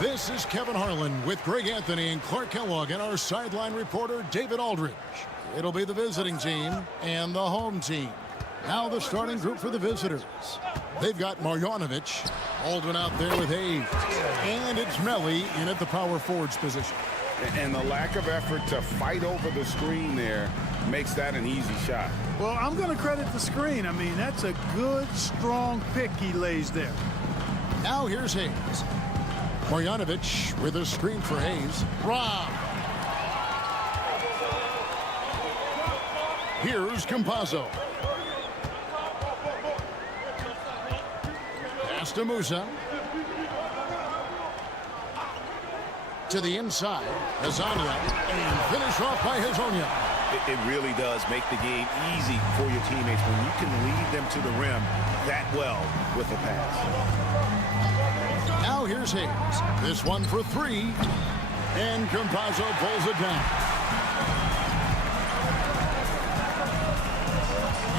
This is Kevin Harlan with Greg Anthony and Clark Kellogg and our sideline reporter David Aldridge. It'll be the visiting team and the home team. Now the starting group for the visitors. They've got Marjanovic, Aldrin out there with Hayes, and it's Melli in at the power forwards position. And the lack of effort to fight over the screen there makes that an easy shot. Well, I'm going to credit the screen. I mean, that's a good, strong pick he lays there. Now here's Hayes. Marjanovic with a screen for Hayes. Rob. Here's Campazzo. Pass to Musa. To the inside. Hazonia. And finish off by Hazonia. It really does make the game easy for your teammates when you can lead them to the rim that well with a pass. Now here's Hayes. This one for three. And Campazzo pulls it down.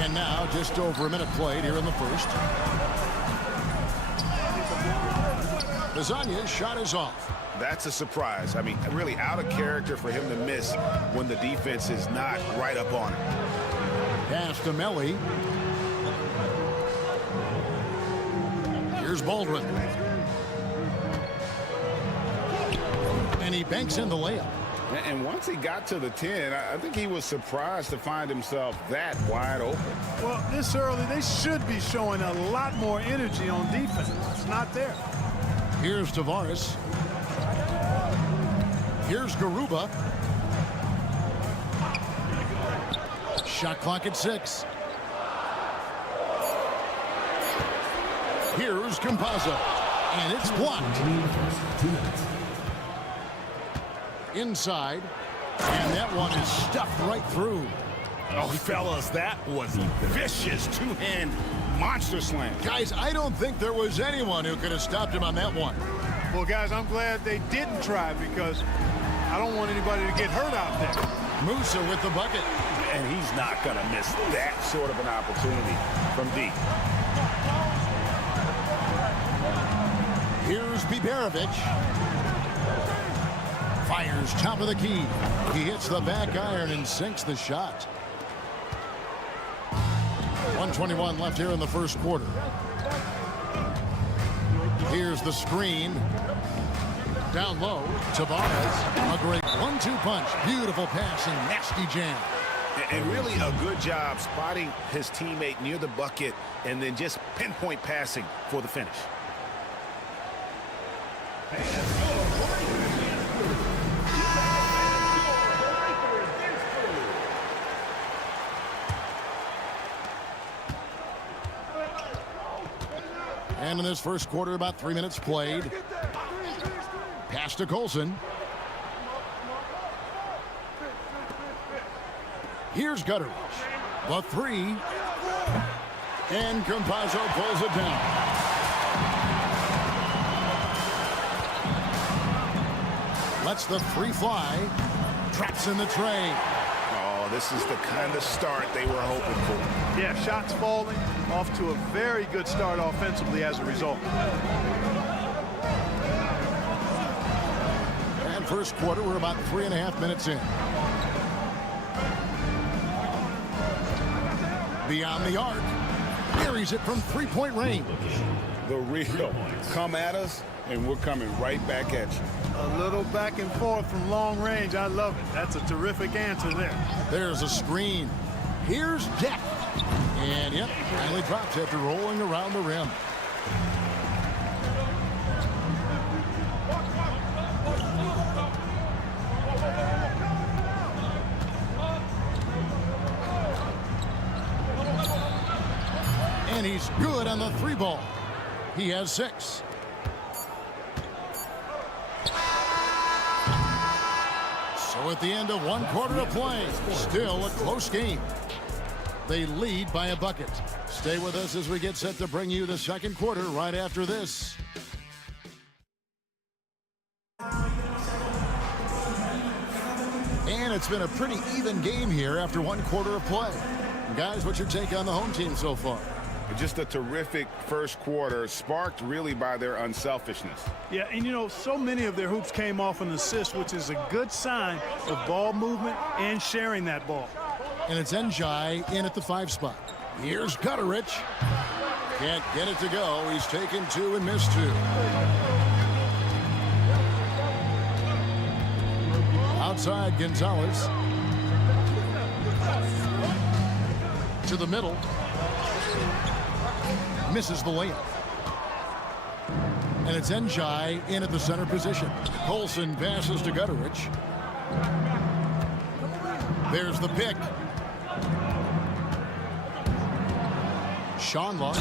And now just over a minute played here in the first. Hazzonia's shot is off. That's a surprise. I mean, really out of character for him to miss when the defense is not right up on him. Pass to Melli. Here's Baldwin. And he banks in the layup. And once he got to the 10, I think he was surprised to find himself that wide open. Well, this early, they should be showing a lot more energy on defense. It's not there. Here's Tavares. Here's Garuba. Shot clock at 6. Here's Campazzo. And it's blocked. Inside. And that one is stuffed right through. Oh, fellas, that was vicious two-hand monster slam. Guys, I don't think there was anyone who could have stopped him on that one. Well, guys, I'm glad they didn't try because I don't want anybody to get hurt out there. Musa with the bucket. And he's not going to miss that sort of an opportunity from deep. Here's Biberovic. Fires top of the key. He hits the back iron and sinks the shot. 1:21 left here in the first quarter. Here's the screen. Down low, Tavares. A great 1-2 punch. Beautiful pass and nasty jam. And really a good job spotting his teammate near the bucket and then just pinpoint passing for the finish. And in this first quarter, about 3 minutes played. Pass to Colson. Here's Gutteridge. The three. And Campazzo pulls it down. Lets the three fly. Traps in the tray. Oh, this is the kind of start they were hoping for. Yeah, shots falling. Off to a very good start offensively as a result. And first quarter, we're about 3.5 minutes in. Beyond the arc. Buries it from three-point range. The real come at us, and we're coming right back at you. A little back and forth from long range. I love it. That's a terrific answer there. There's a screen. Here's Deck. And yep, finally drops after rolling around the rim. And he's good on the three ball. He has 6. So at the end of 1 quarter of play, still a close game. They lead by a bucket. Stay with us as we get set to bring you the second quarter right after this. it's been a pretty even game here after one quarter of play. Guys, what's your take on the home team so far? Just a terrific first quarter, sparked really by their unselfishness. Yeah, and you know, so many of their hoops came off an assist, which is a good sign of ball movement and sharing that ball. And it's Njai in at the 5 spot. Here's Gutterich. Can't get it to go. He's taken 2 and missed 2. Outside, Gonzalez. To the middle. Misses the layup. And it's Njai in at the center position. Colson passes to Gutterich. There's the pick. Sean Long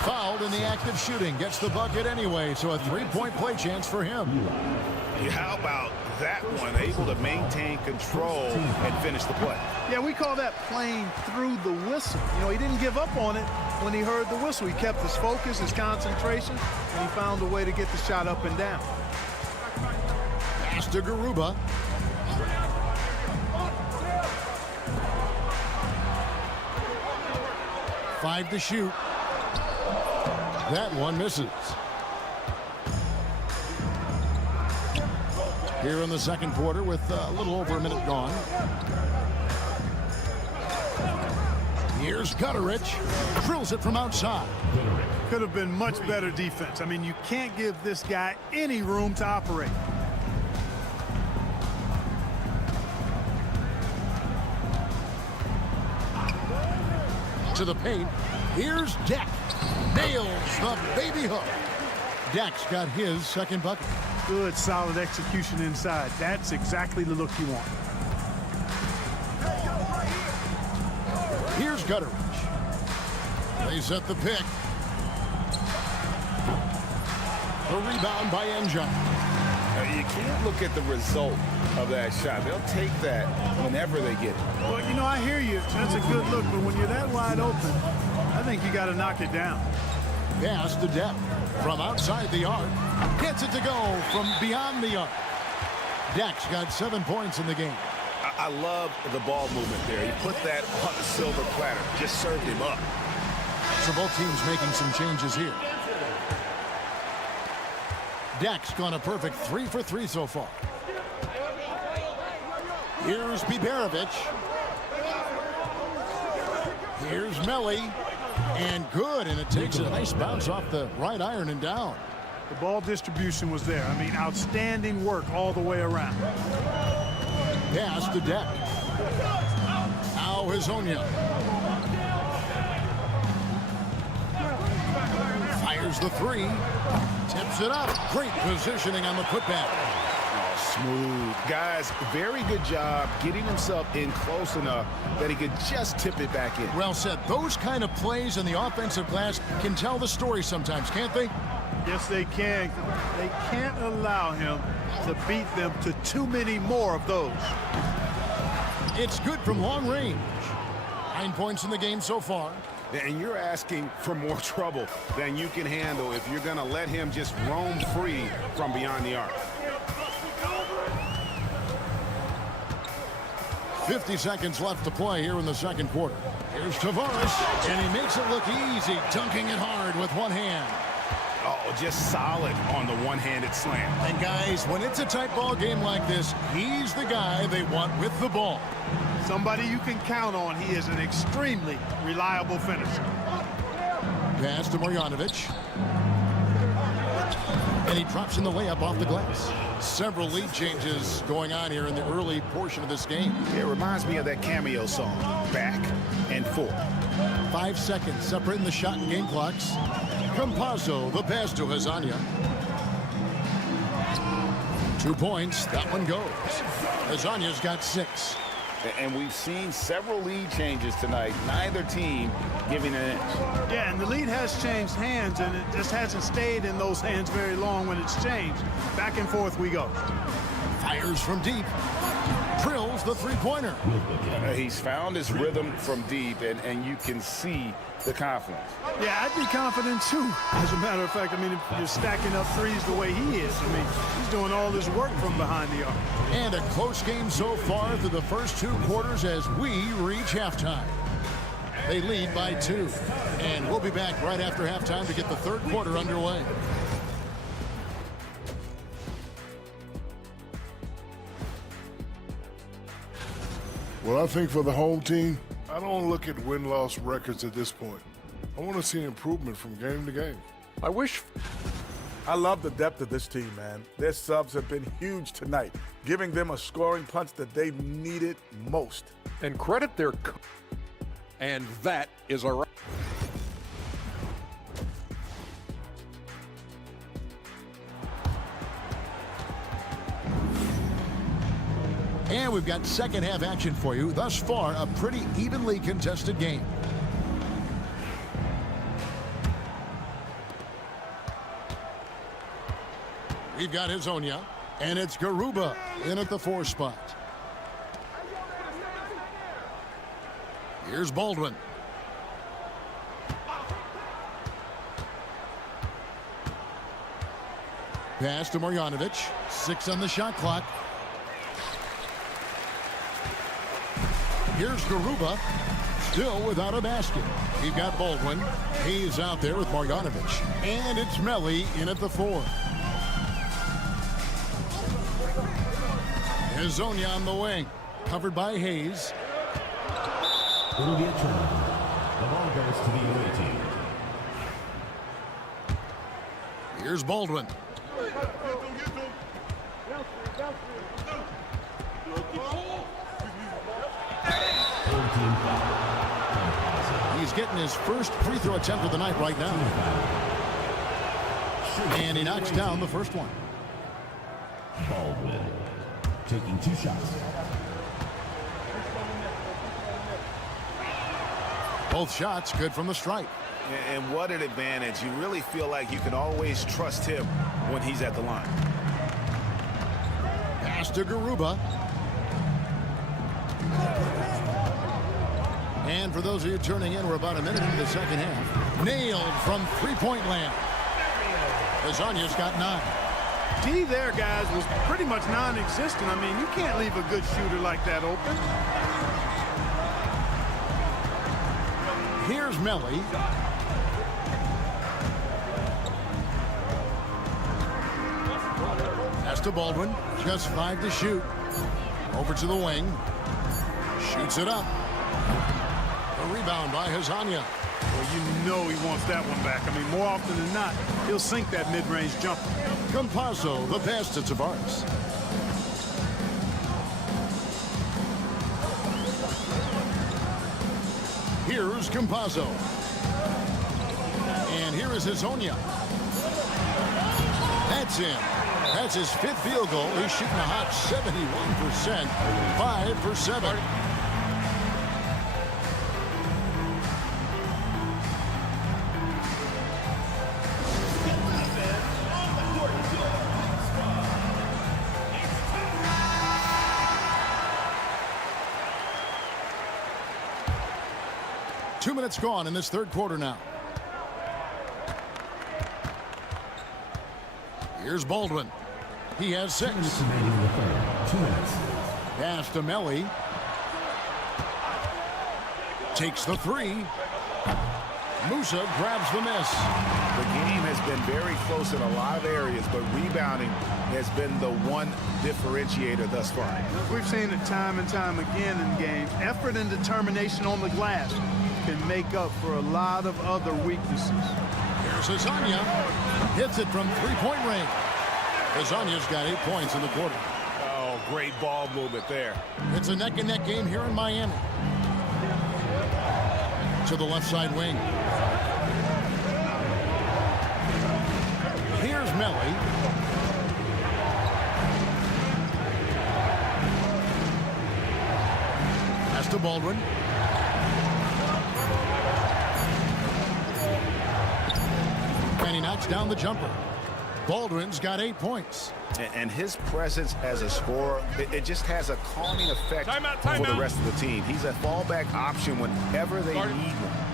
fouled in the act of shooting. Gets the bucket anyway, so a 3-point play chance for him. Yeah, how about that one? Able to maintain control and finish the play. Yeah, we call that playing through the whistle. You know, he didn't give up on it when he heard the whistle. He kept his focus, his concentration, and he found a way to get the shot up and down. Pass to Garuba. Five to shoot. That one misses. Here in the second quarter with a little over a minute gone. Here's Gutterich. Drills it from outside. Could have been much better defense. I mean, you can't give this guy any room to operate. To the paint. Here's Deck. Nails the baby hook. Deck's got his second bucket. Good, solid execution inside. That's exactly the look you want. Here's Gutterich. They set the pick. The rebound by Njai. You can't look at the result of that shot. They'll take that whenever they get it. Well, you know, I hear you. That's a good look, but when you're that wide open, I think you got to knock it down. Pass to Depp from outside the arc. Gets it to go from beyond the arc. Deck's got 7 points in the game. I love the ball movement there. He put that on the silver platter. Just served him up. So both teams making some changes here. Deck's gone a perfect 3 for 3 so far. Here's Biberovic. Here's Melly. And good, and it takes a nice bounce off the right iron and down. The ball distribution was there. I mean, outstanding work all the way around. Pass to Deck. Now Hazonia. Fires the 3. Tips it up. Great positioning on the putback. Smooth. Guys, very good job getting himself in close enough that he could just tip it back in. Well said. Those kind of plays in the offensive glass can tell the story sometimes, can't they? Yes, they can. They can't allow him to beat them to too many more of those. It's good from long range. 9 points in the game so far. And you're asking for more trouble than you can handle if you're going to let him just roam free from beyond the arc. 50 seconds left to play here in the second quarter. Here's Tavares, and he makes it look easy, dunking it hard with one hand. Oh, just solid on the one-handed slam. And guys, when it's a tight ball game like this, he's the guy they want with the ball. Somebody you can count on. He is an extremely reliable finisher. Pass to Marjanovic. And he drops in the layup off the glass. Several lead changes going on here in the early portion of this game. It reminds me of that cameo song, Back and Forth. 5 seconds separating the shot and game clocks. Campazzo, the pass to Hazonia. 2 points, that one goes. Hazonia's got 6. And we've seen several lead changes tonight, neither team giving an inch. Yeah, and the lead has changed hands, and it just hasn't stayed in those hands very long when it's changed. Back and forth we go. Fires from deep. drills the three-pointer. He's found his rhythm from deep, and you can see the confidence. Yeah, I'd be confident too. As a matter of fact, I mean, if you're stacking up threes the way he is, I mean, he's doing all this work from behind the arc. And a close game so far through the first 2 quarters as we reach halftime. They lead by 2. And we'll be back right after halftime to get the third quarter underway. Well, I think for the home team, I don't look at win-loss records at this point. I want to see improvement from game to game. I love the depth of this team, man. Their subs have been huge tonight, giving them a scoring punch that they needed most. And credit their and that is a And we've got second half action for you. Thus far, a pretty evenly contested game. We've got Hazonia, and it's Garuba in at the 4 spot. Here's Baldwin. Pass to Marjanovic. 6 on the shot clock. Here's Garuba, still without a basket. We've got Baldwin. He's out there with Marjanovic. And it's Melli in at the 4. Hazonia on the wing, covered by Hayes. It'll be a turnover. The ball goes to the away team. Here's Baldwin. He's getting his first free throw attempt of the night right now. And he knocks down the first one. Baldwin taking 2 shots. Both shots good from the stripe. And what an advantage. You really feel like you can always trust him when he's at the line. Pass to Garuba. And for those of you turning in, we're about a minute into the second half. Nailed from three-point land. Hazonia's got 9. D there, guys, was pretty much non-existent. I mean, you can't leave a good shooter like that open. Here's Melli. Pass to Baldwin. Just 5 to shoot. Over to the wing. Shoots it up. A rebound by Hazonia. Well, you know he wants that one back. I mean, more often than not, he'll sink that mid-range jumper. Campazzo, the pass to Tavares. Here's Campazzo. And here is Hazonia. That's in. That's his 5th field goal. He's shooting a hot 71%. 5 for 7. Two minutes gone in this third quarter now. Here's Baldwin. He has 6. 2 minutes. Pass to Melli. Takes the 3. Musa grabs the miss. The game has been very close in a lot of areas, but rebounding has been the one differentiator thus far. We've seen it time and time again in games. Effort and determination on the glass can make up for a lot of other weaknesses. Here's Hazonia. Hits it from three-point range. Hazonia's got 8 points in the quarter. Oh, great ball movement there. It's a neck-and-neck game here in Miami. To the left side wing. Here's Melli. Pass to Baldwin. And he knocks down the jumper. Baldwin's got 8 points. And his presence as a scorer, it just has a calming effect for the rest of the team. He's a fallback option whenever they need one.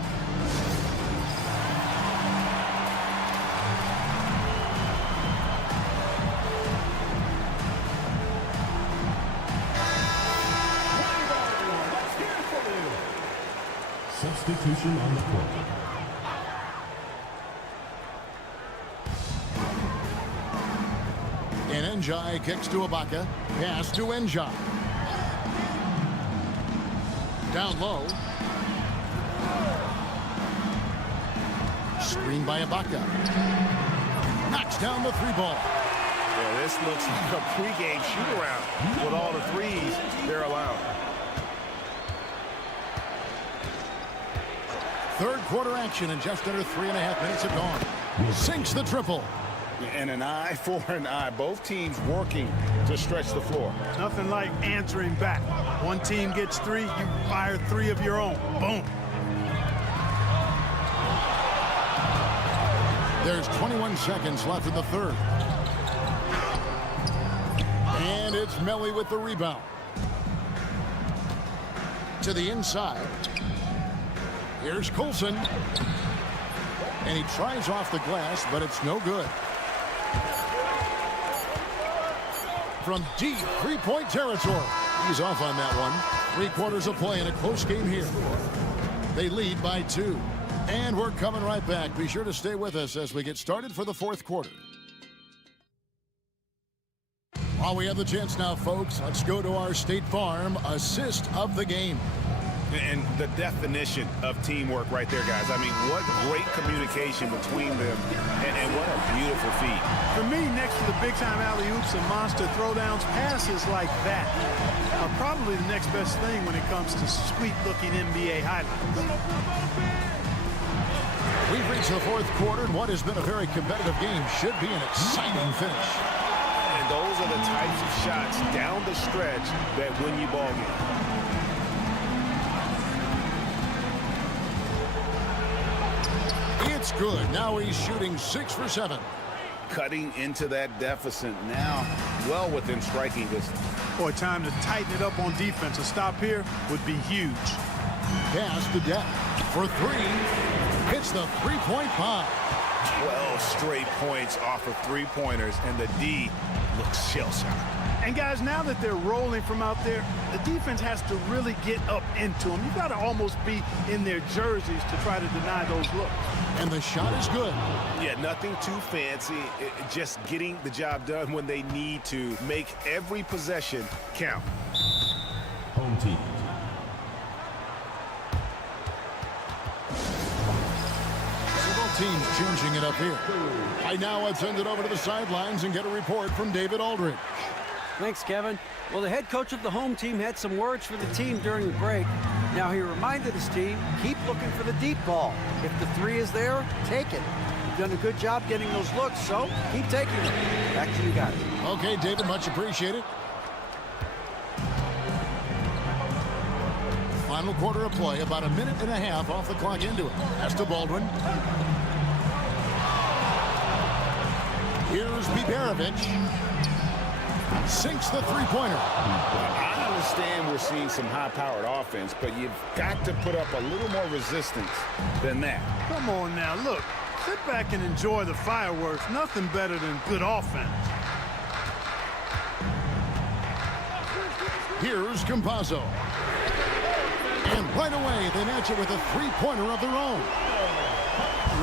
Substitution on the court. And Njai kicks to Ibaka. Pass to Njai. Down low. Screen by Ibaka. Knocks down the 3-ball. Well, this looks like a pregame shoot-around with all the threes they're allowed. Third quarter action and just under 3.5 minutes have gone. Sinks the triple. And an eye for an eye. Both teams working to stretch the floor. Nothing like answering back. One team gets 3, you fire 3 of your own. Boom. There's 21 seconds left in the third. And it's Melly with the rebound. To the inside. Here's Coulson. And he tries off the glass, but it's no good. From deep 3-point territory. He's off on that one. 3 quarters of play in a close game here. They lead by 2. And we're coming right back. Be sure to stay with us as we get started for the fourth quarter. While we have the chance now, folks, let's go to our State Farm assist of the game. And the definition of teamwork right there, guys. I mean, what great communication between them, and what a beautiful feat. For me, next to the big-time alley-oops and monster throwdowns, passes like that are probably the next best thing when it comes to sweet-looking NBA highlights. We've reached the fourth quarter, and what has been a very competitive game should be an exciting finish. And those are the types of shots down the stretch that win you ball games. It's good. Now he's shooting 6 for 7. Cutting into that deficit now, well within striking distance. Boy, time to tighten it up on defense. A stop here would be huge. Pass to Depp for 3. Hits the 3-point bomb. 12 straight points off of 3-pointers, and the D looks shell-shocked. And guys, now that they're rolling from out there, the defense has to really get up into them. You've got to almost be in their jerseys to try to deny those looks. And the shot is good. Yeah, nothing too fancy. Just getting the job done when they need to. Make every possession count. Home team. Several teams changing it up here. Right now, let's send it over to the sidelines and get a report from David Aldridge. Thanks, Kevin. Well, the head coach of the home team had some words for the team during the break. Now, he reminded his team, keep looking for the deep ball. If the 3 is there, take it. You've done a good job getting those looks, so keep taking them. Back to you guys. Okay, David, much appreciated. Final quarter of play, about 1.5 minutes off the clock into it. That's to Baldwin. Here's Biberovic. Sinks the 3-pointer. I understand we're seeing some high-powered offense, but you've got to put up a little more resistance than that. Come on now, look. Sit back and enjoy the fireworks. Nothing better than good offense. Here's Campazzo. And right away, they match it with a 3-pointer of their own.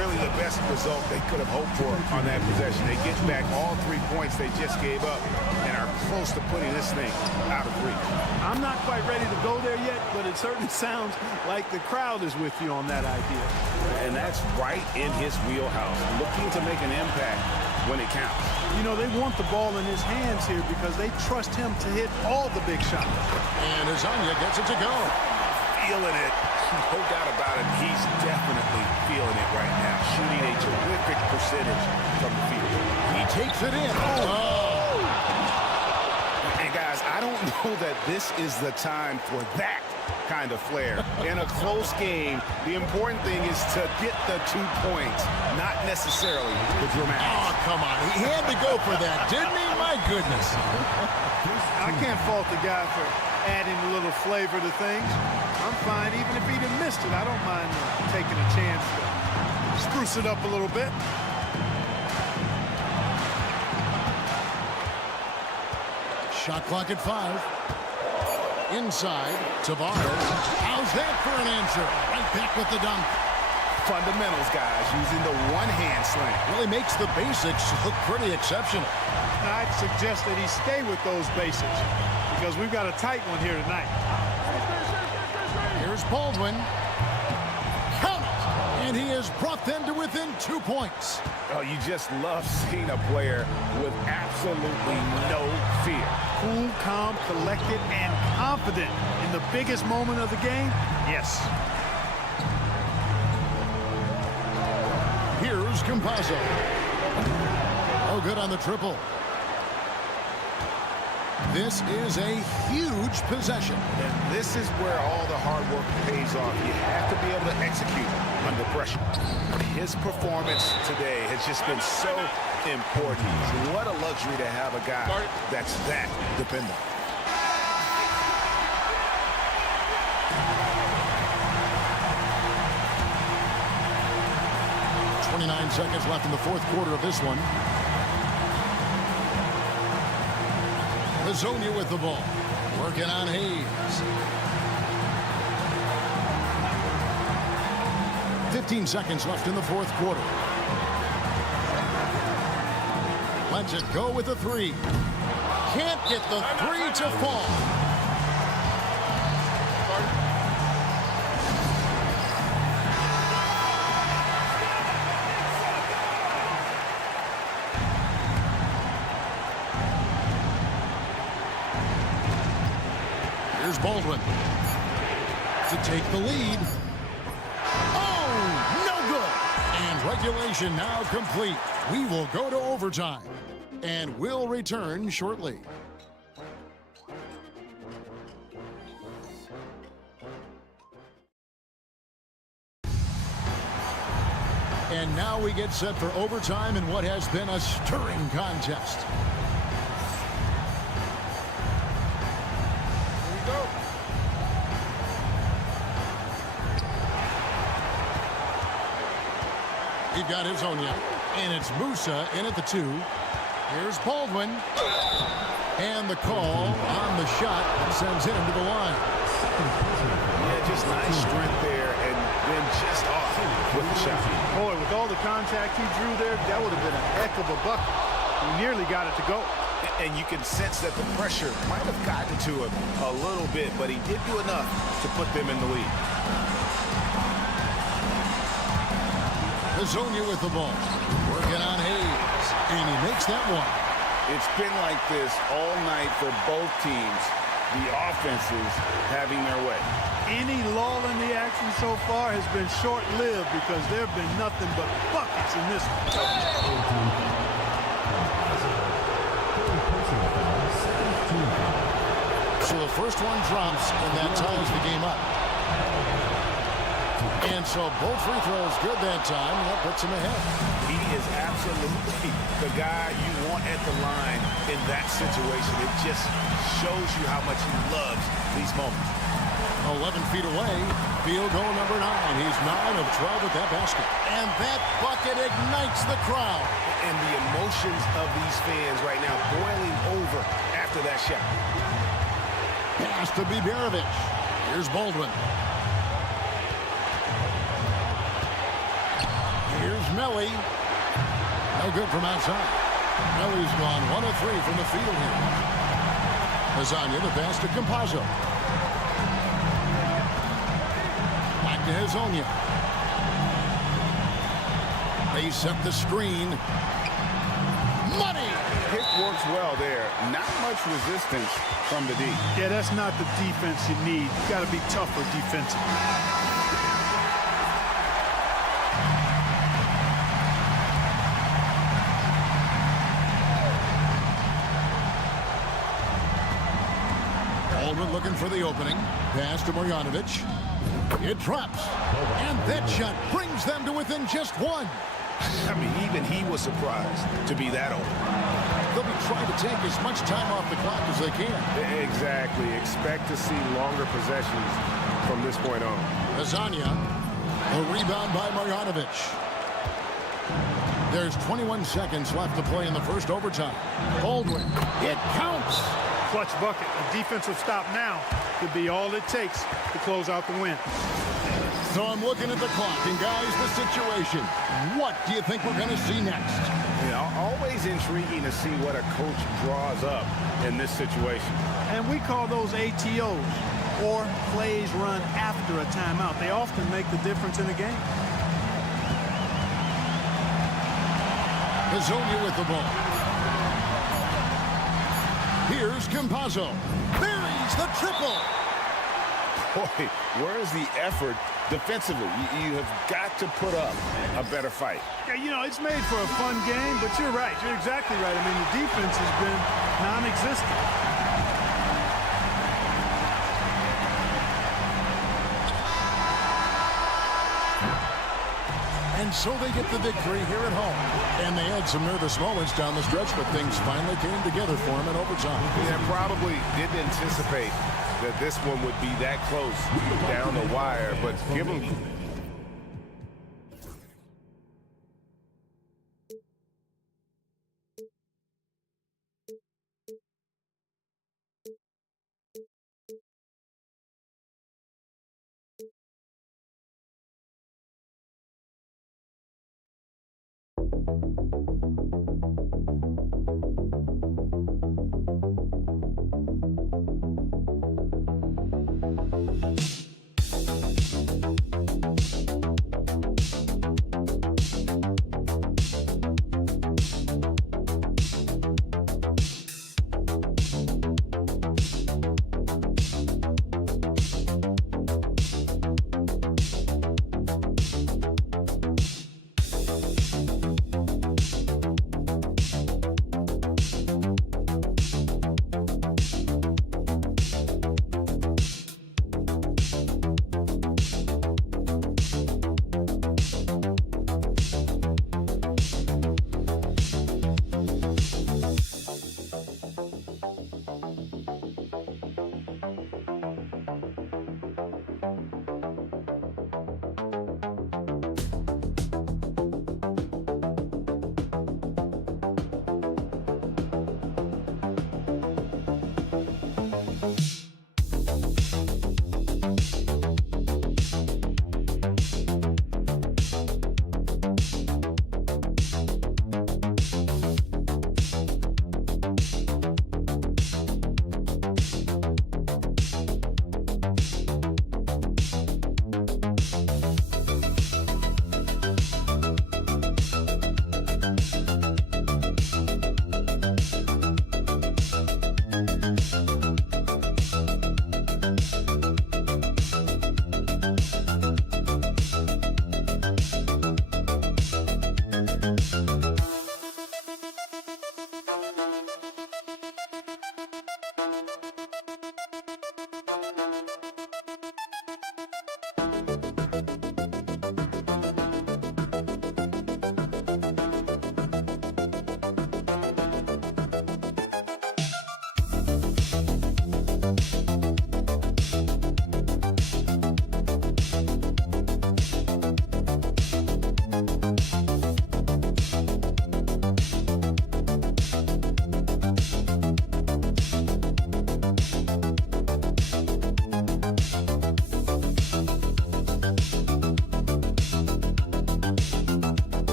Really the best result they could have hoped for on that possession. They get back all 3 points they just gave up and are close to putting this thing out of reach. I'm not quite ready to go there yet, but it certainly sounds like the crowd is with you on that idea. And that's right in his wheelhouse, looking to make an impact when it counts. You know, they want the ball in his hands here because they trust him to hit all the big shots. And Azania gets it to go. Feeling it. No doubt about it. He's definitely feeling it right now. Shooting a terrific percentage from the field. He takes it in. Oh! And guys, I don't know that this is the time for that kind of flair. In a close game, the important thing is to get the 2 points, not necessarily the dramatics. Oh, come on. He had to go for that, didn't he? My goodness. I can't fault the guy for adding a little flavor to things. I'm fine. Even if he'd have missed it, I don't mind taking a chance to spruce it up a little bit. Shot clock at 5. Inside, Tavares. How's that for an answer? Right back with the dunk. Fundamentals, guys, using the one-hand slam. Really makes the basics look pretty exceptional. I'd suggest that he stay with those basics because we've got a tight one here tonight. Here's Baldwin. Count it! And he has brought them to within 2 points. Oh, you just love seeing a player with absolutely no fear. Cool, calm, collected, and confident in the biggest moment of the game? Yes. Here's Campazzo. Oh, good on the triple. This is a huge possession. And this is where all the hard work pays off. You have to be able to execute under pressure. His performance today has just been so important. What a luxury to have a guy that's that dependable. .29 seconds left in the fourth quarter of this one. Hazonia with the ball. Working on Hayes. 15 seconds left in the fourth quarter. Lets it go with a 3. Can't get the 3 to fall. Here's Baldwin to take the lead. Oh, no good. And regulation now complete. We will go to overtime, and we'll return shortly. And now we get set for overtime in what has been a stirring contest. We've got Hazonia, and it's Musa in at the 2. Here's Baldwin. And the call on the shot that sends him to the line. Yeah, just nice strength there, and then just off with the shot. Boy, with all the contact he drew there, that would have been a heck of a bucket. He nearly got it to go. And you can sense that the pressure might have gotten to him a little bit, but he did do enough to put them in the lead. Hazonia with the ball. Working on Hayes. And he makes that one. It's been like this all night for both teams. The offenses having their way. Any lull in the action so far has been short-lived because there have been nothing but buckets in this one. So the first one drops, and that ties the game up. And so both free throws good that time, and that puts him ahead. He is absolutely the guy you want at the line in that situation. It just shows you how much he loves these moments. 11 feet away, field goal number 9. He's 9 of 12 at that basket. And that bucket ignites the crowd. And the emotions of these fans right now boiling over after that shot. Pass to Biberovic. Here's Baldwin. Here's Melly. No good from outside. Melly's gone 1 of 3 from the field here. Hazonia, the pass to Campazzo. Back to Hazonia. They set the screen. Money! Pick works well there. Not much resistance from the D. Yeah, that's not the defense you need. You got to be tougher defensively. looking for the opening. Pass to Marjanovic. It drops. And that shot brings them to within just one. I mean, even he was surprised to be that open. They'll be trying to take as much time off the clock as they can. Exactly. Expect to see longer possessions from this point on. Lasagna. A rebound by Marjanovic. There's 21 seconds left to play in the first overtime. Baldwin. It counts. Clutch bucket. A defensive stop now could be all it takes to close out the win. So I'm looking at the clock, and guys, the situation. What do you think we're going to see next? You know, always intriguing to see what a coach draws up in this situation. And we call those ATOs, or plays run after a timeout. They often make the difference in a game. Hazonia with the ball. Here's Campazzo. Buries the triple. Boy, where's the effort defensively? You have got to put up a better fight. Yeah, you know, it's made for a fun game, but you're right. You're exactly right. I mean, the defense has been non-existent. And so they get the victory here at home. And they had some nervous moments down the stretch, but things finally came together for them in overtime. Yeah, probably didn't anticipate that this one would be that close down the wire, but give them...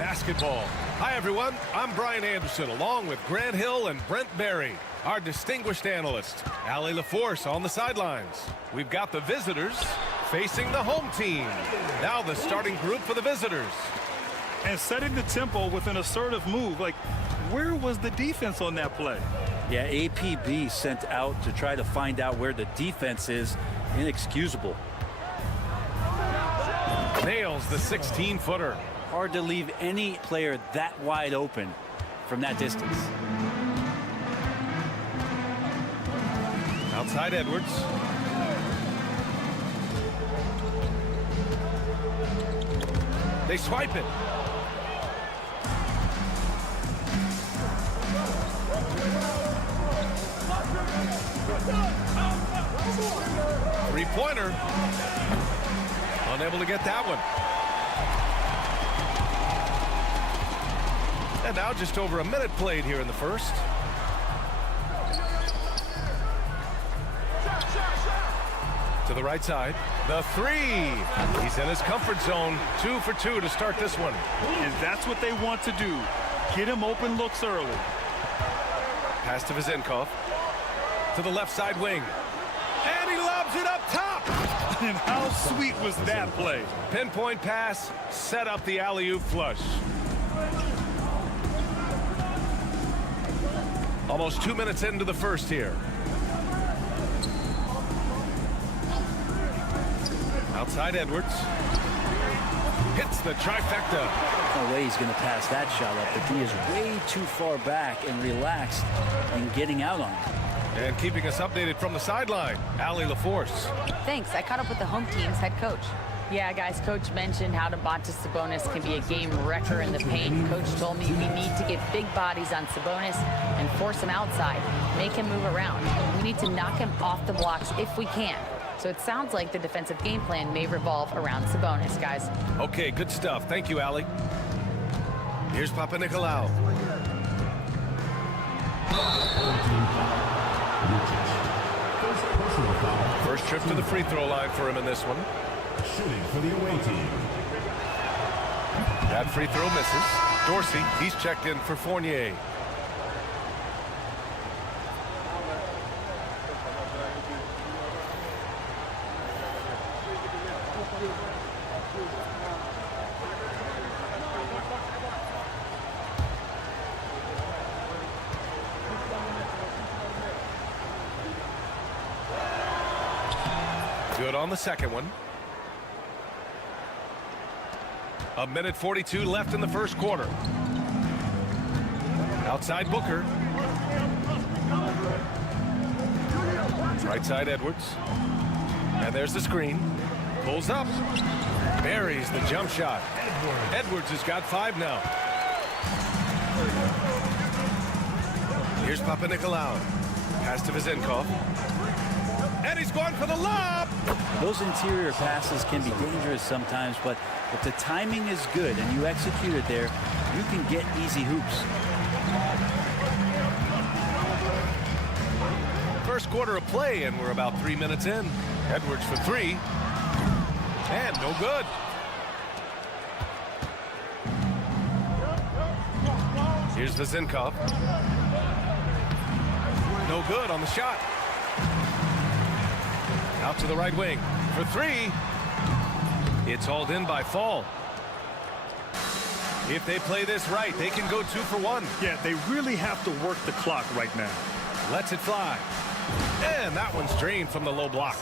basketball. Hi, everyone. I'm Brian Anderson, along with Grant Hill and Brent Barry, our distinguished analyst. Allie LaForce on the sidelines. We've got the visitors facing the home team. Now the starting group for the visitors. And setting the tempo with an assertive move. Like, where was the defense on that play? Yeah, APB sent out to try to find out where the defense is. Inexcusable. Nails the 16-footer. Hard to leave any player that wide open from that distance. Outside Edwards. They swipe it. Three-pointer. Unable to get that one. And now just over a minute played here in the first. To the right side. The three. He's in his comfort zone. 2 for 2 to start this one. And that's what they want to do. Get him open looks early. Pass to Vizenkov. To the left side wing. And he lobs it up top. And how sweet was that play? Pinpoint pass. Set up the alley-oop flush. Almost 2 minutes into the first here. Outside Edwards. Hits the trifecta. No way he's going to pass that shot up. The D is way too far back and relaxed and getting out on it. And keeping us updated from the sideline, Allie LaForce. Thanks. I caught up with the home team's head coach. Yeah, guys, Coach mentioned how Domantas Sabonis can be a game wrecker in the paint. Coach told me we need to get big bodies on Sabonis and force him outside, make him move around. We need to knock him off the blocks if we can. So it sounds like the defensive game plan may revolve around Sabonis, guys. Okay, good stuff. Thank you, Allie. Here's Papanikolaou. First trip to the free throw line for him in this one. Shooting for the away team. That free throw misses. Dorsey, he's checked in for Fournier. Good on the second one. 1:42 left in the first quarter. Outside Booker. Right side Edwards. And there's the screen. Pulls up. Buries the jump shot. Edwards has got 5 now. Here's Papanikolaou. Pass to Vizenkov. And he's going for the lob. Those interior passes can be dangerous sometimes, but if the timing is good and you execute it there, you can get easy hoops. First quarter of play, and we're about 3 minutes in. Edwards for 3. And no good. Here's Vizenkov. No good on the shot. Out to the right wing for 3. It's hauled in by Fall. If they play this right, they can go 2 for 1. Yeah, they really have to work the clock right now. Lets it fly. And that one's drained from the low block.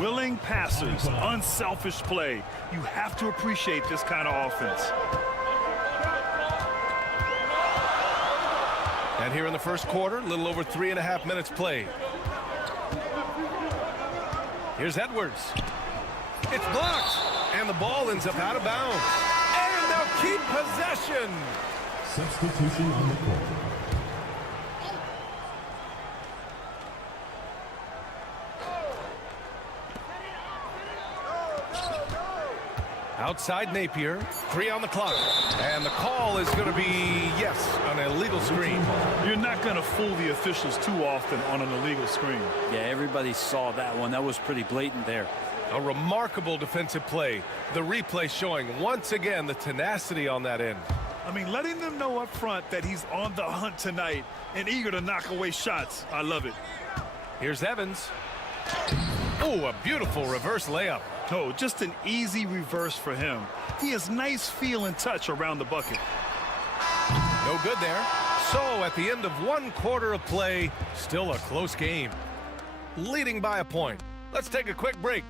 Willing passers, unselfish play. You have to appreciate this kind of offense. And here in the first quarter, a little over 3.5 minutes played. Here's Edwards. It's blocked. And the ball ends up out of bounds. And they'll keep possession. Substitution on the court. Outside Napier. 3 on the clock. And the call is going to be, yes, an illegal screen. You're not going to fool the officials too often on an illegal screen. Yeah, everybody saw that one. That was pretty blatant there. A remarkable defensive play. The replay showing once again the tenacity on that end. I mean, letting them know up front that he's on the hunt tonight and eager to knock away shots. I love it. Here's Evans. Oh, a beautiful reverse layup. Oh, just an easy reverse for him. He has nice feel and touch around the bucket. No good there. So at the end of 1 quarter of play, still a close game. Leading by a point. Let's take a quick break.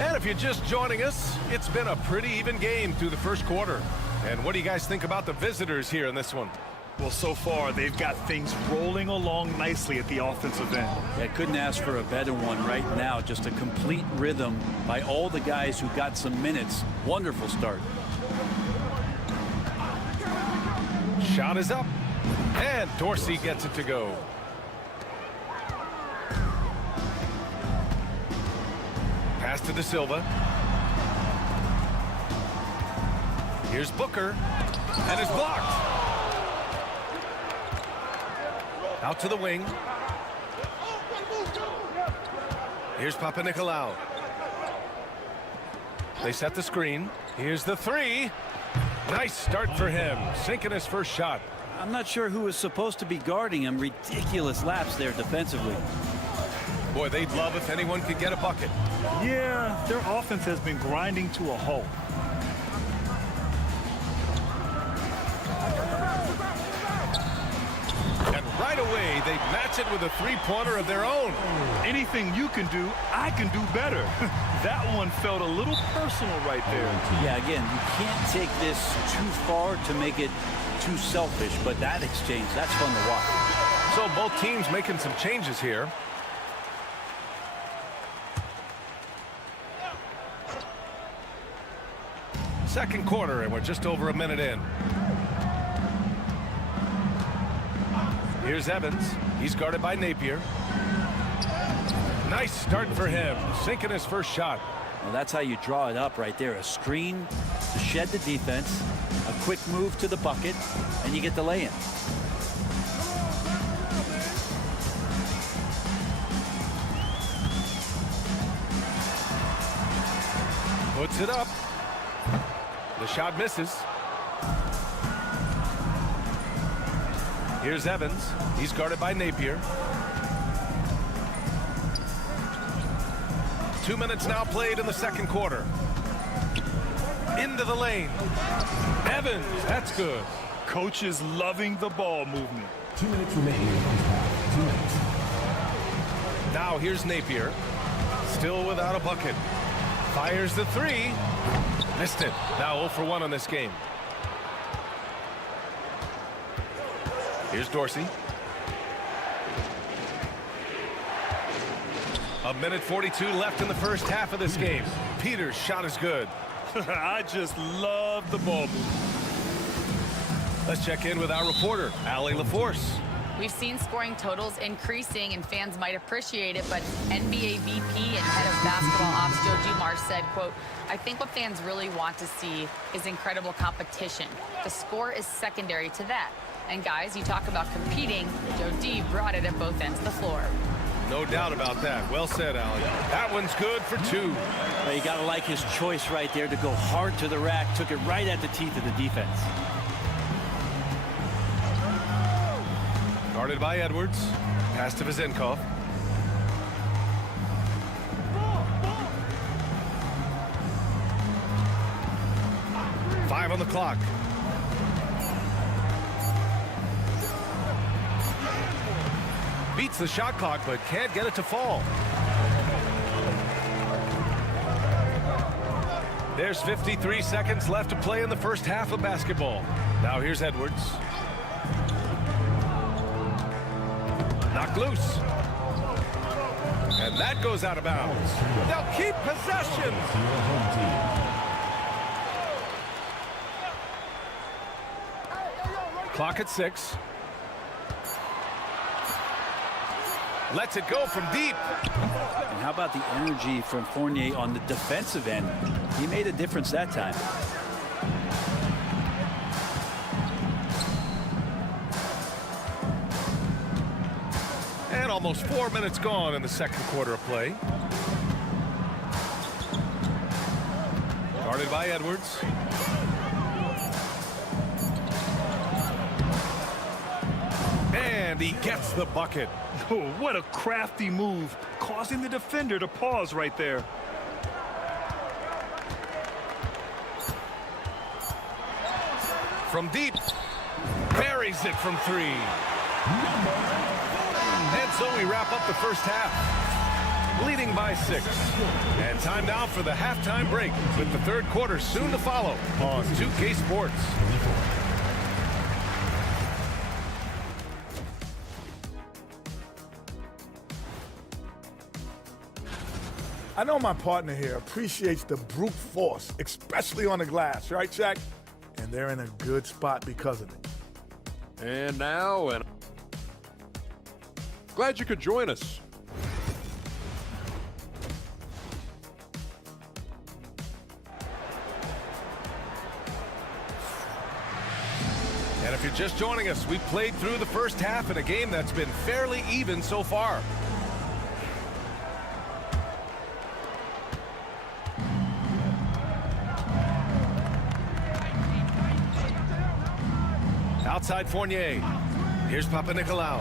And if you're just joining us, it's been a pretty even game through the first quarter. And what do you guys think about the visitors here in this one? Well, so far, they've got things rolling along nicely at the offensive end. I couldn't ask for a better one right now. Just a complete rhythm by all the guys who got some minutes. Wonderful start. Shot is up. And Dorsey gets it to go. Pass to De Silva. Here's Booker. And it's blocked. Out to the wing. Here's Papanikolaou. They set the screen. Here's the three. Nice start for him. Sinking his first shot. I'm not sure who was supposed to be guarding him. Ridiculous lapse there defensively. Boy, they'd love if anyone could get a bucket. Yeah, their offense has been grinding to a halt. And right away, they match it with a three-pointer of their own. Anything you can do, I can do better. That one felt a little personal right there. Yeah, again, you can't take this too far to make it too selfish, but that exchange, that's fun to watch. So both teams making some changes here. Second quarter, and we're just over a minute in. Here's Evans. He's guarded by Napier. Nice start for him, sinking his first shot. Well, that's how you draw it up right there. A screen to shed the defense, a quick move to the bucket, and you get the lay-in. Puts it up. The shot misses. Here's Evans. He's guarded by Napier. 2 minutes now played in the second quarter. Into the lane. Evans, that's good. Coach is loving the ball movement. 2 minutes remaining in the first half. 2 minutes. Now here's Napier. Still without a bucket. Fires the three. Missed it. Now 0 for 1 on this game. Here's Dorsey. A minute 42 left in the first half of this game. Peters' shot is good. I just love the ball movement. Let's check in with our reporter, Allie LaForce. We've seen scoring totals increasing, and fans might appreciate it, but NBA VP and head of basketball ops Joe Dumars said, quote, "I think what fans really want to see is incredible competition. The score is secondary to that. And guys, you talk about competing, Joe D brought it at both ends of the floor." No doubt about that. Well said, Allie. That one's good for 2. Well, you got to like his choice right there to go hard to the rack. Took it right at the teeth of the defense. Guarded by Edwards. Pass to Vezenkov. Five on the clock. Beats the shot clock, but can't get it to fall. There's 53 seconds left to play in the first half of basketball. Now here's Edwards. Knocked loose. And that goes out of bounds. They'll keep possession. Clock at 6. Lets it go from deep. And how about the energy from Fournier on the defensive end? He made a difference that time. And almost 4 minutes gone in the second quarter of play. Guarded by Edwards. And he gets the bucket. Oh, what a crafty move, causing the defender to pause right there. From deep, buries it from 3. And so we wrap up the first half, leading by 6. And time now for the halftime break, with the third quarter soon to follow on 2K Sports. I know my partner here appreciates the brute force, especially on the glass, right, Shaq? And they're in a good spot because of it. And now, glad you could join us. And if you're just joining us, we've played through the first half in a game that's been fairly even so far. Outside Fournier. Here's Papanikolaou.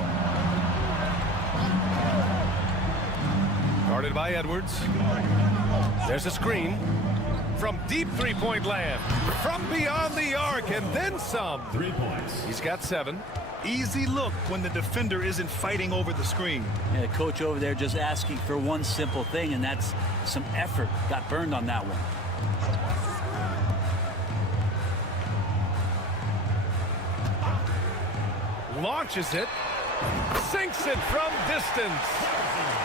Guarded by Edwards. There's a screen. From deep three-point land. From beyond the arc and then some. 3 points. He's got 7. Easy look when the defender isn't fighting over the screen. Yeah, the coach over there just asking for one simple thing, and that's some effort. Got burned on that one. Launches it, sinks it from distance.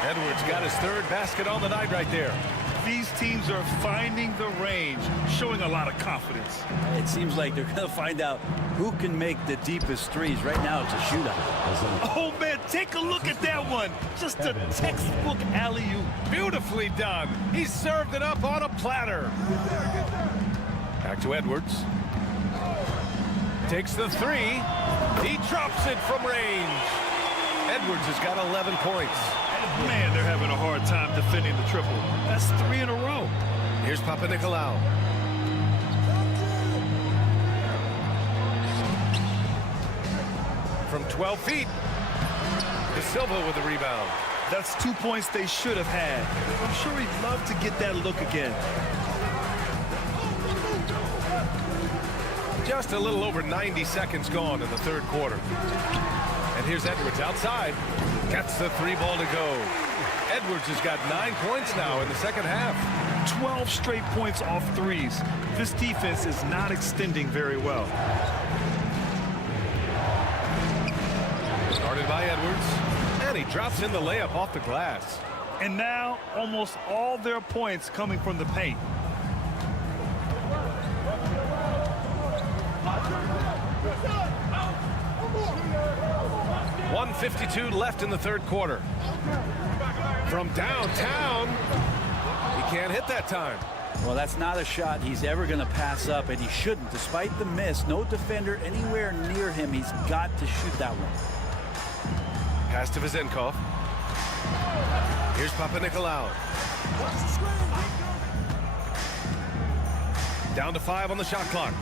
Edwards got his 3rd basket on the night right there. These teams are finding the range, showing a lot of confidence. It seems like they're going to find out who can make the deepest threes. Right now, it's a shootout. Oh, man, take a look at that one. Just a textbook alley-oop. Beautifully done. He served it up on a platter. Back to Edwards. Takes the 3. He drops it from range. Edwards has got 11 points. Man, they're having a hard time defending the triple. That's 3 in a row. Here's Papanikolaou. From 12 feet. De Silva with the rebound. That's 2 points they should have had. I'm sure he'd love to get that look again. Just a little over 90 seconds gone in the third quarter. And here's Edwards outside. Gets the 3 ball to go. Edwards has got 9 points now in the second half. 12 straight points off threes. This defense is not extending very well. Started by Edwards. And he drops in the layup off the glass. And now almost all their points coming from the paint. 1:52 left in the third quarter. From downtown, he can't hit that time. Well, that's not a shot he's ever going to pass up, and he shouldn't. Despite the miss, no defender anywhere near him. He's got to shoot that one. Pass to Vezenkov. Here's Papanikolaou. Down to 5 on the shot clock.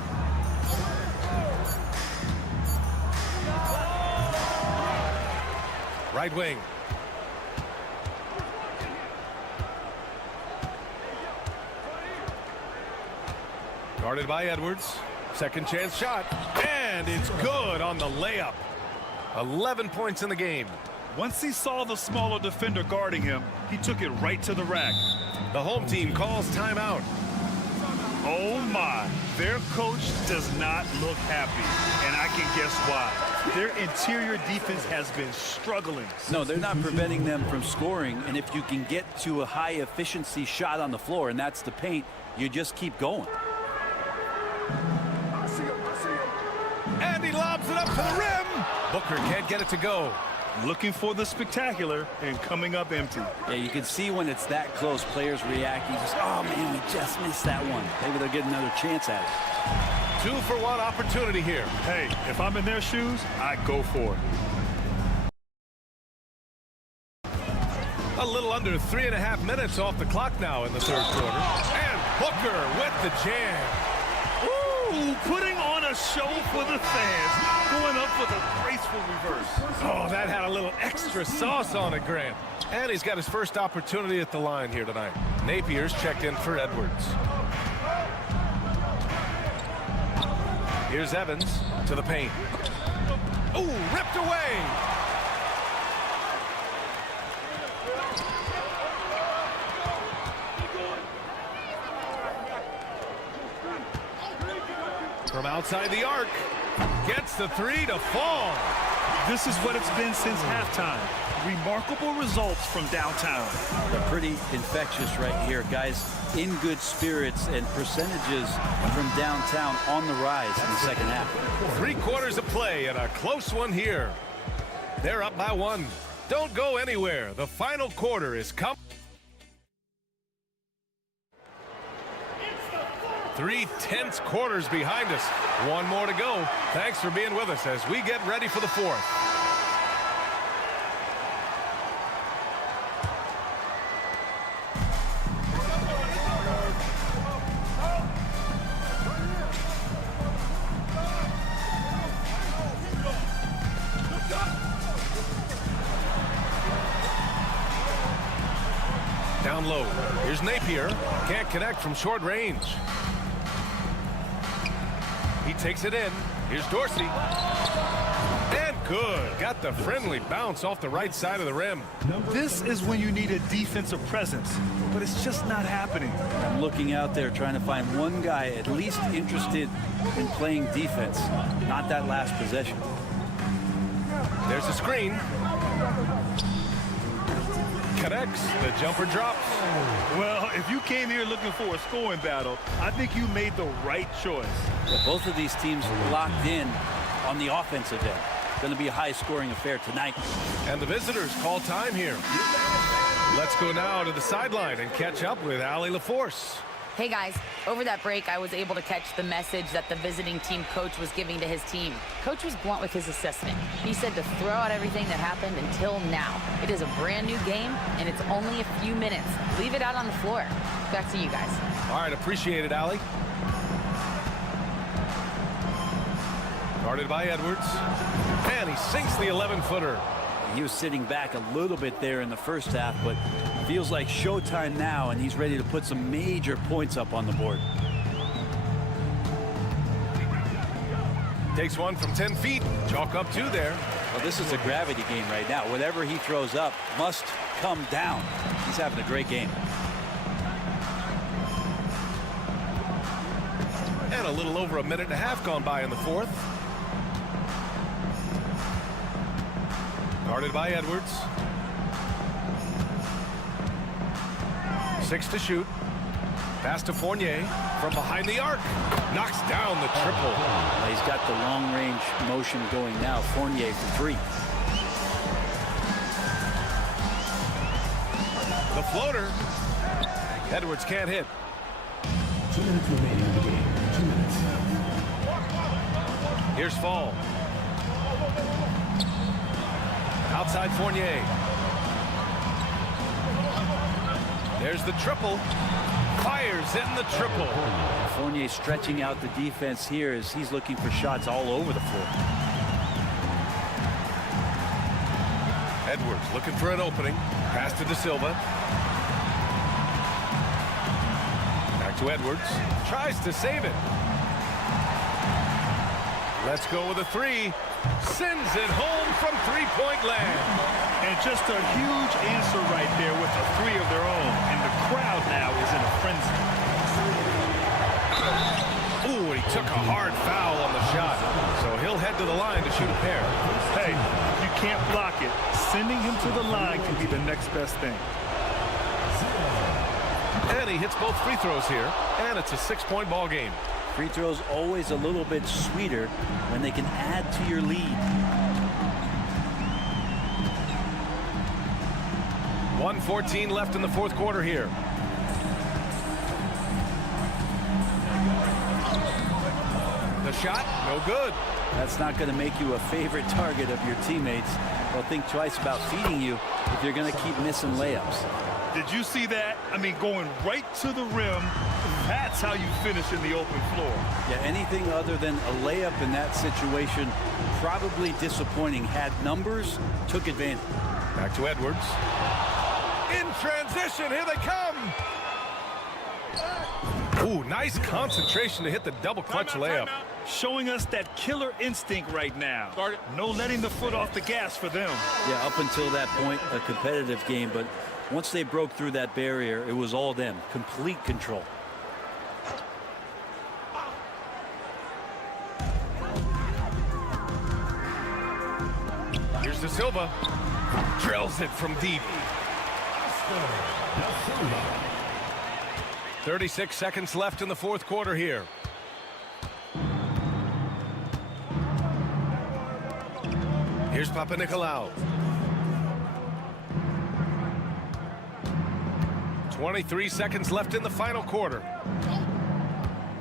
Right wing. Guarded by Edwards. Second chance shot. And it's good on the layup. 11 points in the game. Once he saw the smaller defender guarding him, he took it right to the rack. The home team calls timeout. Oh my, their coach does not look happy, and I can guess why. Their interior defense has been struggling. No, they're not preventing them from scoring, and if you can get to a high efficiency shot on the floor, and that's the paint, you just keep going. And he lobs it up to the rim. Booker can't get it to go. Looking for the spectacular and coming up empty. Yeah, you can see when it's that close, players reacting. Just, oh man, we just missed that one. Maybe they'll get another chance at it. 2-for-1 opportunity here. Hey, if I'm in their shoes, I go for it. A little under 3.5 minutes off the clock now in the third quarter. And Booker with the jam. Ooh, putting on a show for the fans. Going up for the graceful reverse. Oh, that had a little extra sauce on it, Grant. And he's got his first opportunity at the line here tonight. Napier's checked in for Edwards. Here's Evans to the paint. Ooh, ripped away. From outside the arc, gets the three to fall. This is what it's been since halftime. Remarkable results from downtown. They're pretty infectious right here. Guys in good spirits, and percentages from downtown on the rise in the second half. 3 quarters of play and a close one here. They're up by 1. Don't go anywhere. The final quarter is coming. 3 tense quarters behind us. 1 more to go. Thanks for being with us as we get ready for the 4th. Down low. Here's Napier. Can't connect from short range. He takes it in. Here's Dorsey. And good. Got the friendly bounce off the right side of the rim. This is when you need a defensive presence, but it's just not happening. I'm looking out there trying to find one guy at least interested in playing defense. Not that last possession. There's a screen. Connects. The jumper drops. Well, if you came here looking for a scoring battle, I think you made the right choice. Yeah, both of these teams locked in on the offensive end. Going to be a high-scoring affair tonight. And the visitors call time here. Let's go now to the sideline and catch up with Allie LaForce. Hey guys, over that break I was able to catch the message that the visiting team coach was giving to his team. Coach was blunt with his assessment. He said to throw out everything that happened until now. It is a brand new game and it's only a few minutes. Leave it out on the floor. Back to you guys. All right, appreciate it, Allie. Guarded by Edwards. And he sinks the 11-footer. He was sitting back a little bit there in the first half, but feels like showtime now, and he's ready to put some major points up on the board. Takes one from 10 feet. Chalk up 2 there. Well, this is a gravity game right now. Whatever he throws up must come down. He's having a great game. And a little over a minute and a half gone by in the 4th. Guarded by Edwards. 6 to shoot. Pass to Fournier from behind the arc. Knocks down the triple. Well, he's got the long-range motion going now. Fournier for 3. The floater. Edwards can't hit. 2 minutes remaining in the game. 2 minutes. Here's Fall. Outside Fournier. There's the triple. Fires in the triple. Fournier stretching out the defense here as he's looking for shots all over the floor. Edwards looking for an opening. Pass to De Silva. Back to Edwards. Tries to save it. Let's go with a 3. Sends it home from 3-point land. And just a huge answer right there with a 3 of their own. And the crowd now is in a frenzy. Ooh, he took a hard foul on the shot. So he'll head to the line to shoot a pair. Hey, if you can't block it, sending him to the line can be the next best thing. And he hits both free throws here. And it's a 6-point ball game. Free throws always a little bit sweeter when they can add to your lead. 1:14 left in the 4th quarter here. The shot, no good. That's not going to make you a favorite target of your teammates. they'll think twice about feeding you if you're going to keep missing layups. Did you see that? I mean, going right to the rim, that's how you finish in the open floor. Yeah, anything other than a layup in that situation, probably disappointing. Had numbers, took advantage. Back to Edwards. In transition, here they come. Ooh, nice concentration to hit the double clutch layup. Showing us that killer instinct right now. No letting the foot off the gas for them. Yeah, up until that point, a competitive game, but once they broke through that barrier, it was all them. Complete control. Here's De Silva. Drills it from deep. 36 seconds left in the fourth quarter here. Here's Papanikolaou. 23 seconds left in the final quarter.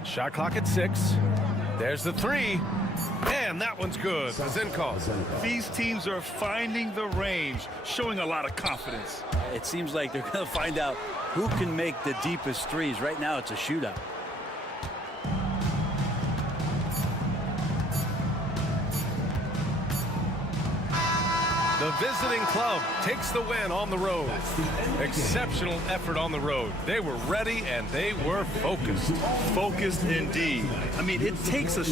Shot clock at 6. There's the three. And that one's good. Zinkov. These teams are finding the range, showing a lot of confidence. It seems like they're going to find out who can make the deepest threes. Right now, it's a shootout. The visiting club takes the win on the road. Exceptional effort on the road. They were ready and they were focused. Focused indeed. I mean, it takes a...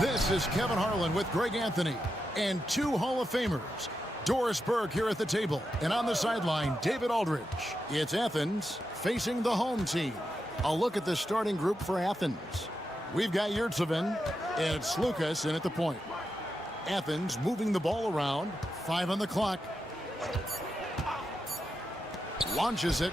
This is Kevin Harlan with Greg Anthony and two Hall of Famers. Doris Berg here at the table, and on the sideline, David Aldridge. It's Athens facing the home team. A look at the starting group for Athens. We've got Yurtsevin, and it's Lucas in at the point. Athens moving the ball around. 5 on the clock. Launches it.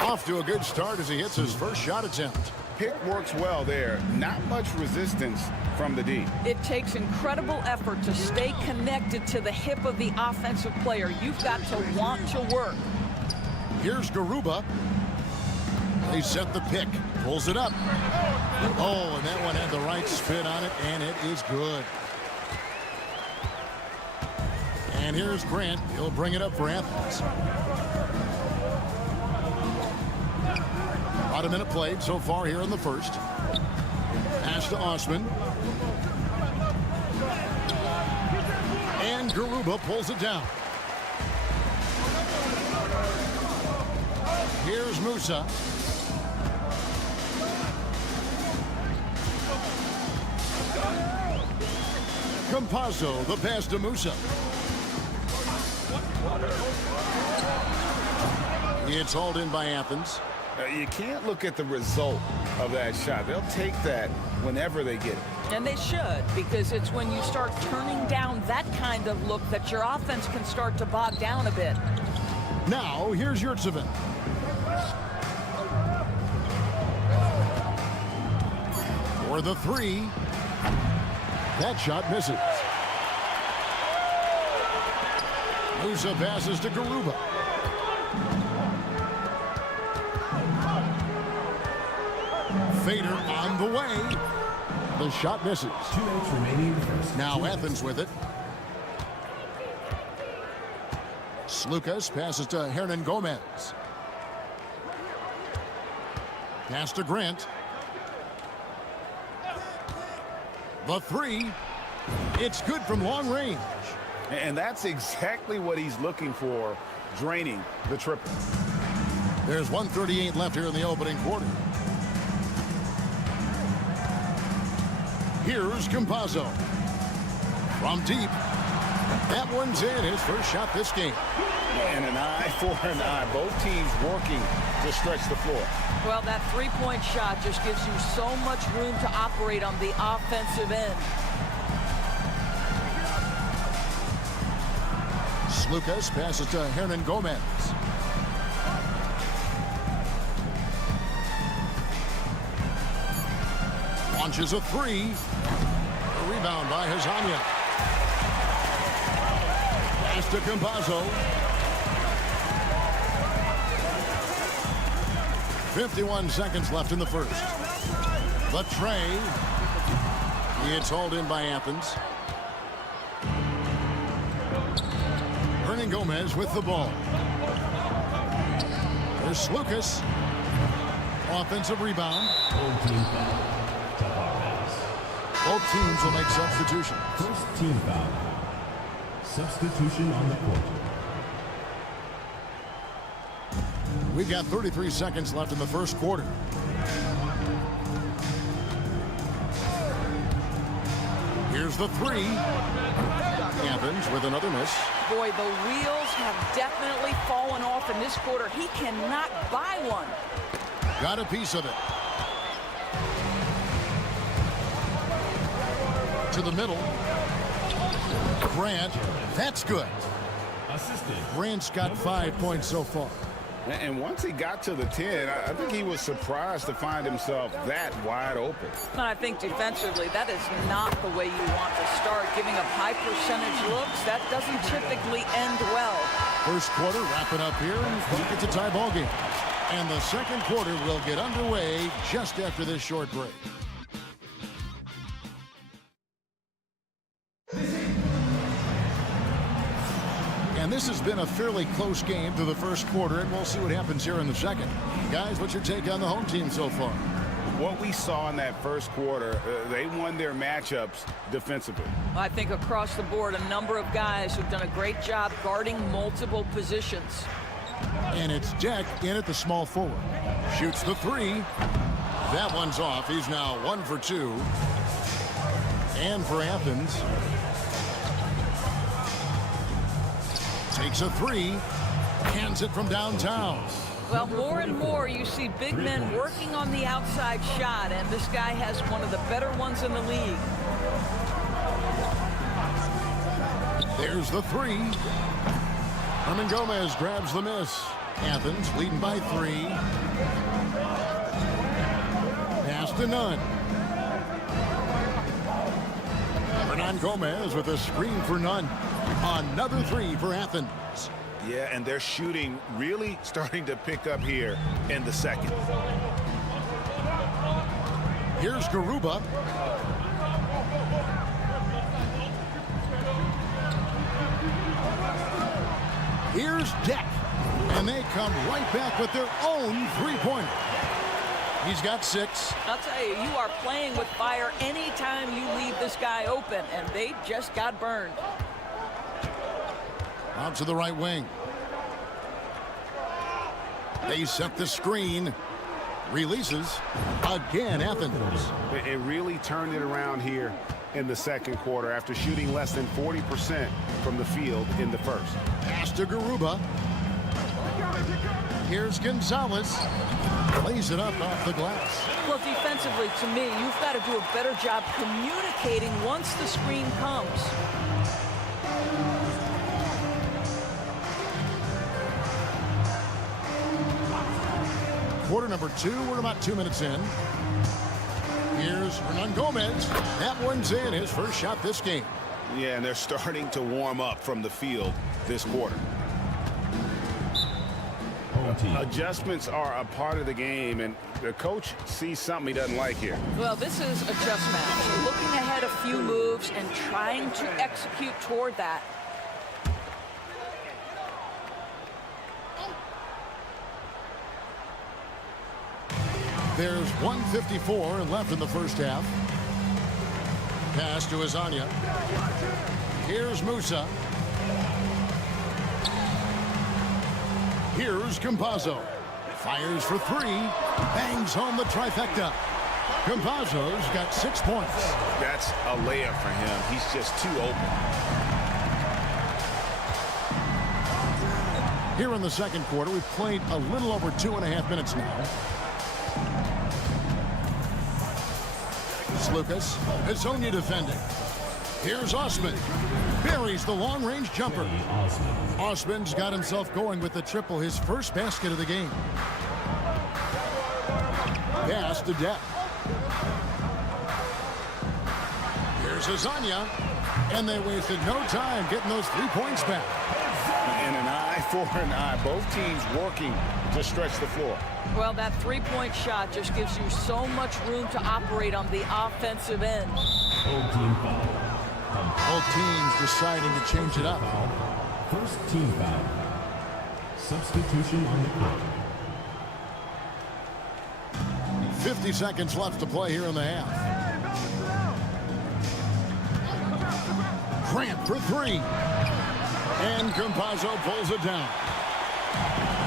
Off to a good start as he hits his first shot attempt. Pick works well there. Not much resistance from the D. It takes incredible effort to stay connected to the hip of the offensive player. You've got to want to work. Here's Garuba. They set the pick. Pulls it up. Oh, and that one had the right spin on it, and it is good. And here's Grant. He'll bring it up for Athens. About a minute played so far here in the first. Pass to Osman. And Garuba pulls it down. Here's Musa. Campazzo, the pass to Musa. It's hauled in by Athens. You can't look at the result of that shot. They'll take that whenever they get it. And they should, because it's when you start turning down that kind of look that your offense can start to bog down a bit. Now, here's Yurtsevin. For the three. That shot misses. Musa passes to Garuba. Fader on the way. The shot misses. 2 minutes remaining. Now Athens with it. Slukas passes to Hernan Gomez. Pass to Grant. The three. It's good from long range. And that's exactly what he's looking for, draining the triple. There's 1:38 left here in the opening quarter. Here's Campazzo. From deep. That one's in. His first shot this game. And an eye for an eye. Both teams working to stretch the floor. Well, that three-point shot just gives you so much room to operate on the offensive end. Lucas passes to Hernan Gomez. Launches a three. A rebound by Hazania. Pass to Campazzo. 51 seconds left in the first. The tray. It's hauled in by Athens. Hernan Gomez with the ball. There's Lucas. Offensive rebound. Both teams will make substitutions. First team foul. Substitution on the court. We've got 33 seconds left in the first quarter. Here's the three. Athens with another miss. Boy, the wheels have definitely fallen off in this quarter. He cannot buy one. Got a piece of it. To the middle. Grant. That's good. Grant's got 5 points so far. And once he got to the 10, I think he was surprised to find himself that wide open. And I think defensively, that is not the way you want to start. Giving up high percentage looks, that doesn't typically end well. First quarter wrapping up here, and it's a tie ball game. And the second quarter will get underway just after this short break. And this has been a fairly close game through the first quarter, and we'll see what happens here in the second. Guys, what's your take on the home team so far? What we saw in that first quarter, they won their matchups defensively. I think across the board, a number of guys who've done a great job guarding multiple positions. And it's Deck in at the small forward. Shoots the three. That one's off. He's now 1 for 2. And for Athens. Takes a three. Hands it from downtown. Well, more and more you see big men working on the outside shot, and this guy has one of the better ones in the league. There's the three. Hernan Gomez grabs the miss. Athens leading by 3. Pass to none. Hernan Gomez with a screen for none. Another 3 for Athens. Yeah, and their shooting really starting to pick up here in the second. Here's Garuba. Here's Deck. And they come right back with their own three-pointer. He's got 6. I'll tell you, you are playing with fire anytime you leave this guy open, and they just got burned. Out to the right wing. They set the screen. Releases. Again, Athens. It really turned it around here in the second quarter after shooting less than 40% from the field in the first. Pass to Garuba. Here's Gonzalez. Plays it up off the glass. Well, defensively, to me, you've got to do a better job communicating once the screen comes. Quarter number 2, we're about 2 minutes in. Here's Hernan Gomez. That one's in, his first shot this game. Yeah, and they're starting to warm up from the field this quarter. Adjustments are a part of the game, and the coach sees something he doesn't like here. Well, this is a chess match. Looking ahead a few moves and trying to execute toward that. There's 1:54 left in the first half. Pass to Azania. Here's Musa. Here's Campazzo. Fires for 3. Bangs home the trifecta. Campazzo's got 6 points. That's a layup for him. He's just too open. Here in the second quarter, we've played a little over 2.5 minutes now. Lucas, Hazonia defending. Here's Osman. Buries the long-range jumper. Osman's got himself going with the triple, his first basket of the game. Pass to Depp. Here's Hazonia. And they wasted no time getting those 3 points back. And an eye for an eye. Both teams working to stretch the floor. Well, that three-point shot just gives you so much room to operate on the offensive end. Both teams deciding to change it up. First team foul. Substitution on the court. 50 seconds left to play here in the half. Grant for 3. And Campazzo pulls it down.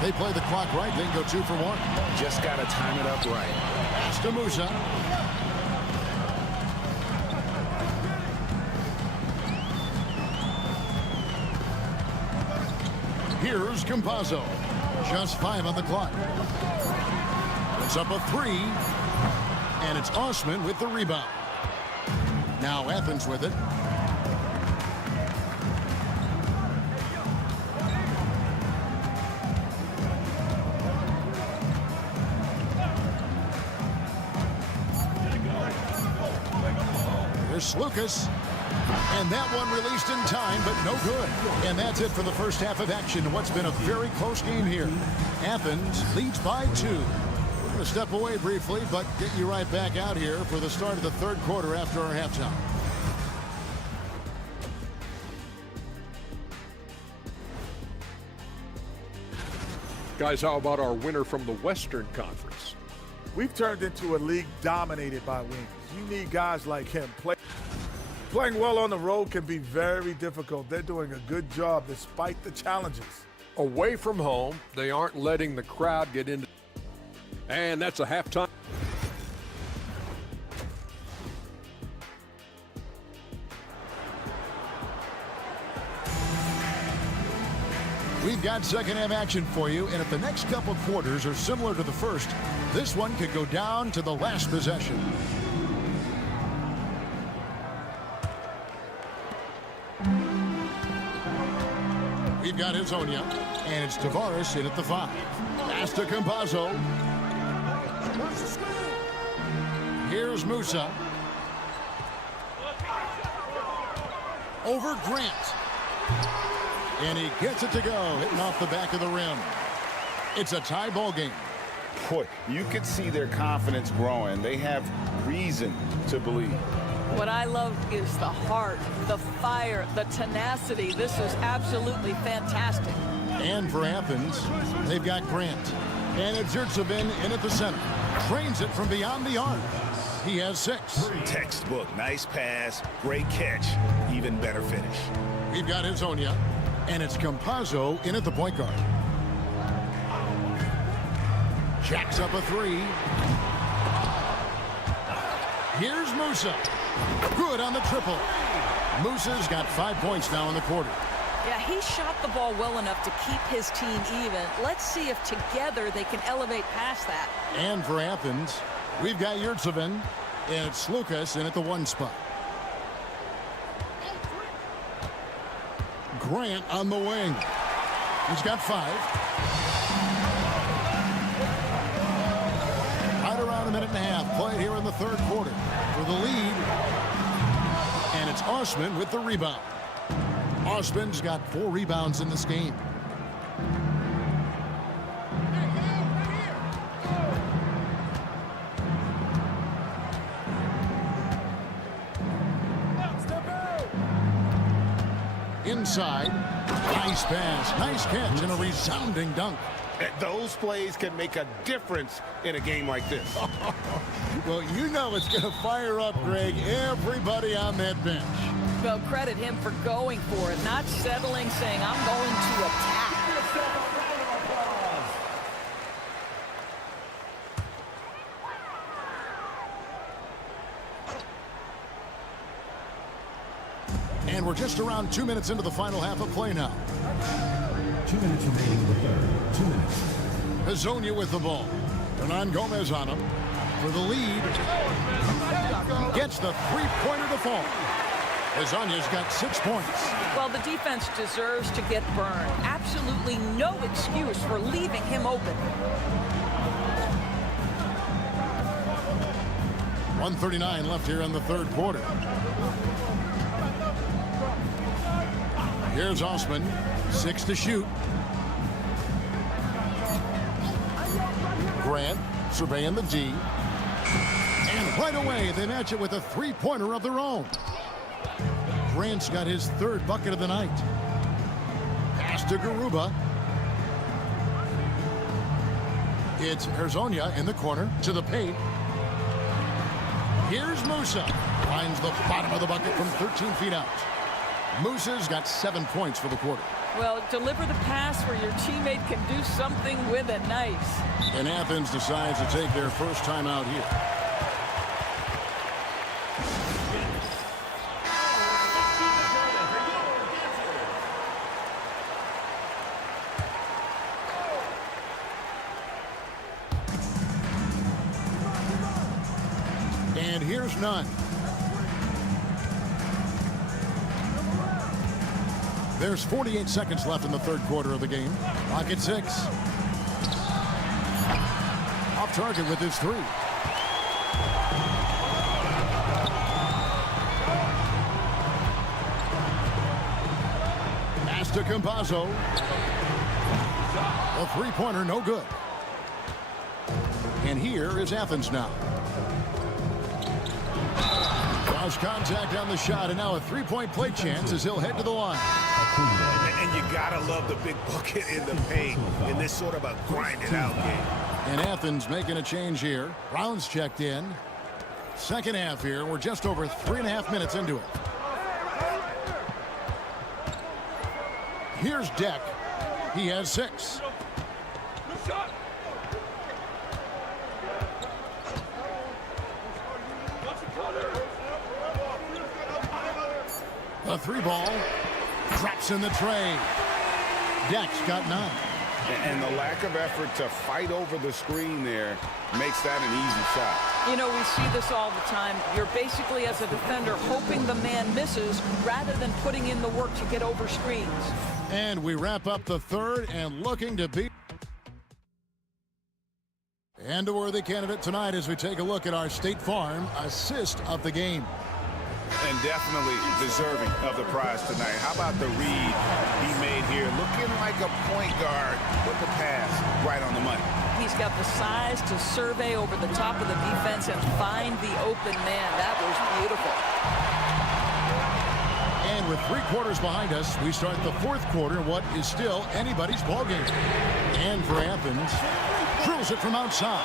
They play the clock right, then go 2 for 1. Just got to time it up right. Pass to Musa. Here's Campazzo. Just 5 on the clock. It's up a 3. And it's Osman with the rebound. Now Athens with it. Lucas, and that one released in time, but no good. And that's it for the first half of action. What's been a very close game here. Athens leads by 2. We're going to step away briefly, but get you right back out here for the start of the third quarter after our halftime. Guys, how about our winner from the Western Conference? We've turned into a league dominated by wings. You need guys like him. Playing well on the road can be very difficult. They're doing a good job despite the challenges. Away from home, they aren't letting the crowd get into. And that's a halftime. We've got second half action for you, and if the next couple quarters are similar to the first, this one could go down to the last possession. We've got Hazonia, and it's Tavares in at the 5. Pass to Campazzo. Here's Musa. Over Grant. And he gets it to go, hitting off the back of the rim. It's a tie ball game. Boy, you can see their confidence growing. They have reason to believe. What I love is the heart, the fire, the tenacity. This is absolutely fantastic. And for Athens, they've got Grant. And it's Yurtsevin in at the center. Trains it from beyond the arc. He has 6. Textbook. Nice pass. Great catch. Even better finish. We've got Hazonia. And it's Campazzo in at the point guard. Jacks up a 3. Here's Musa. Good on the triple. Musa's got 5 points now in the quarter. Yeah, he shot the ball well enough to keep his team even. Let's see if together they can elevate past that. And for Athens, we've got Yurtsevin, and it's Lucas in at the 1 spot. Grant on the wing. He's got 5. Right around a minute and a half played here in the third quarter for the lead. And it's Osman with the rebound. Osman's got 4 rebounds in this game. Inside. Nice pass. Nice catch and a resounding dunk. Those plays can make a difference in a game like this. Well, you know it's going to fire up, Greg, everybody on that bench. Well, credit him for going for it, not settling, saying, I'm going to attack. And we're just around 2 minutes into the final half of play now. 2 minutes remaining in the third. 2 minutes. Hazonia with the ball. Hernan Gomez on him for the lead. Gets the three-pointer to fall. Hazonia's got 6 points. Well, the defense deserves to get burned. Absolutely no excuse for leaving him open. 1:39 left here in the third quarter. Here's Osman, 6 to shoot. Grant surveying the D. And right away, they match it with a three-pointer of their own. Grant's got his third bucket of the night. Pass to Garuba. It's Hazonia in the corner to the paint. Here's Musa. Finds the bottom of the bucket from 13 feet out. Musa's got 7 points for the quarter. Well, deliver the pass where your teammate can do something with it. Nice. And Athens decides to take their first time out here. And here's none. There's 48 seconds left in the third quarter of the game. Clock at 6. Off target with his 3. Pass to Campazzo. A three-pointer, no good. And here is Athens now. Lost contact on the shot, and now a three-point play chance as he'll head to the line. And you gotta love the big bucket in the paint in this sort of a grinded-out game. And Athens making a change here. Brown's checked in. Second half here. We're just over 3.5 minutes into it. Here's Deck. He has 6. A 3-ball. Drops in the tray. Deck's got 9. And the lack of effort to fight over the screen there makes that an easy shot. You know, we see this all the time. You're basically, as a defender, hoping the man misses rather than putting in the work to get over screens. And we wrap up the third and looking to beat. And a worthy candidate tonight as we take a look at our State Farm assist of the game. And definitely deserving of the prize tonight. How about the read he made here? Looking like a point guard with the pass right on the money. He's got the size to survey over the top of the defense and find the open man. That was beautiful. And with 3 quarters behind us, we start the fourth quarter in what is still anybody's ballgame. And for Athens, drills it from outside.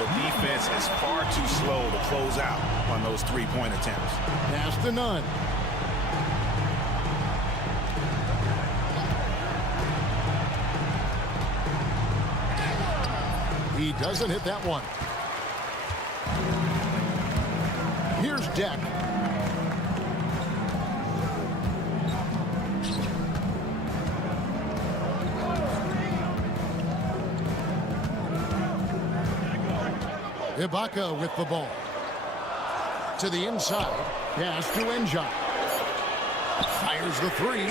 The defense is far too slow to close out on those three-point attempts. Pass to none. He doesn't hit that one. Here's Deck. Ibaka with the ball. To the inside. Pass to Enja. Fires the 3.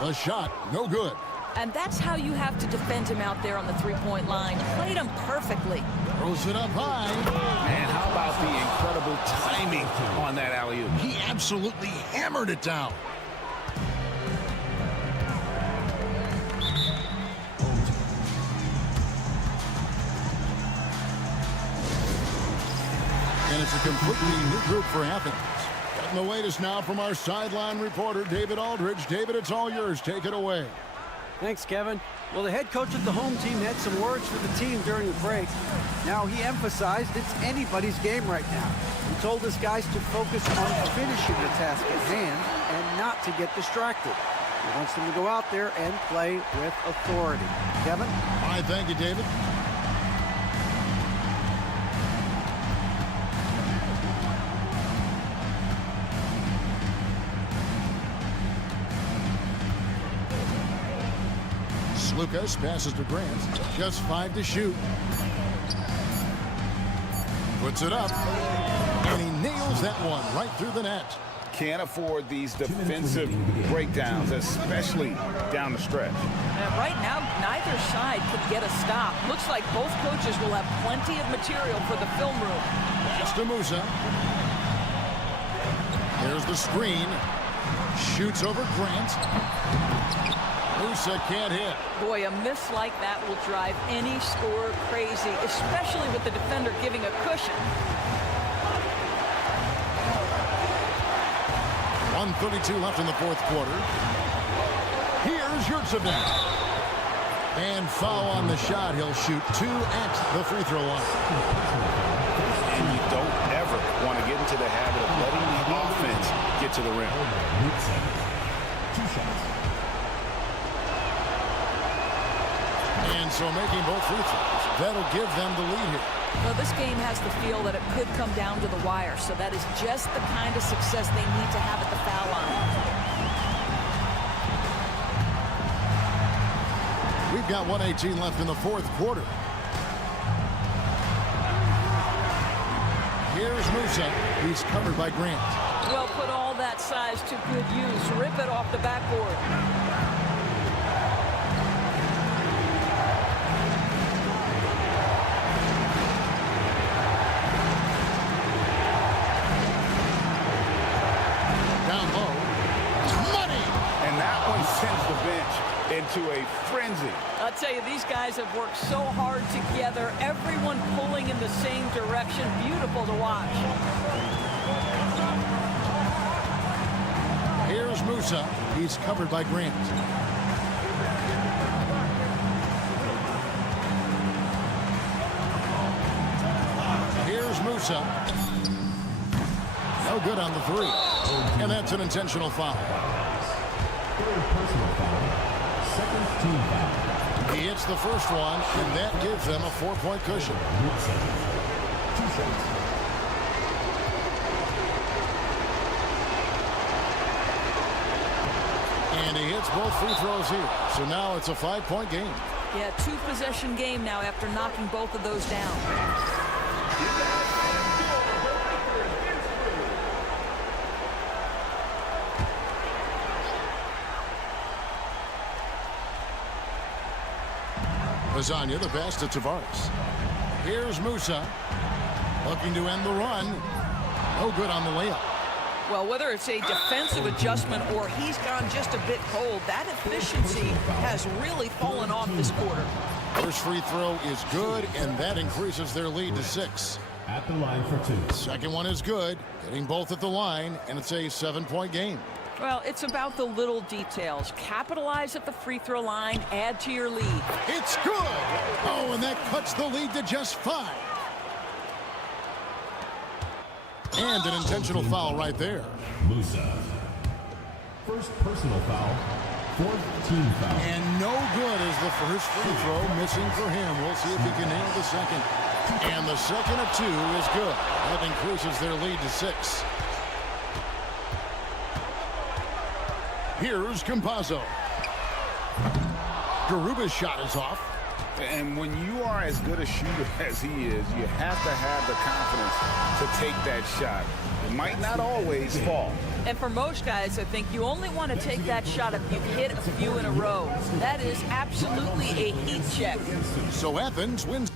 The shot, no good. And that's how you have to defend him out there on the three-point line. Played him perfectly. Throws it up high. Man, how about the incredible timing on that alley-oop? He absolutely hammered it down. And it's a completely new group for Athens. Getting the latest now from our sideline reporter, David Aldridge. David, it's all yours. Take it away. Thanks, Kevin. Well, the head coach of the home team had some words for the team during the break. Now, he emphasized it's anybody's game right now. He told his guys to focus on finishing the task at hand and not to get distracted. He wants them to go out there and play with authority. Kevin? All right, thank you, David. Lucas passes to Grant. Just 5 to shoot. Puts it up. And he nails that one right through the net. Can't afford these defensive breakdowns, especially down the stretch. And right now, neither side could get a stop. Looks like both coaches will have plenty of material for the film room. Pass to Musa. There's the screen. Shoots over Grant. Musa can't hit. Boy, a miss like that will drive any scorer crazy, especially with the defender giving a cushion. 1:32 left in the fourth quarter. Here's Yurtsevich. And foul on the shot. He'll shoot 2 at the free throw line. And you don't ever want to get into the habit of letting the offense get to the rim. 2 shots. And so making both free throws, that'll give them the lead here. Well, this game has the feel that it could come down to the wire, so that is just the kind of success they need to have at the foul line. We've got 1:18 left in the fourth quarter. Here's Musa. He's covered by Grant. Well, put all that size to good use. Rip it off the backboard. Sends the bench into a frenzy. I'll tell you, these guys have worked so hard together. Everyone pulling in the same direction. Beautiful to watch. Here's Musa. He's covered by Grant. Here's Musa. No good on the 3. And that's an intentional foul. Third personal foul. Second team foul. He hits the first one, and that gives them a 4-point cushion. 2 shots. And he hits both free throws here. So now it's a 5-point game. Yeah, 2-possession game now after knocking both of those down. Lasagna, the pass to Tavares. Here's Musa. Looking to end the run. No good on the layup. Well, whether it's a defensive adjustment or he's gone just a bit cold, that efficiency has really fallen off this quarter. First free throw is good, and that increases their lead to 6. At the line for 2. Second one is good. Hitting both at the line, and it's a 7-point game. Well, it's about the little details. Capitalize at the free throw line, add to your lead. It's good! Oh, and that cuts the lead to just 5. And an intentional foul right there. Musa. First personal foul. Fourth team foul. And no good is the first free throw missing for him. We'll see if he can nail the second. And the second of 2 is good. That increases their lead to 6. Here's Campazzo. Garuba's shot is off. And when you are as good a shooter as he is, you have to have the confidence to take that shot. It might not always fall. And for most guys, I think you only want to take that shot if you've hit a few in a row. That is absolutely a heat check. So Athens wins.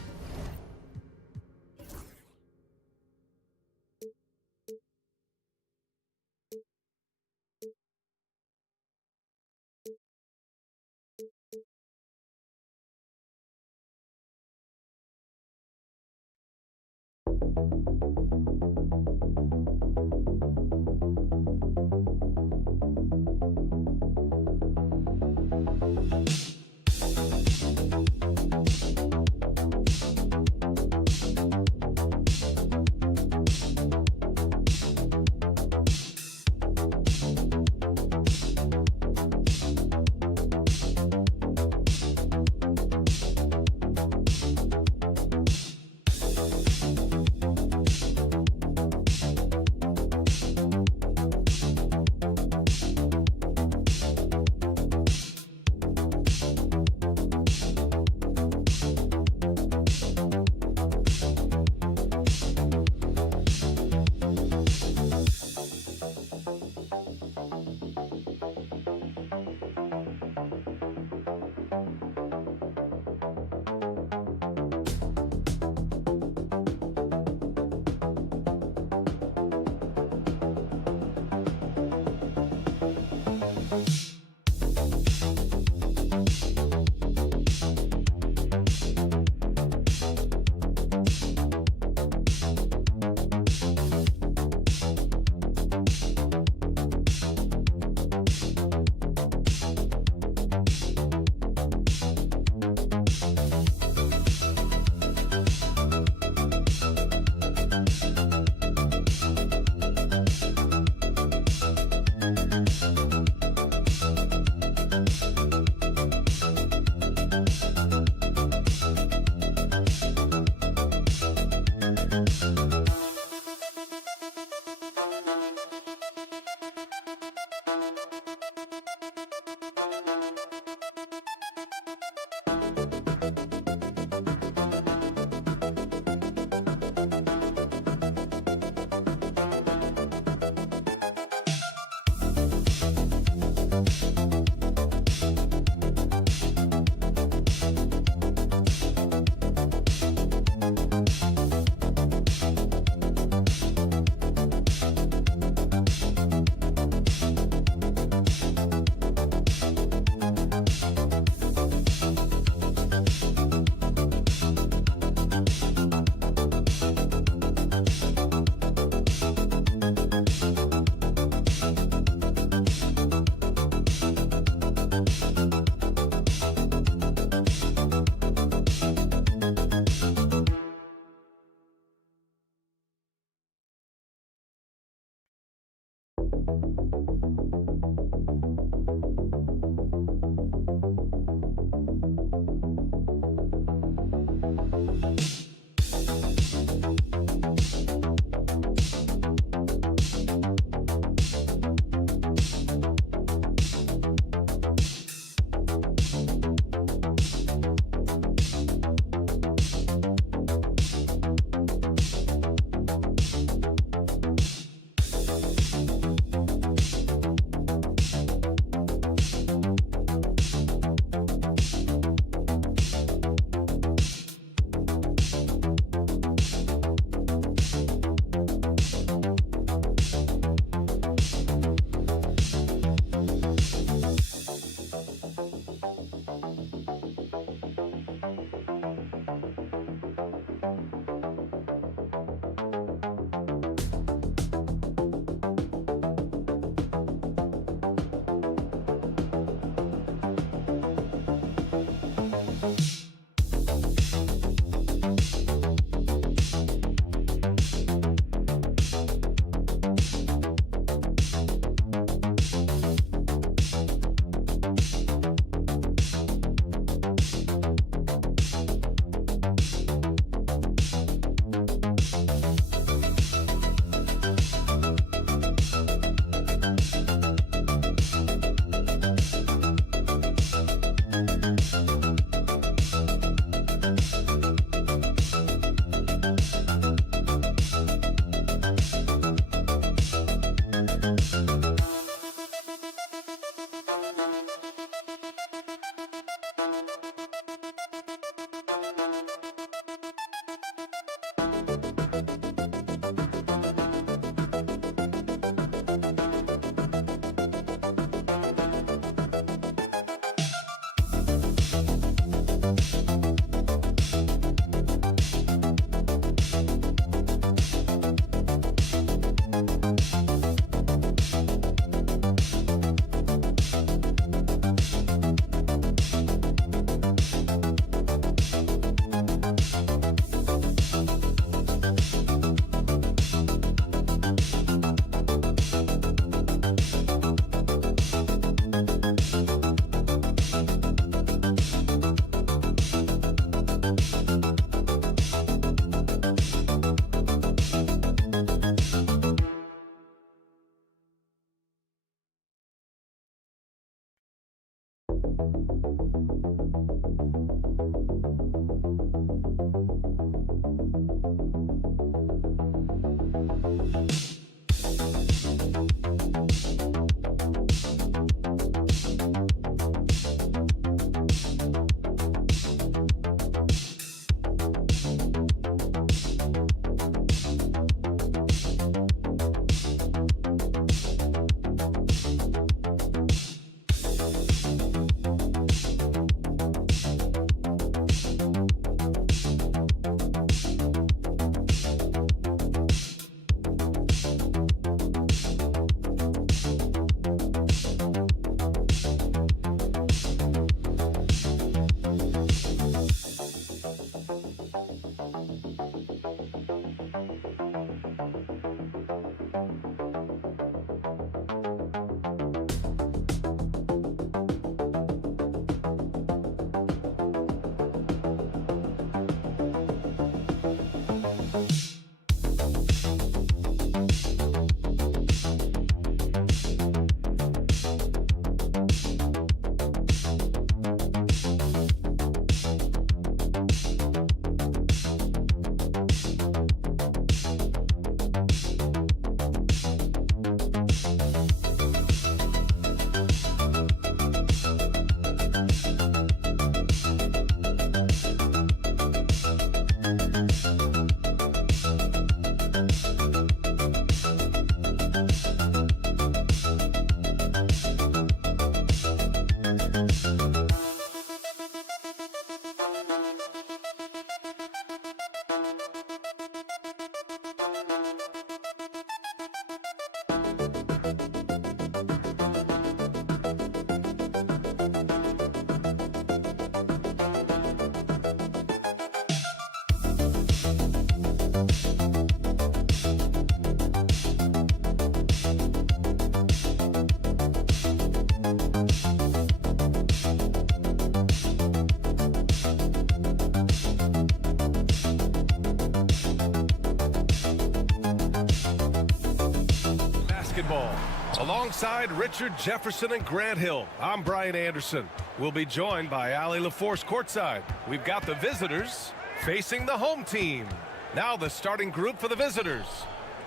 Alongside Richard Jefferson and Grant Hill, I'm Brian Anderson. We'll be joined by Ali LaForce courtside. We've got the visitors facing the home team. Now the starting group for the visitors.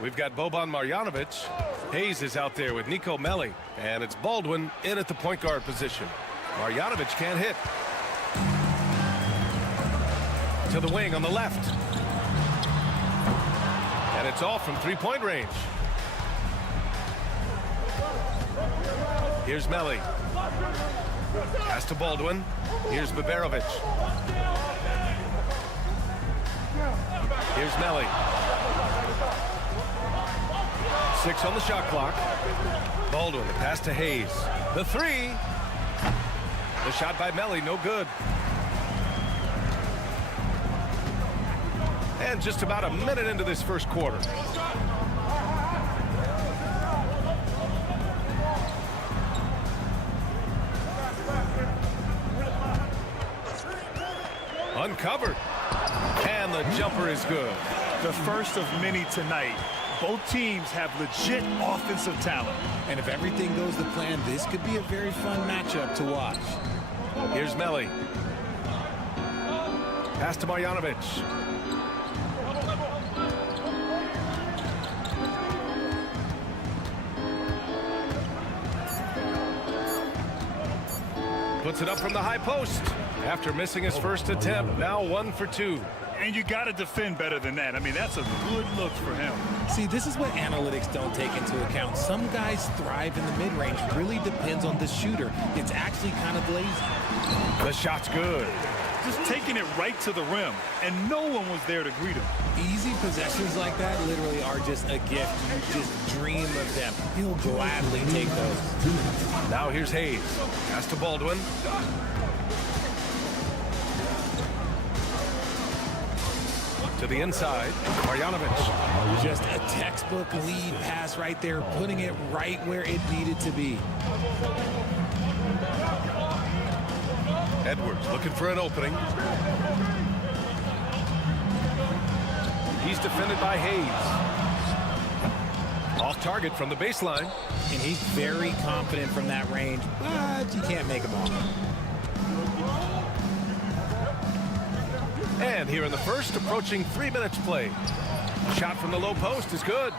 We've got Boban Marjanovic. Hayes is out there with Nico Melli. And it's Baldwin in at the point guard position. Marjanovic can't hit. To the wing on the left. And it's off from three-point range. Here's Melli. Pass to Baldwin. Here's Baberovic. Here's Melli. 6 on the shot clock. Baldwin, the pass to Hayes. The three. The shot by Melli, no good. And just about a minute into this first quarter. Uncovered. And the jumper is good. The first of many tonight. Both teams have legit offensive talent. And if everything goes to plan, this could be a very fun matchup to watch. Here's Melli. Pass to Marjanovic. Puts it up from the high post. After missing his first attempt, now 1 for 2. And you got to defend better than that. I mean, that's a good look for him. See, this is what analytics don't take into account. Some guys thrive in the mid-range. Really depends on the shooter. It's actually kind of lazy. The shot's good. Just taking it right to the rim, and no one was there to greet him. Easy possessions like that literally are just a gift. You just dream of them. He'll gladly take those. Now here's Hayes. Pass to Baldwin. To the inside, Marjanovic. Just a textbook lead pass right there, putting it right where it needed to be. Edwards looking for an opening. He's defended by Hayes. Off target from the baseline. And he's very confident from that range, but you can't make him all. And here in the first, approaching 3 minutes play. Shot from the low post is good.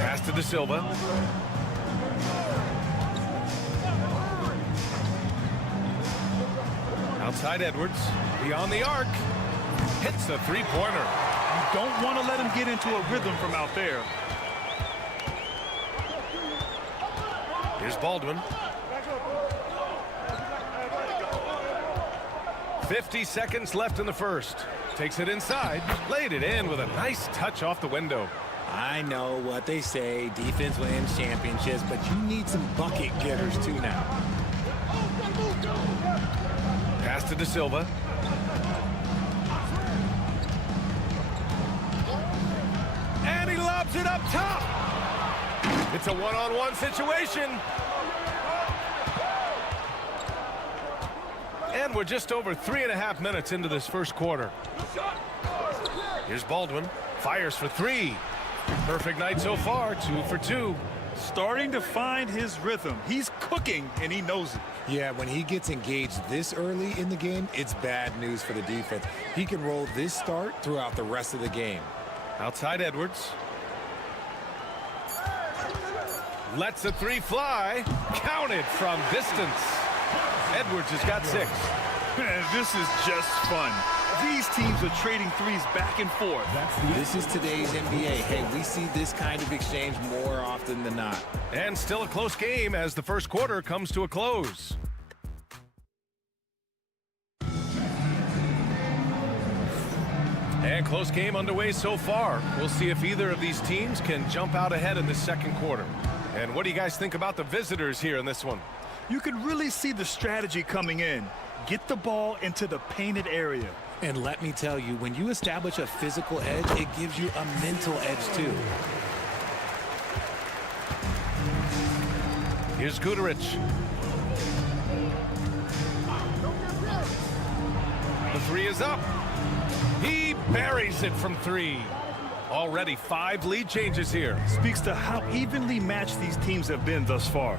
Pass to De Silva. Outside Edwards. Beyond the arc. Hits a three-pointer. You don't want to let him get into a rhythm from out there. Here's Baldwin. 50 seconds left in the first. Takes it inside. Laid it in with a nice touch off the window. I know what they say. Defense wins championships, but you need some bucket getters too now. Pass to De Silva. And he lobs it up top. It's a one-on-one situation. And we're just over 3.5 minutes into this first quarter. Here's Baldwin. Fires for three. Perfect night so far, 2 for 2. Starting to find his rhythm. He's cooking, and he knows it. Yeah, when he gets engaged this early in the game, it's bad news for the defense. He can roll this start throughout the rest of the game. Outside Edwards. Lets the three fly. Counted from distance. Edwards has got 6. This is just fun. These teams are trading threes back and forth. This is today's NBA. Hey, we see this kind of exchange more often than not. And still a close game as the first quarter comes to a close. And close game underway so far. We'll see if either of these teams can jump out ahead in the second quarter. And what do you guys think about the visitors here in this one? You can really see the strategy coming in. Get the ball into the painted area. And let me tell you, when you establish a physical edge, it gives you a mental edge too. Here's Guduric. The three is up. He buries it from three. Already 5 lead changes here. Speaks to how evenly matched these teams have been thus far.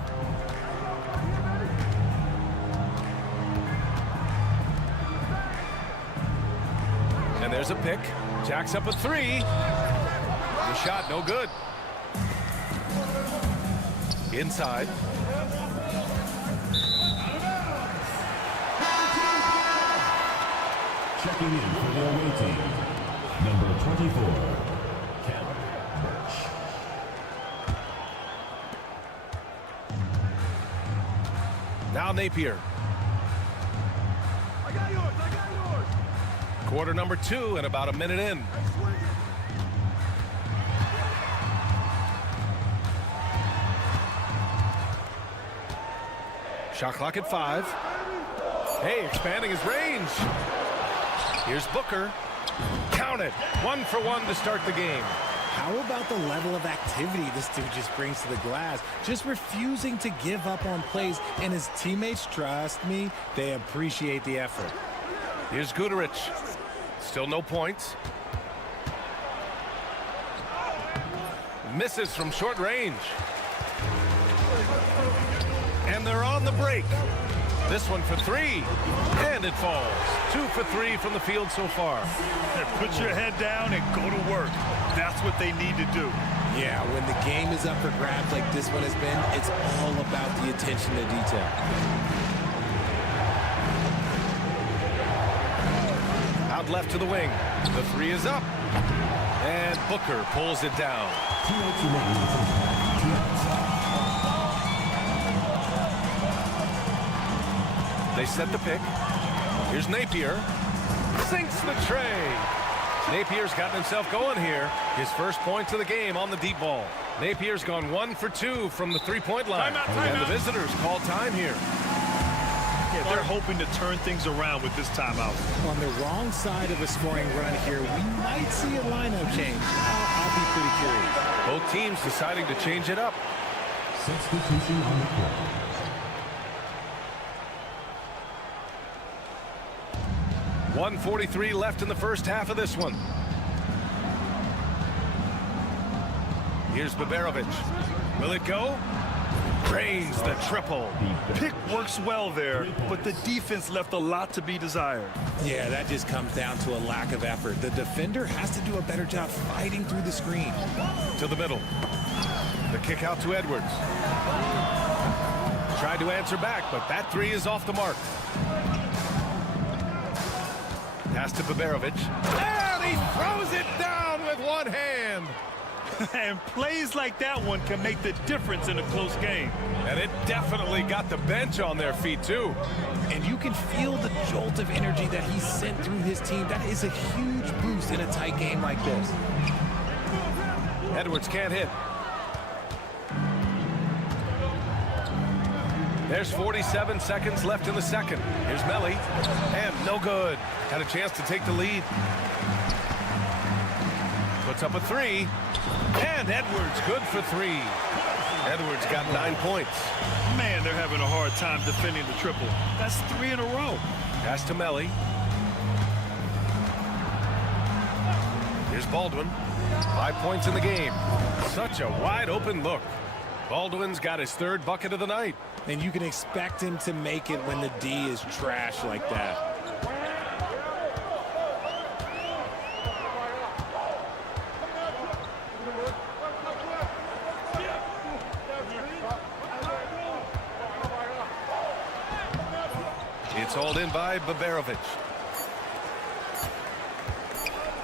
And there's a pick. Jacks up a 3. The shot no good. Inside. Checking in for the away team, number 24, Cam Birch. Now Napier. I got yours. Quarter number 2 and about a minute in. Shot clock at 5. Hey, expanding his range. Here's Booker. Count it. 1 for 1 to start the game. How about the level of activity this dude just brings to the glass? Just refusing to give up on plays, and his teammates, trust me, they appreciate the effort. Here's Guduric. Still no points. Misses from short range. And they're on the break. This one for 3. And it falls. 2 for 3 from the field so far. Put your head down and go to work. That's what they need to do. Yeah, when the game is up for grabs like this one has been, it's all about the attention to detail. Out left to the wing. The 3 is up. And Booker pulls it down. They set the pick. Here's Napier. Sinks the tray. Napier's gotten himself going here. His first points of the game on the deep ball. Napier's gone 1 for 2 from the three-point line. And the visitors call time here. Yeah, they're hoping to turn things around with this timeout. On the wrong side of a scoring run here, we might see a lineup change. I'll be pretty curious. Both teams deciding to change it up. Substitution on the court. .143 left in the first half of this one. Here's Baberovic. Will it go? Drains the triple. Pick works well there, but the defense left a lot to be desired. Yeah, that just comes down to a lack of effort. The defender has to do a better job fighting through the screen. To the middle. The kick out to Edwards. Tried to answer back, but that 3 is off the mark. Pass to Baberovic. And he throws it down with one hand. And plays like that one can make the difference in a close game. And it definitely got the bench on their feet, too. And you can feel the jolt of energy that he sent through his team. That is a huge boost in a tight game like this. Edwards can't hit. There's 47 seconds left in the second. Here's Melly. And no good. Had a chance to take the lead. Puts up a 3. And Edwards good for 3. Edwards got 9 points. Man, they're having a hard time defending the triple. That's 3 in a row. Pass to Melly. Here's Baldwin. 5 points in the game. Such a wide open look. Baldwin's got his 3rd bucket of the night. And you can expect him to make it when the D is trash like that. It's hauled in by Baberovic.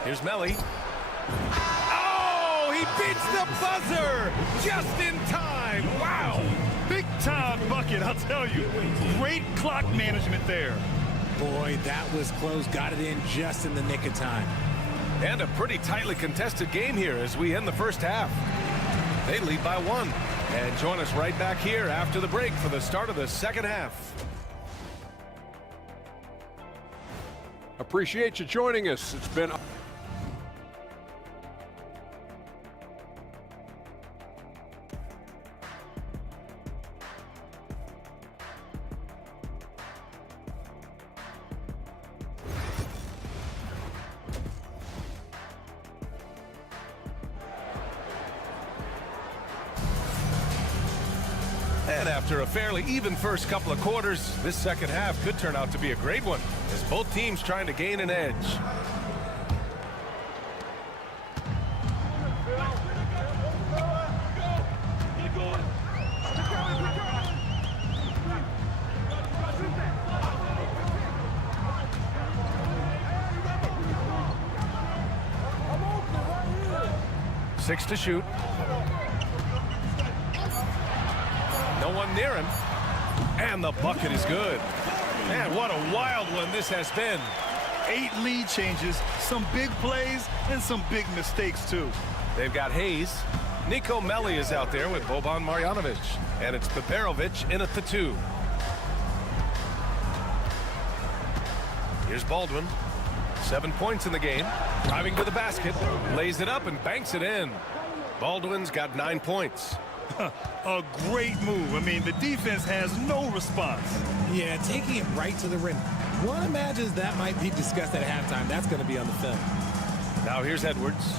Here's Melly. Oh, he beats the buzzer just in time. Wow. Big time bucket, I'll tell you. Great clock management there. Boy, that was close. Got it in just in the nick of time. And a pretty tightly contested game here as we end the first half. They lead by 1. And join us right back here after the break for the start of the second half. Appreciate you joining us. It's been... And after a fairly even first couple of quarters, this second half could turn out to be a great one as both teams trying to gain an edge. Six to shoot. No one near him. And the bucket is good. Man, what a wild one this has been. 8 lead changes, some big plays, and some big mistakes, too. They've got Hayes. Nico Melli is out there with Boban Marjanovic. And it's Beberovic in at the 2. Here's Baldwin. 7 points in the game. Driving to the basket. Lays it up and banks it in. Baldwin's got 9 points. A great move. I mean, the defense has no response. Yeah, taking it right to the rim. One imagines that might be discussed at halftime. That's going to be on the film. Now here's Edwards.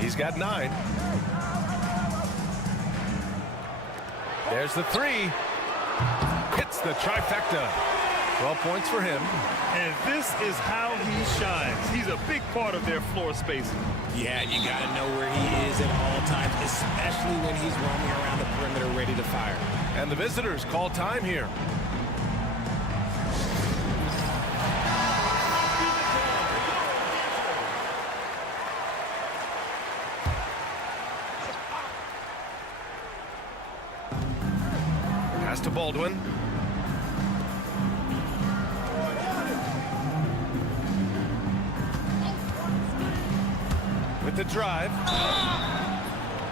He's got 9. There's the 3. Hits the trifecta. 12 points for him. And this is how he shines. He's a big part of their floor spacing. Yeah, you got to know where he is at all times, especially when he's roaming around the perimeter ready to fire. And the visitors call time here. Pass to Baldwin. With the drive.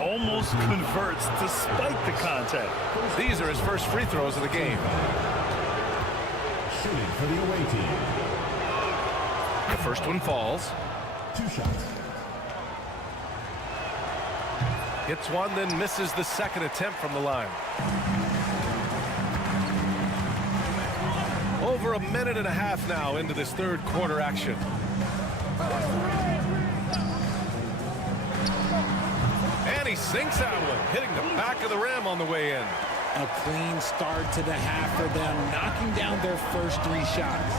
Almost converts despite the contact. These are his first free throws of the game. Shooting for the away team. The first one falls. 2 shots. Hits one, then misses the second attempt from the line. Over a minute and a half now into this third quarter action. And he sinks that one, hitting the back of the rim on the way in. A clean start to the half for them, knocking down their first 3 shots.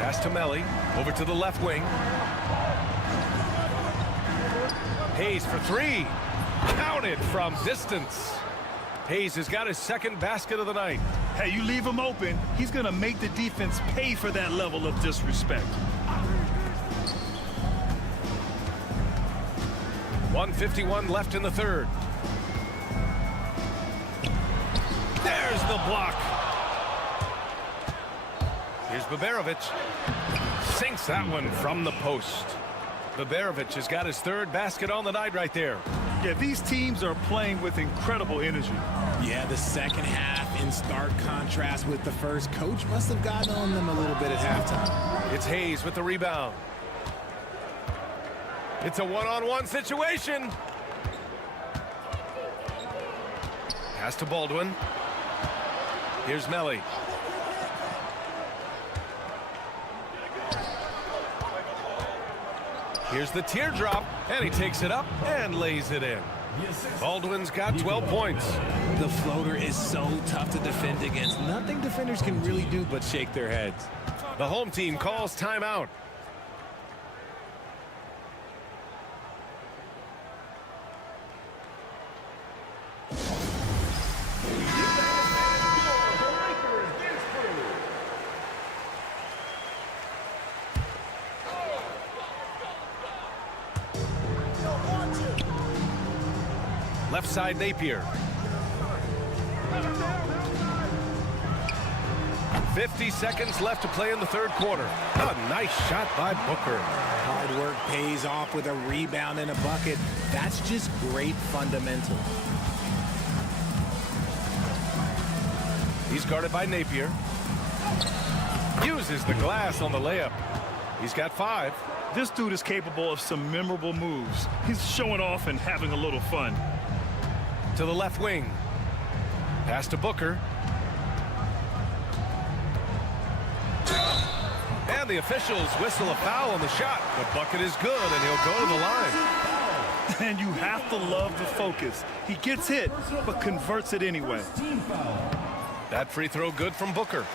Pass to Melli, over to the left wing. Hayes for 3. Counted from distance. Hayes has got his second basket of the night. Hey, you leave him open, he's going to make the defense pay for that level of disrespect. 1:51 left in the third. There's the block. Here's Beberovic. Sinks that one from the post. Beberovic has got his third basket on the night right there. Yeah, these teams are playing with incredible energy. Yeah, the second half in stark contrast with the first. Coach must have gotten on them a little bit at halftime. It's Hayes with the rebound. It's a one-on-one situation. Pass to Baldwin. Here's Melli. Here's the teardrop, and he takes it up and lays it in. Baldwin's got 12 points. The floater is so tough to defend against. Nothing defenders can really do but shake their heads. The home team calls timeout. Left side Napier. 50 seconds left to play in the third quarter. A nice shot by Booker. Hard work pays off with a rebound and a bucket. That's just great fundamentals. He's guarded by Napier. Uses the glass on the layup. He's got 5. This dude is capable of some memorable moves. He's showing off and having a little fun. To the left wing. Pass to Booker. And the officials whistle a foul on the shot. The bucket is good, and he'll go to the line. And you have to love the focus. He gets hit, but converts it anyway. That free throw good from Booker.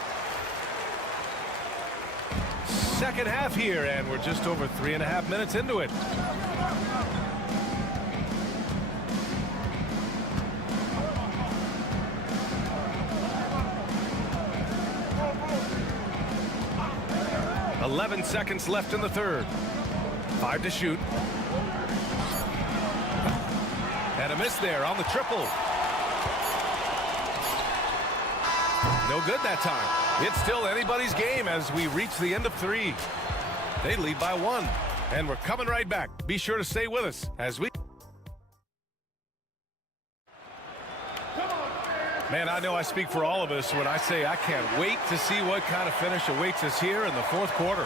Second half here, and we're just over 3.5 minutes into it. .11 seconds left in the third. 5 to shoot. And a miss there on the triple. No good that time. It's still anybody's game as we reach the end of 3. They lead by 1. And we're coming right back. Be sure to stay with us as we... Man, I know I speak for all of us when I say I can't wait to see what kind of finish awaits us here in the fourth quarter.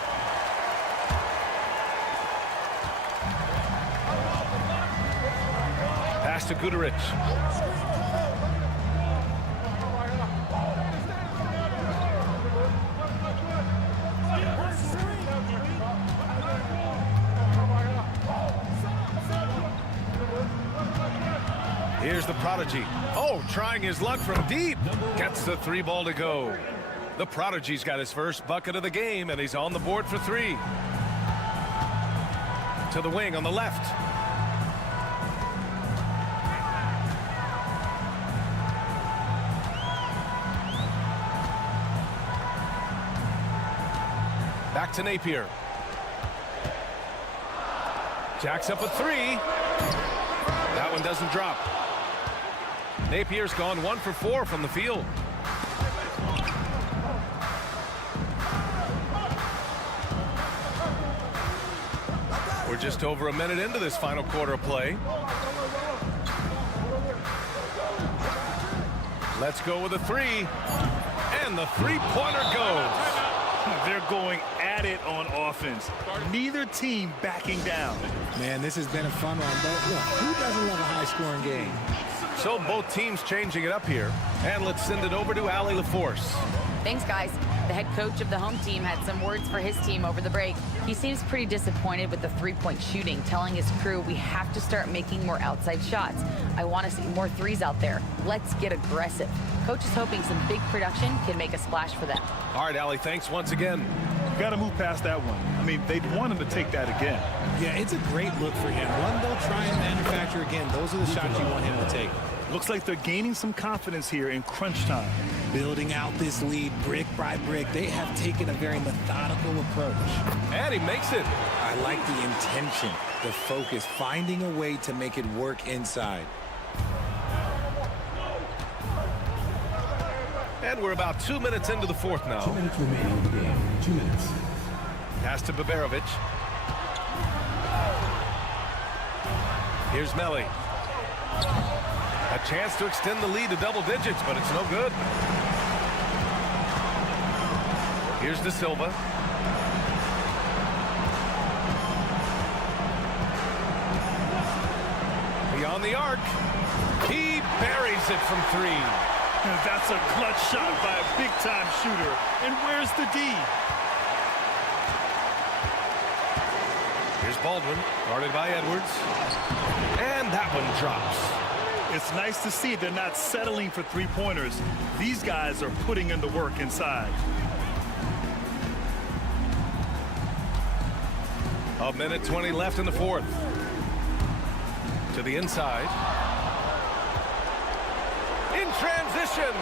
Pass to Guduric. Here's the prodigy. Oh, trying his luck from deep. Gets the 3 ball to go. The prodigy's got his first bucket of the game, and he's on the board for 3. To the wing on the left. Back to Napier. Jacks up a 3. That one doesn't drop. Napier's gone 1 for 4 from the field. We're just over a minute into this final quarter of play. Let's go with a 3. And the 3-pointer goes. They're going at it on offense. Neither team backing down. Man, this has been a fun one, but look, who doesn't love a high-scoring game? So both teams changing it up here. And let's send it over to Allie LaForce. Thanks, guys. The head coach of the home team had some words for his team over the break. He seems pretty disappointed with the 3-point shooting, telling his crew we have to start making more outside shots. I want to see more 3s out there. Let's get aggressive. Coach is hoping some big production can make a splash for them. All right, Allie, thanks once again. You got to move past that one. I mean, they'd want him to take that again. Yeah, it's a great look for him. One they'll try and manufacture again. Those are the shots you want him to take. Looks like they're gaining some confidence here in crunch time. Building out this lead brick by brick. They have taken a very methodical approach. And he makes it. I like the intention, the focus, finding a way to make it work inside. And we're about 2 minutes into the fourth now. 2 minutes remaining in the game. 2 minutes. Pass to Baberovic. Here's Melli. A chance to extend the lead to double digits, but it's no good. Here's De Silva. Beyond the arc. He buries it from 3. That's a clutch shot by a big-time shooter. And where's the D? Here's Baldwin, guarded by Edwards. And that one drops. It's nice to see they're not settling for 3-pointers. These guys are putting in the work inside. A minute 20 left in the fourth. To the inside. In transition.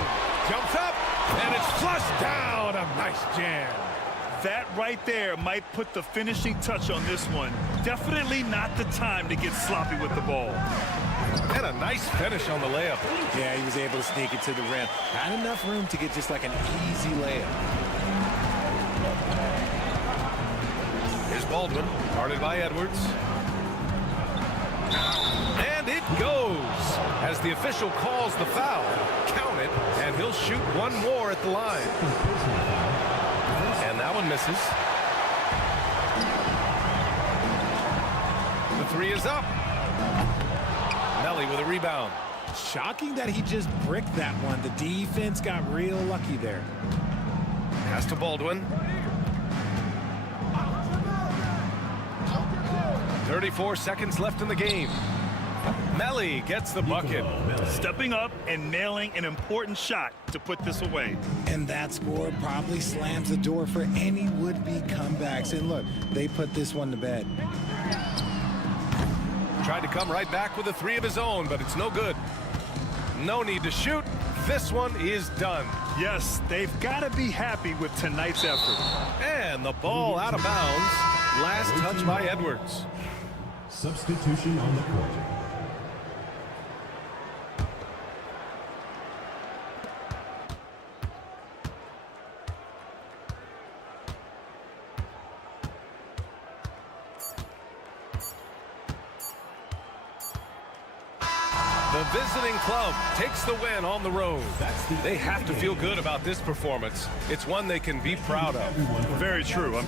Jumps up. And it's flushed down. A nice jam. That right there might put the finishing touch on this one. Definitely not the time to get sloppy with the ball. And a nice finish on the layup. Yeah, he was able to sneak it to the rim. Not enough room to get just like an easy layup. Here's Baldwin, guarded by Edwards. And it goes. As the official calls the foul, count it, and he'll shoot one more at the line. And that one misses. The three is up. Melly with a rebound. Shocking that he just bricked that one. The defense got real lucky there. Pass to Baldwin. 34 seconds left in the game. Melly gets the bucket. Stepping up and nailing an important shot to put this away. And that score probably slams the door for any would-be comebacks. And look, they put this one to bed. Tried to come right back with a three of his own, but it's no good. No need to shoot. This one is done. Yes, they've got to be happy with tonight's effort. And the ball out of bounds. Last touch by Edwards. Substitution on the court. The visiting club takes the win on the road. They have to feel good about this performance. It's one they can be proud of. Very true.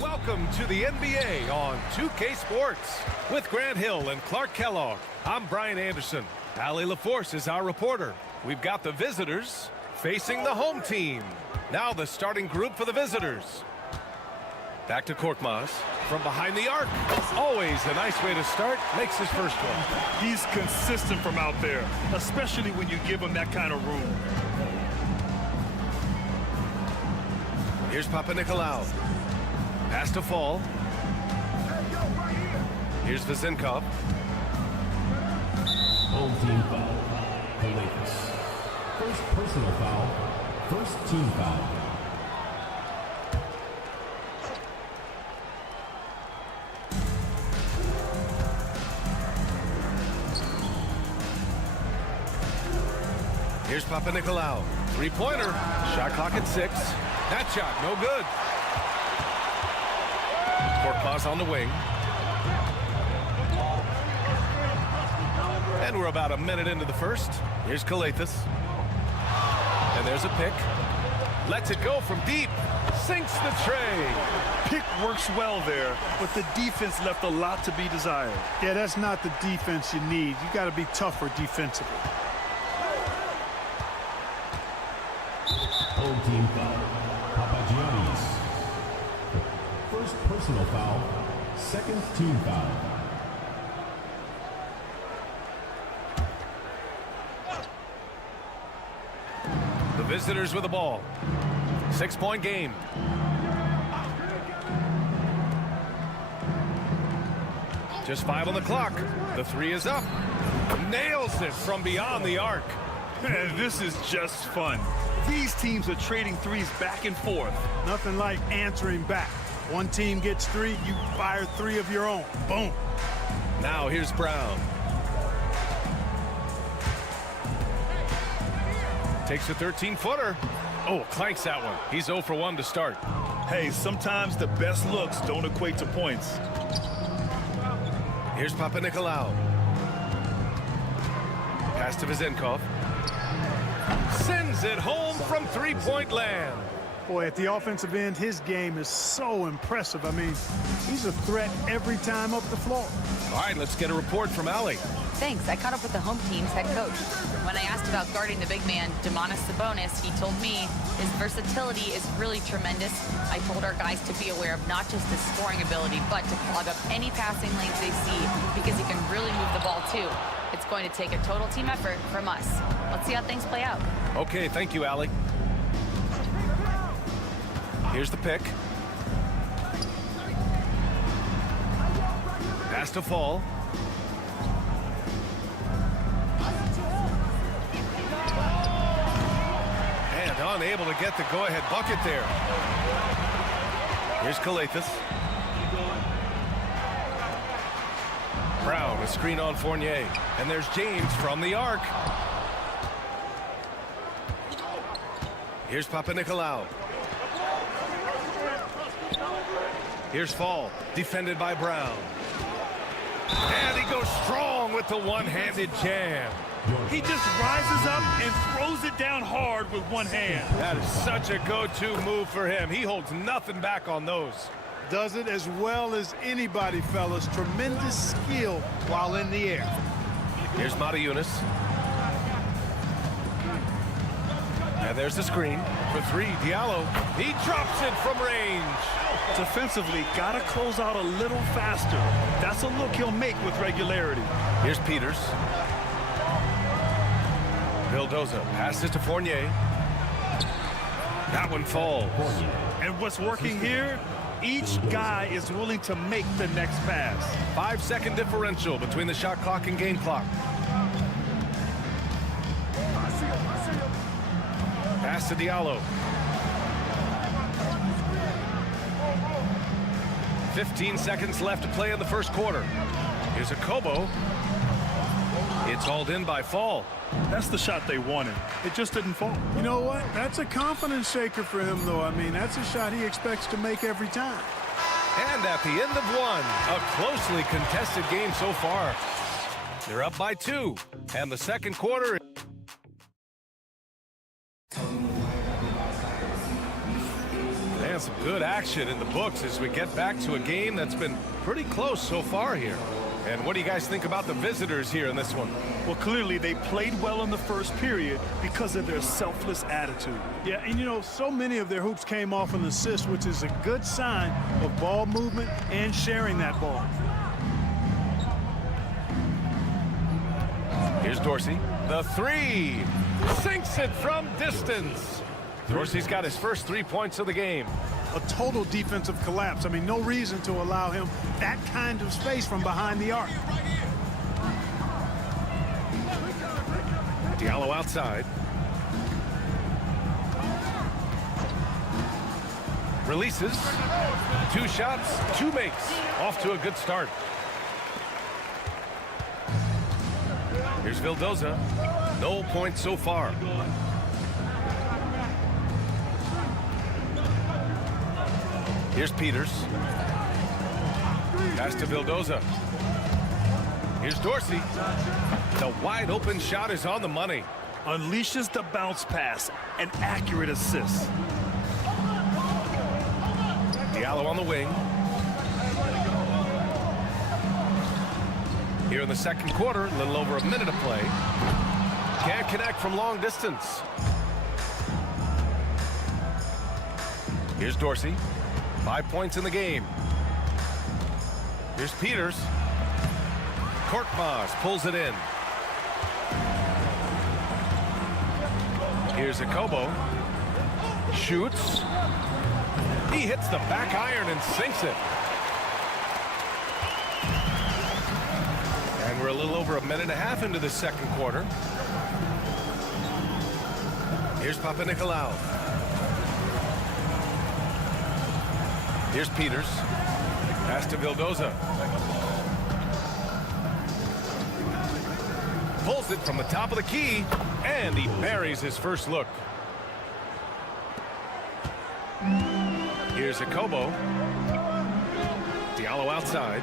Welcome to the NBA on 2K Sports. With Grant Hill and Clark Kellogg, I'm Brian Anderson. Allie LaForce is our reporter. We've got the visitors facing the home team. Now the starting group for the visitors. Back to Korkmaz from behind the arc. Always a nice way to start. Makes his first one. He's consistent from out there, especially when you give him that kind of room. Here's Papanikolaou. Pass to Fall. Here's Vezenkov. Home team foul. Panathinaikos. First personal foul. First team foul. Here's Papanikolaou. Three-pointer. Shot clock at 6. That shot, no good. Korkmaz on the wing. And we're about a minute into the first. Here's Calathes. And there's a pick. Lets it go from deep. Sinks the tray. Pick works well there, but the defense left a lot to be desired. Yeah, that's not the defense you need. You got to be tougher defensively. Home team foul. Papagiannis. First personal foul. Second team foul. The visitors with the ball. 6-point game. Just 5 on the clock. The 3 is up. Nails it from beyond the arc. Man, this is just fun. These teams are trading threes back and forth. Nothing like answering back. One team gets 3, you fire 3 of your own. Boom. Now here's Brown. Takes a 13-footer. Oh, clanks that one. He's 0 for 1 to start. Hey, sometimes the best looks don't equate to points. Here's Panathinaikos. Pass to Vizenkov. Sends it home from three-point land. Boy, at the offensive end, his game is so impressive. I mean, he's a threat every time up the floor. All right, let's get a report from Allie. Thanks. I caught up with the home team's head coach. When I asked about guarding the big man, Sabonis, he told me his versatility is really tremendous. I told our guys to be aware of not just his scoring ability, but to clog up any passing lanes they see, because he can really move the ball too. It's going to take a total team effort from us. Let's see how things play out. Okay, thank you, Allie. Here's the pick. Pass to Fall. And unable to get the go-ahead bucket there. Here's Kalathis. Brown, a screen on Fournier. And there's James from the arc. Here's Panathinaikos. Here's Fall, defended by Brown. And he goes strong with the one-handed jam. He just rises up and throws it down hard with one hand. That is such a go-to move for him. He holds nothing back on those. Does it as well as anybody, fellas. Tremendous skill while in the air. Here's Mata-Yunus. And there's the screen for 3. Diallo. He drops it from range. Defensively, got to close out a little faster. That's a look he'll make with regularity. Here's Peters. Vildoza passes to Fournier. That one falls. And what's working here? Each guy is willing to make the next pass. 5-second differential between the shot clock and game clock. Pass to Diallo. 15 seconds left to play in the first quarter. Here's a Kobo. It's hauled in by Fall. That's the shot they wanted. It just didn't fall. You know what? That's a confidence shaker for him, though. I mean, that's a shot he expects to make every time. And at the end of 1, a closely contested game so far. They're up by 2, and the second quarter. And some good action in the books as we get back to a game that's been pretty close so far here. And what do you guys think about the visitors here in this one? Well, clearly they played well in the first period because of their selfless attitude. Yeah, and you know, so many of their hoops came off an assist, which is a good sign of ball movement and sharing that ball. Here's Dorsey. The 3. Sinks it from distance. Dorsey's got his first 3 points of the game. A total defensive collapse. I mean, no reason to allow him that kind of space from behind the arc. Diallo outside. Releases. 2 shots, 2 makes. Off to a good start. Here's Vildoza. No points so far. Here's Peters. Pass to Vildoza. Here's Dorsey. The wide open shot is on the money. Unleashes the bounce pass. An accurate assist. Diallo on the wing. Here in the second quarter, a little over a minute of play. Can't connect from long distance. Here's Dorsey. 5 points in the game. Here's Peters. Korkmaz pulls it in. Here's Akobo. Shoots. He hits the back iron and sinks it. And we're a little over a minute and a half into the second quarter. Here's Papanikolaou. Here's Peters. Pass to Vildoza. Pulls it from the top of the key, and he buries his first look. Here's Akobo. Diallo outside.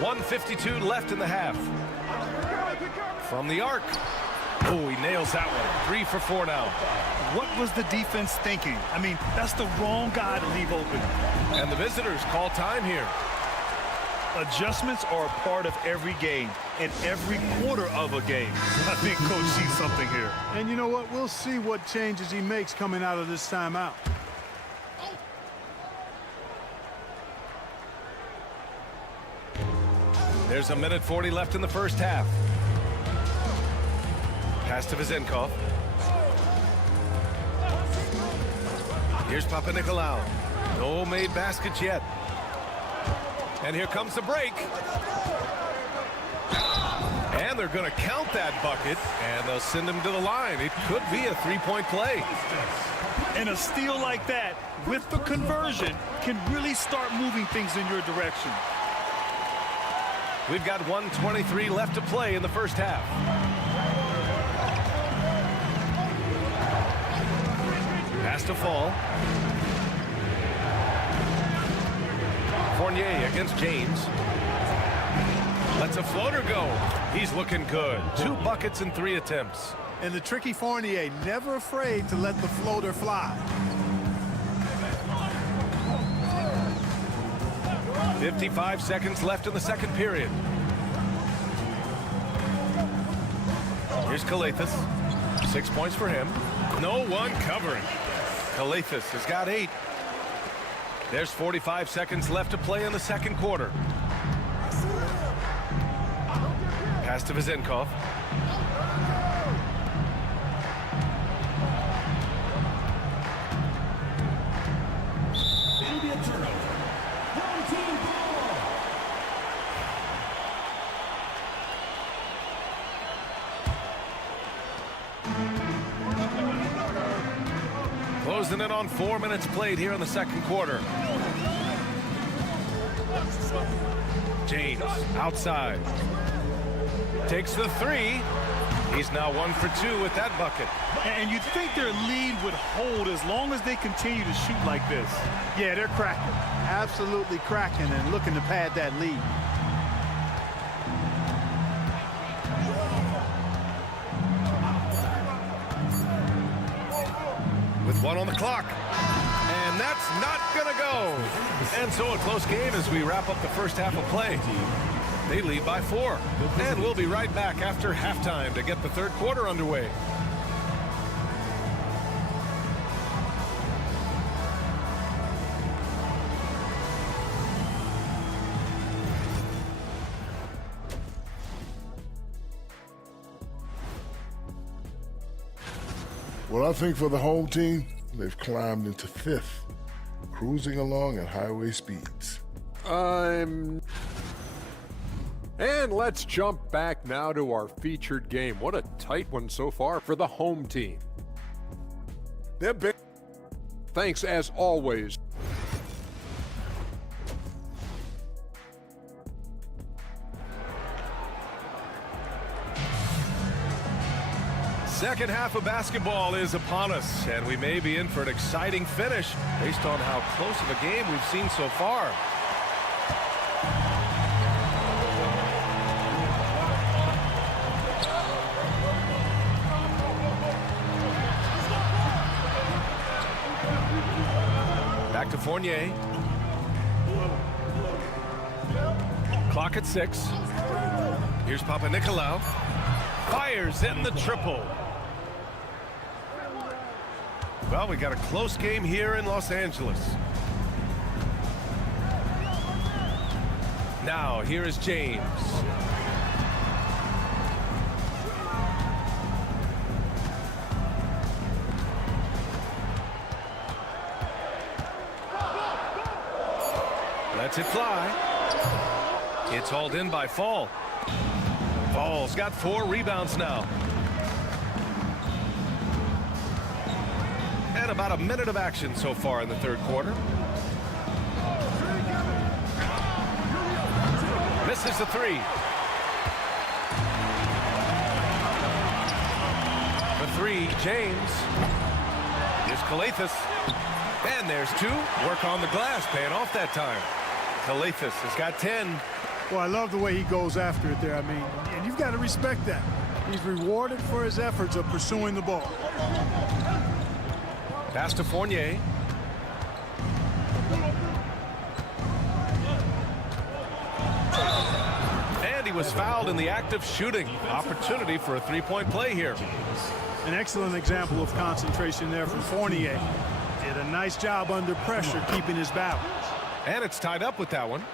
1:52 left in the half. From the arc. Oh, he nails that one. 3 for 4 now. What was the defense thinking? I mean, that's the wrong guy to leave open. And the visitors call time here. Adjustments are a part of every game and every quarter of a game. I think Coach sees something here. And you know what? We'll see what changes he makes coming out of this timeout. There's 1:40 left in the first half. Pass to Vezenkov. Here's Papanikolaou. No made baskets yet. And here comes the break. And they're going to count that bucket, and they'll send him to the line. It could be a three-point play. And a steal like that, with the conversion, can really start moving things in your direction. We've got 1:23 left to play in the first half. Pass to Fall. Fournier against James. Lets a floater go. He's looking good. 2 buckets in 3 attempts. And the tricky Fournier, never afraid to let the floater fly. 55 seconds left in the second period. Here's Kalathis. 6 points for him. No one covering. Kalathis has got 8. There's 45 seconds left to play in the second quarter. Pass to Vezenkov. It'll be a turnover. Home team ball. Closing in on 4 minutes played here in the second quarter. James outside. Takes the 3. He's now 1 for 2 with that bucket. And you'd think their lead would hold as long as they continue to shoot like this. Yeah, they're cracking. Absolutely cracking and looking to pad that lead. With 1 on the clock. And that's not going to go. And so a close game as we wrap up the first half of play. They lead by 4. And we'll be right back after halftime to get the third quarter underway. Well, I think for the home team, they've climbed into 5th, cruising along at highway speeds. And let's jump back now to our featured game. What a tight one so far for the home team. They're big. Thanks as always. Second half of basketball is upon us, and we may be in for an exciting finish based on how close of a game we've seen so far. Back to Fournier. Clock at 6. Here's Papanikolaou. Fires in the triple. Well, we got a close game here in Los Angeles. Now, here is James. Lets it fly. It's hauled in by Fall. Ball's got 4 rebounds now. And about a minute of action so far in the third quarter. Misses the 3. The 3, James. Here's Calathis. And there's 2. Work on the glass, paying off that time. Calathis has got 10. Well, I love the way he goes after it there. I mean, and you've got to respect that. He's rewarded for his efforts of pursuing the ball. Pass to Fournier. And he was fouled in the act of shooting. Opportunity for a 3-point play here. An excellent example of concentration there from Fournier. Did a nice job under pressure, keeping his balance. And it's tied up with that one.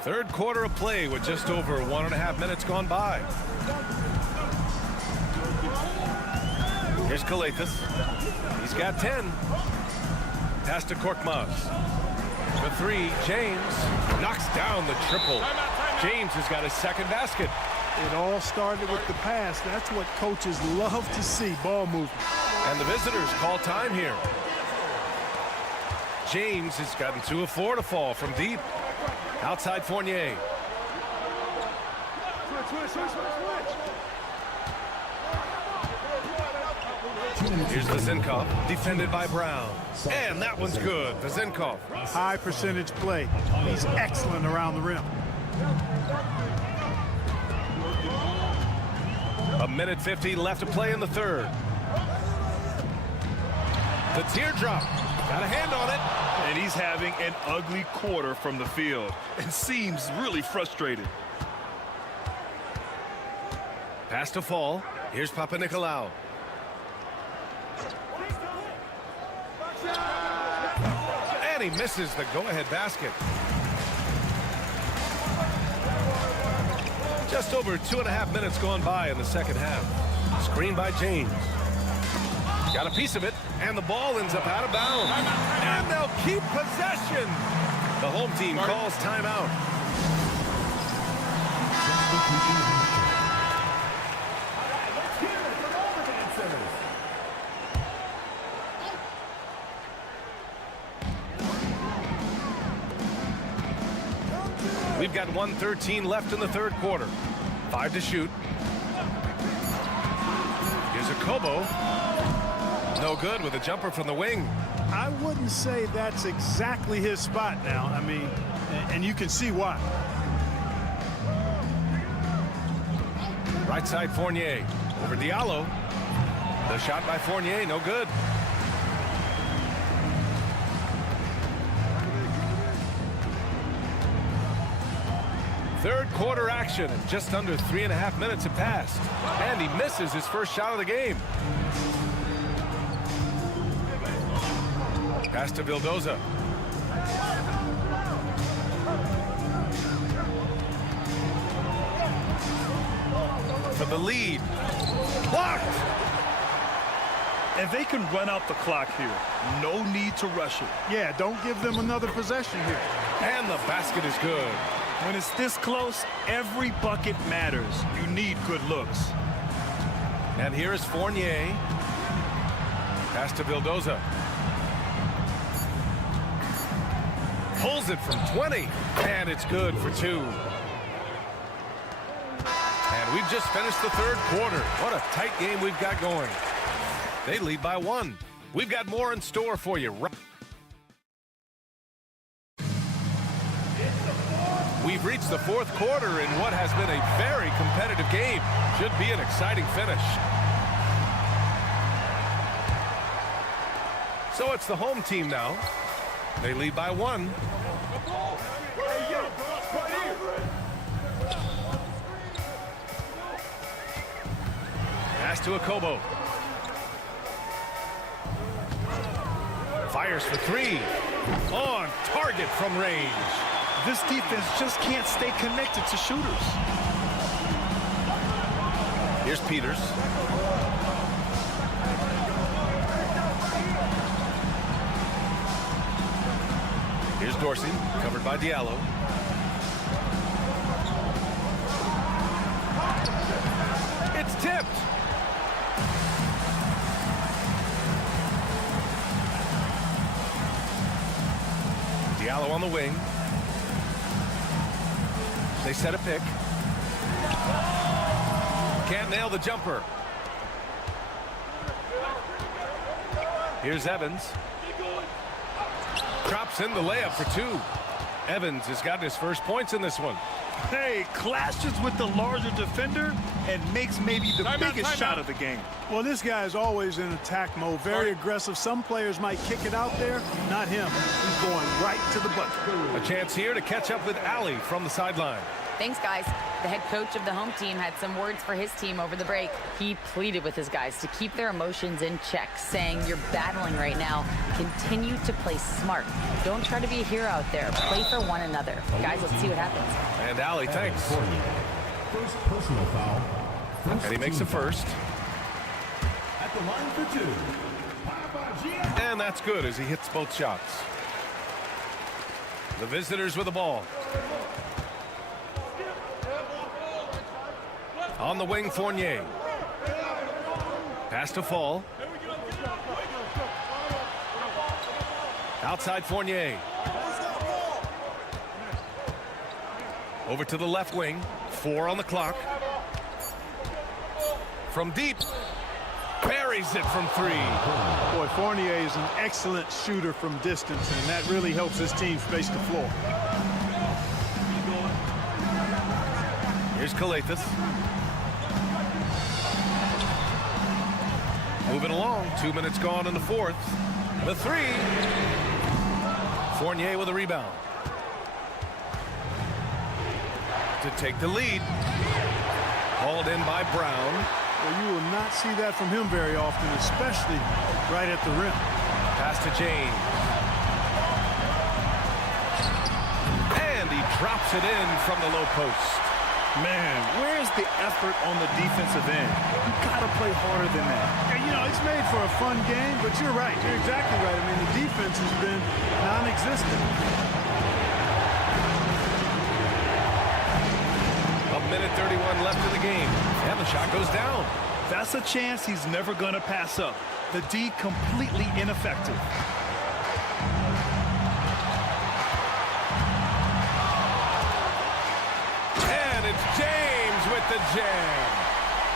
Third quarter of play with just over 1.5 minutes gone by. Here's Calathis. He's got 10. Pass to Korkmaz. The 3, James knocks down the triple. James has got his second basket. It all started with the pass. That's what coaches love to see, ball movement. And the visitors call time here. James has gotten 2 of 4 to fall from deep. Outside Fournier. Here's Vezinkov, defended by Brown. And that one's good. Vezinkov. High percentage play. He's excellent around the rim. A minute 50 left to play in the third. The teardrop. Got a hand on it. And he's having an ugly quarter from the field and seems really frustrated. Pass to Fall. Here's Papanikolaou. And he misses the go-ahead basket. Just over 2.5 minutes gone by in the second half. Screen by James. Got a piece of it, and the ball ends up out of bounds. And they'll keep possession. The home team calls timeout. We've got 1:13 left in the third quarter. 5 to shoot. Here's a Kobo. No good with a jumper from the wing. I wouldn't say that's exactly his spot now. I mean, and you can see why. Right side Fournier. Over Diallo. The shot by Fournier, no good. Third quarter action. Just under 3.5 minutes have passed. And he misses his first shot of the game. Pass to Vildoza. For the lead. Blocked! And they can run out the clock here. No need to rush it. Yeah, don't give them another possession here. And the basket is good. When it's this close, every bucket matters. You need good looks. And here is Fournier. Pass to Vildoza. Pulls it from 20. And it's good for 2. And we've just finished the third quarter. What a tight game we've got going. They lead by 1. We've got more in store for you. We've reached the fourth quarter in what has been a very competitive game. Should be an exciting finish. So it's the home team now. They lead by 1. Pass to Akobo. Fires for 3. On target from range. This defense just can't stay connected to shooters. Here's Peters. Here's Dorsey, covered by Diallo. Monaco on the wing. They set a pick. Can't nail the jumper. Here's Evans. Drops in the layup for two. Evans has got his first points in this one. Hey, clashes with the larger defender and makes maybe the biggest shot of the game. Well, this guy is always in attack mode, very aggressive. Some players might kick it out there, not him. He's going right to the bucket. A chance here to catch up with Ali from the sideline. Thanks, guys. The head coach of the home team had some words for his team over the break. He pleaded with his guys to keep their emotions in check, saying, "You're battling right now. Continue to play smart. Don't try to be a hero out there. Play for one another." Guys, let's see what happens. And Ali, thanks. First personal foul. And he makes the first. At the line for two. And that's good as he hits both shots. The visitors with the ball. On the wing, Fournier. Pass to Fall. Outside Fournier. Over to the left wing. 4 on the clock. From deep. Buries it from 3. Boy, Fournier is an excellent shooter from distance, and that really helps his team space the floor. Here's Calathis. Moving along. 2 minutes gone in the fourth. The 3. Fournier with a rebound. To take the lead. Hauled in by Brown. Well, you will not see that from him very often, especially right at the rim. Pass to James. And he drops it in from the low post. Man, where's the effort on the defensive end? You gotta play harder than that. Yeah, you know, it's made for a fun game, but you're right. You're exactly right. I mean, the defense has been non-existent. A minute 31 left in the game. And the shot goes down. That's a chance he's never gonna pass up. The D completely ineffective. James with the jam.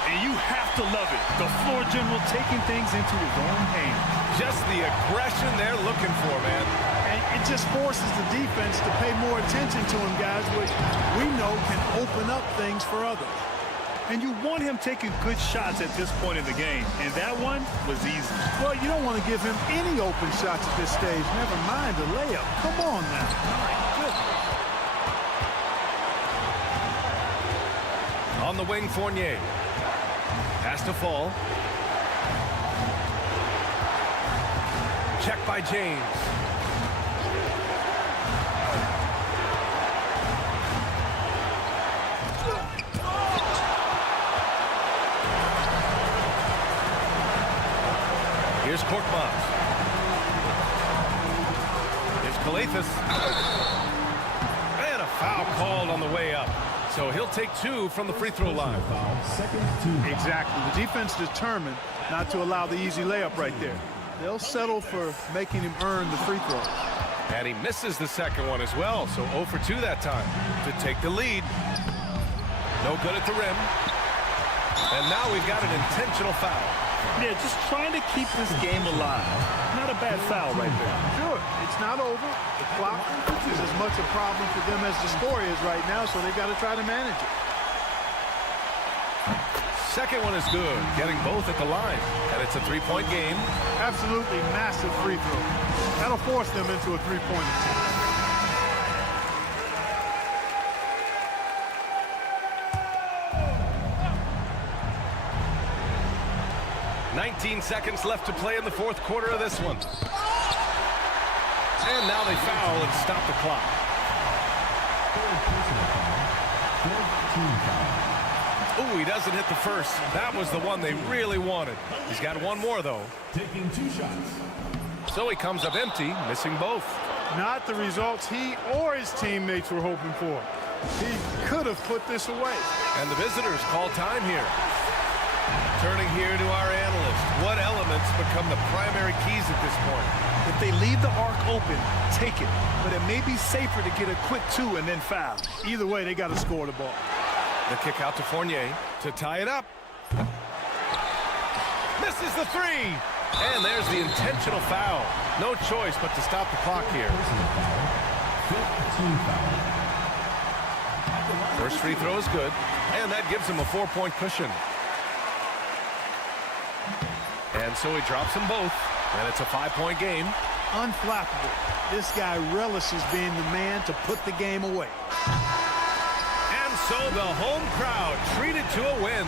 And you have to love it. The floor general taking things into his own hands. Just the aggression they're looking for, man. And it just forces the defense to pay more attention to him, guys, which we know can open up things for others. And you want him taking good shots at this point in the game. And that one was easy. Well, you don't want to give him any open shots at this stage. Never mind the layup. Come on now. My goodness. On the wing, Fournier. Pass to Fall. Check by James. Here's Korkmaz. Here's Calathis. And a foul called on the way up. So he'll take 2 from the free throw line. Exactly. The defense determined not to allow the easy layup right there. They'll settle for making him earn the free throw. And he misses the second one as well. So 0 for 2 that time to take the lead. No good at the rim. And now we've got an intentional foul. Yeah, just trying to keep this game alive. Not a bad foul right there. Sure, it's not over. The clock is as much a problem for them as the score is right now, so they've got to try to manage it. Second one is good, getting both at the line. And it's a 3-point game. Absolutely massive free throw. That'll force them into a three-point attempt. 19 seconds left to play in the fourth quarter of this one. And now they foul and stop the clock. Oh, he doesn't hit the first. That was the one they really wanted. He's got one more, though. Taking 2 shots. So he comes up empty, missing both. Not the results he or his teammates were hoping for. He could have put this away. And the visitors call time here. Turning here to our analyst. What elements become the primary keys at this point? If they leave the arc open, take it. But it may be safer to get a quick 2 and then foul. Either way, they got to score the ball. The kick out to Fournier to tie it up. Misses the 3. And there's the intentional foul. No choice but to stop the clock here. First free throw is good. And that gives him a 4-point cushion. And so he drops them both. And it's a 5-point game. Unflappable. This guy relishes being the man to put the game away. And so the home crowd treated to a win.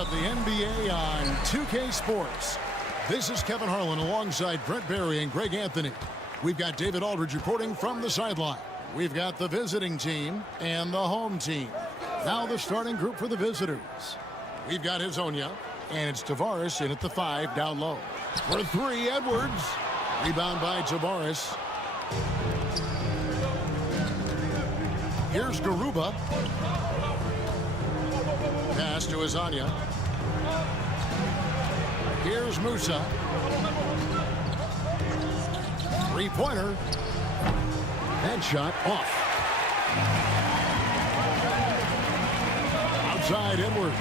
of the NBA on 2K Sports. This is Kevin Harlan alongside Brent Barry and Greg Anthony. We've got David Aldridge reporting from the sideline. We've got the visiting team and the home team. Now the starting group for the visitors. We've got Hezonja, and it's Tavares in at the 5 down low. For 3, Edwards. Rebound by Tavares. Here's Garuba. Pass to Hezonja. Here's Musa. Three-pointer. That shot off. Outside Edwards.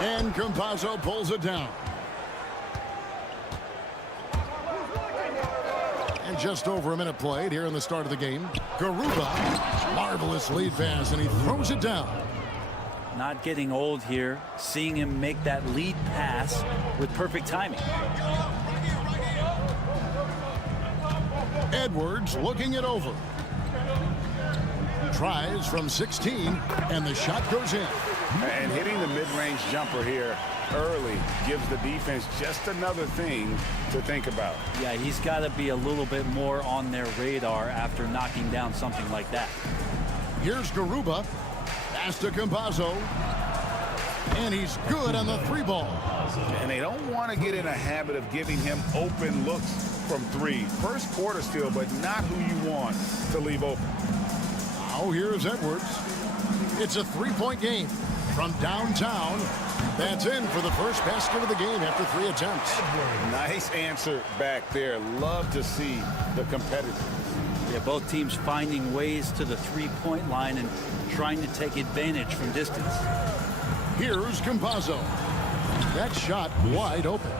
And Campazzo pulls it down. And just over a minute played here in the start of the game. Garuba, marvelous lead pass, and he throws it down. Not getting old here, seeing him make that lead pass with perfect timing. Edwards looking it over. Tries from 16, and the shot goes in. And hitting the mid-range jumper here early gives the defense just another thing to think about. Yeah, he's got to be a little bit more on their radar after knocking down something like that. Here's Garuba. Pass to Campazzo. And he's good on the 3 ball. And they don't want to get in a habit of giving him open looks from 3. First quarter still, but not who you want to leave open. Now here's Edwards. It's a 3-point game from downtown. That's in for the first basket of the game after 3 attempts. Nice answer back there. Love to see the competitors. Yeah, both teams finding ways to the 3-point line and trying to take advantage from distance. Here's Campazzo. That shot wide open.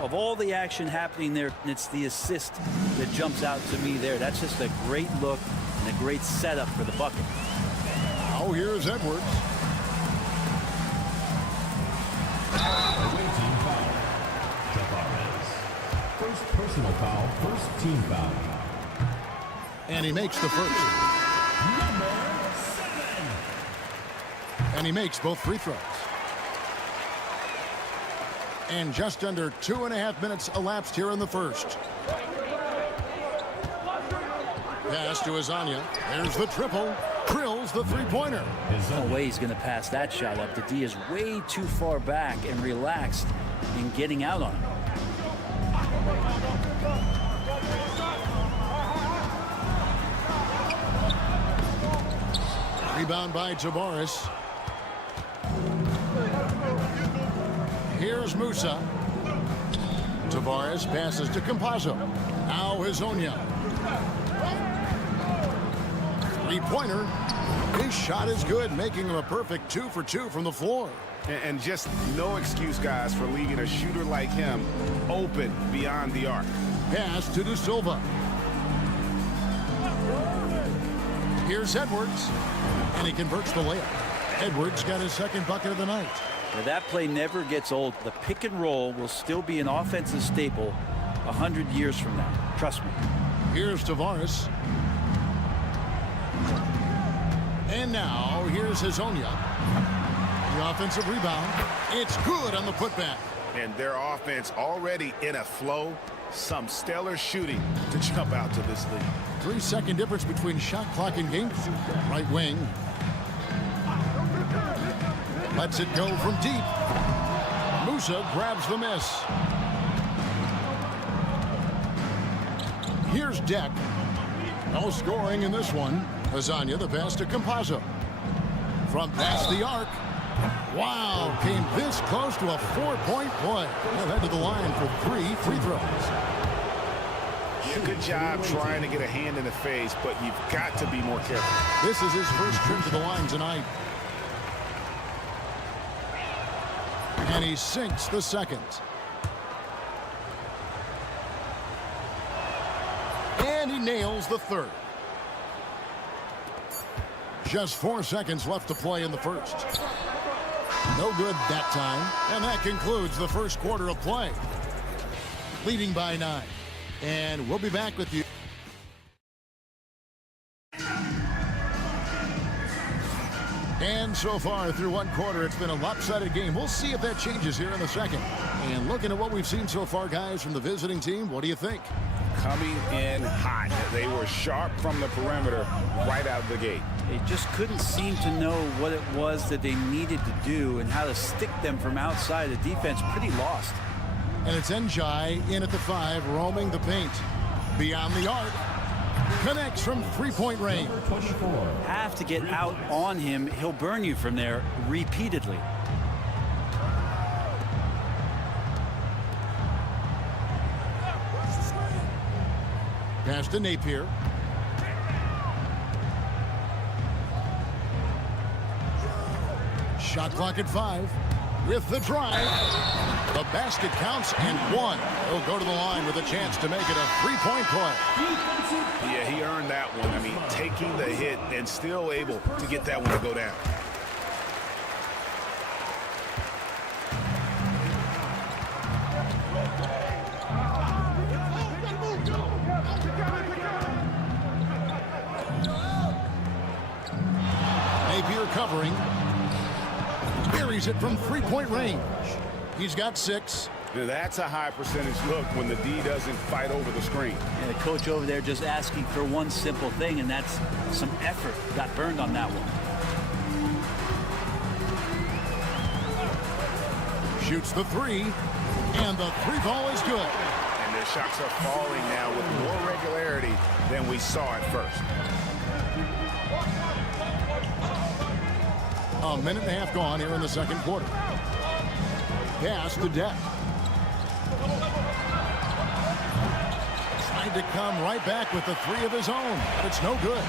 Of all the action happening there, it's the assist that jumps out to me there. That's just a great look and a great setup for the bucket. Now here's Edwards. Away team foul. Tavares. First personal foul, first team foul. And he makes the first. Number 7. And he makes both free throws. And just under 2.5 minutes elapsed here in the first. Pass to Hezonja. There's the triple. Drills the 3-pointer. No way he's going to pass that shot up. The D is way too far back and relaxed in getting out on him. Rebound by Tavares. Here's Musa. Tavares passes to Campazzo. Now Hezonja. 3-pointer. His shot is good, making him a perfect 2 for 2 from the floor. And just no excuse, guys, for leaving a shooter like him open beyond the arc. Pass to De Silva. Here's Edwards. And he converts the layup. Edwards got his second bucket of the night. Now, that play never gets old. The pick and roll will still be an offensive staple 100 years from now. Trust me. Here's Tavares. And now here's Hezonja. The offensive rebound. It's good on the putback. And their offense already in a flow. Some stellar shooting to jump out to this lead. 3-second difference between shot clock and game. Right wing. Lets it go from deep. Musa grabs the miss. Here's Deck. No scoring in this one. Hezonja, the pass to Campazzo. From past the arc. Wow, came this close to a 4-point play. He'll head to the line for 3 free throws. Good job trying to get a hand in the face, but you've got to be more careful. This is his first trip to the line tonight. And he sinks the second. And he nails the third. Just 4 seconds left to play in the first. No good that time. And that concludes the first quarter of play. leading by 9. And we'll be back with you. And so far through one quarter, it's been a lopsided game. We'll see if that changes here in the second. And looking at what we've seen so far, guys, from the visiting team, what do you think? Coming in hot. They were sharp from the perimeter right out of the gate. They just couldn't seem to know what it was that they needed to do and how to stick them from outside. The defense pretty lost. And it's Njai in at the 5, roaming the paint. Beyond the arc. Connects from three-point range. Have to get out on him. He'll burn you from there repeatedly. Pass to Napier. Shot clock at 5. With the drive. The basket counts and 1. He'll go to the line with a chance to make it a three-point play. Yeah, he earned that one. I mean, taking the hit and still able to get that one to go down. Napier covering. Buries it from three-point range. He's got 6. That's a high percentage look when the D doesn't fight over the screen. And the coach over there just asking for one simple thing, and that's some effort. Got burned on that one. Shoots the 3, and the 3-ball is good. And their shots are falling now with more regularity than we saw at first. A minute and a half gone here in the second quarter. Pass to Deck. Trying to come right back with the 3 of his own, but it's no good.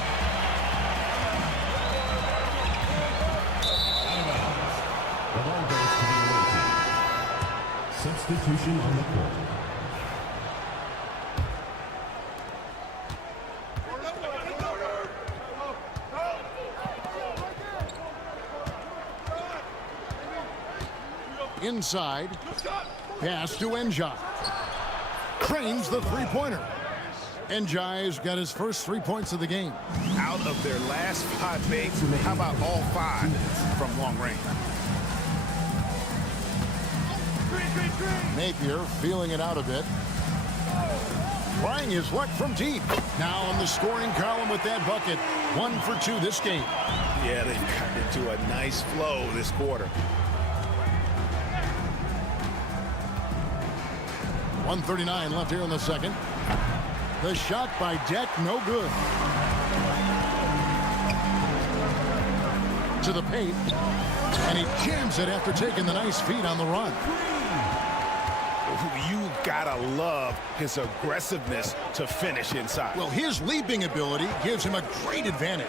The ball goes to the away team. Substitution on the court. Inside. Pass to Njai. Cranes the three-pointer. Njai's got his first 3 points of the game. Out of their last 5 makes, how about all 5 from long range? Napier feeling it out a bit. Trying his luck from deep. Now on the scoring column with that bucket. 1 for 2 this game. Yeah, they've gotten into a nice flow this quarter. 1:39 left here in the second. The shot by Deck, no good. To the paint. And he jams it after taking the nice feed on the run. You gotta love his aggressiveness to finish inside. Well, his leaping ability gives him a great advantage.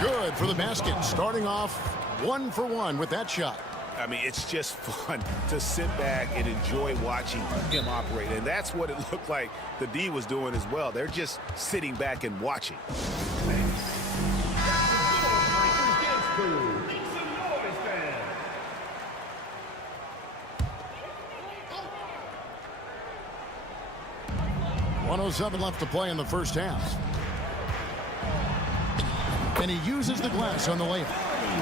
Good for the basket. Starting off 1 for 1 with that shot. I mean, it's just fun to sit back and enjoy watching him operate. And that's what it looked like the D was doing as well. They're just sitting back and watching. .107 left to play in the first half. And he uses the glass on the layup.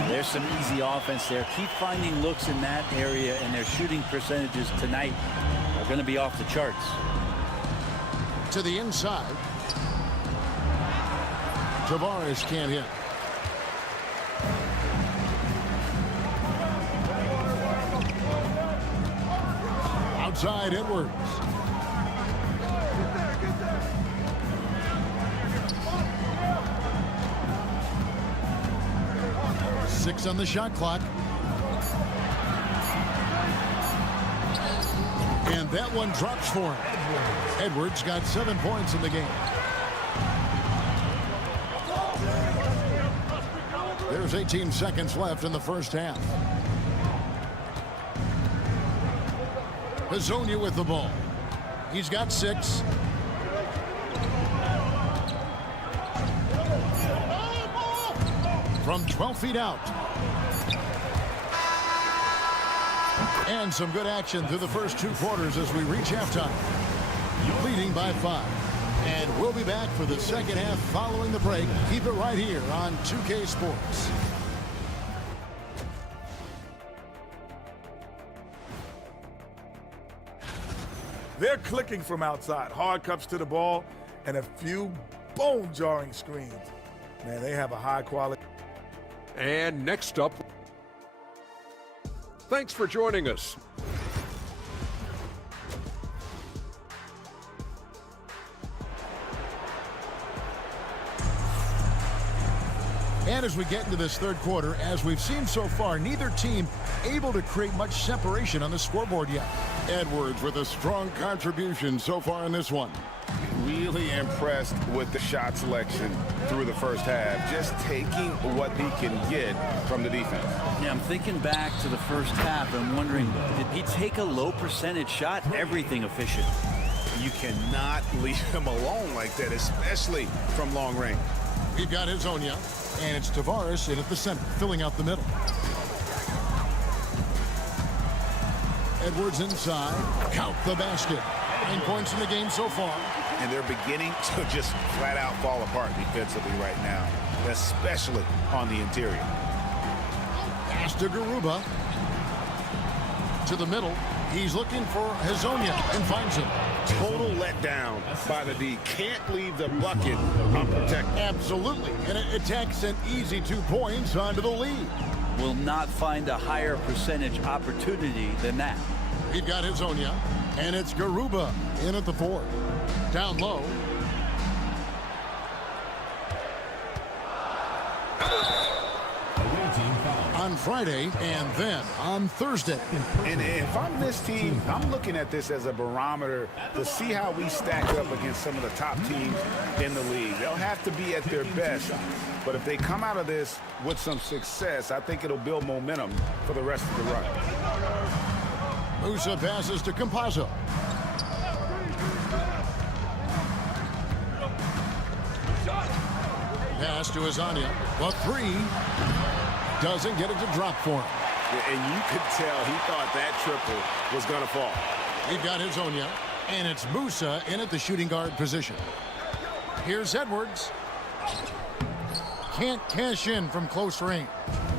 There's some easy offense there. Keep finding looks in that area, and their shooting percentages tonight are going to be off the charts. To the inside. Tavares can't hit. Outside Edwards. Six on the shot clock. And that one drops for him. Edwards got 7 points in the game. There's 18 seconds left in the first half. Hazonia with the ball. He's got 6. From 12 feet out. And some good action through the first 2 quarters as we reach halftime. Leading by 5. And we'll be back for the second half following the break. Keep it right here on 2K Sports. They're clicking from outside. Hard cuts to the ball and a few bone-jarring screens. Man, they have a high quality. And next up, thanks for joining us. And as we get into this third quarter, as we've seen so far, neither team able to create much separation on the scoreboard yet. Edwards with a strong contribution so far in this one. Really impressed with the shot selection through the first half. Just taking what he can get from the defense. Yeah, I'm thinking back to the first half. I'm wondering, did he take a low percentage shot? Everything efficient. You cannot leave him alone like that, especially from long range. We've got Hezonja, and it's Tavares in at the center, filling out the middle. Edwards inside. Count the basket. 9 points in the game so far. And they're beginning to just flat out fall apart defensively right now, especially on the interior. Pass to Garuba. To the middle. He's looking for Hezonja and finds him. Total letdown by the D. Can't leave the bucket unprotected. Absolutely. And it takes an easy 2 points onto the lead. Will not find a higher percentage opportunity than that. We've got Hezonja, and it's Garuba in at the 4. Down low. On Friday and then on Thursday. And if I'm this team, I'm looking at this as a barometer to see how we stack up against some of the top teams in the league. They'll have to be at their best. But if they come out of this with some success, I think it'll build momentum for the rest of the run. Musa passes to Campazzo. Pass to Hezonja. The 3 doesn't get it to drop for him. And you could tell he thought that triple was going to fall. We've got Hezonja, and it's Musa in at the shooting guard position. Here's Edwards. Can't cash in from close range.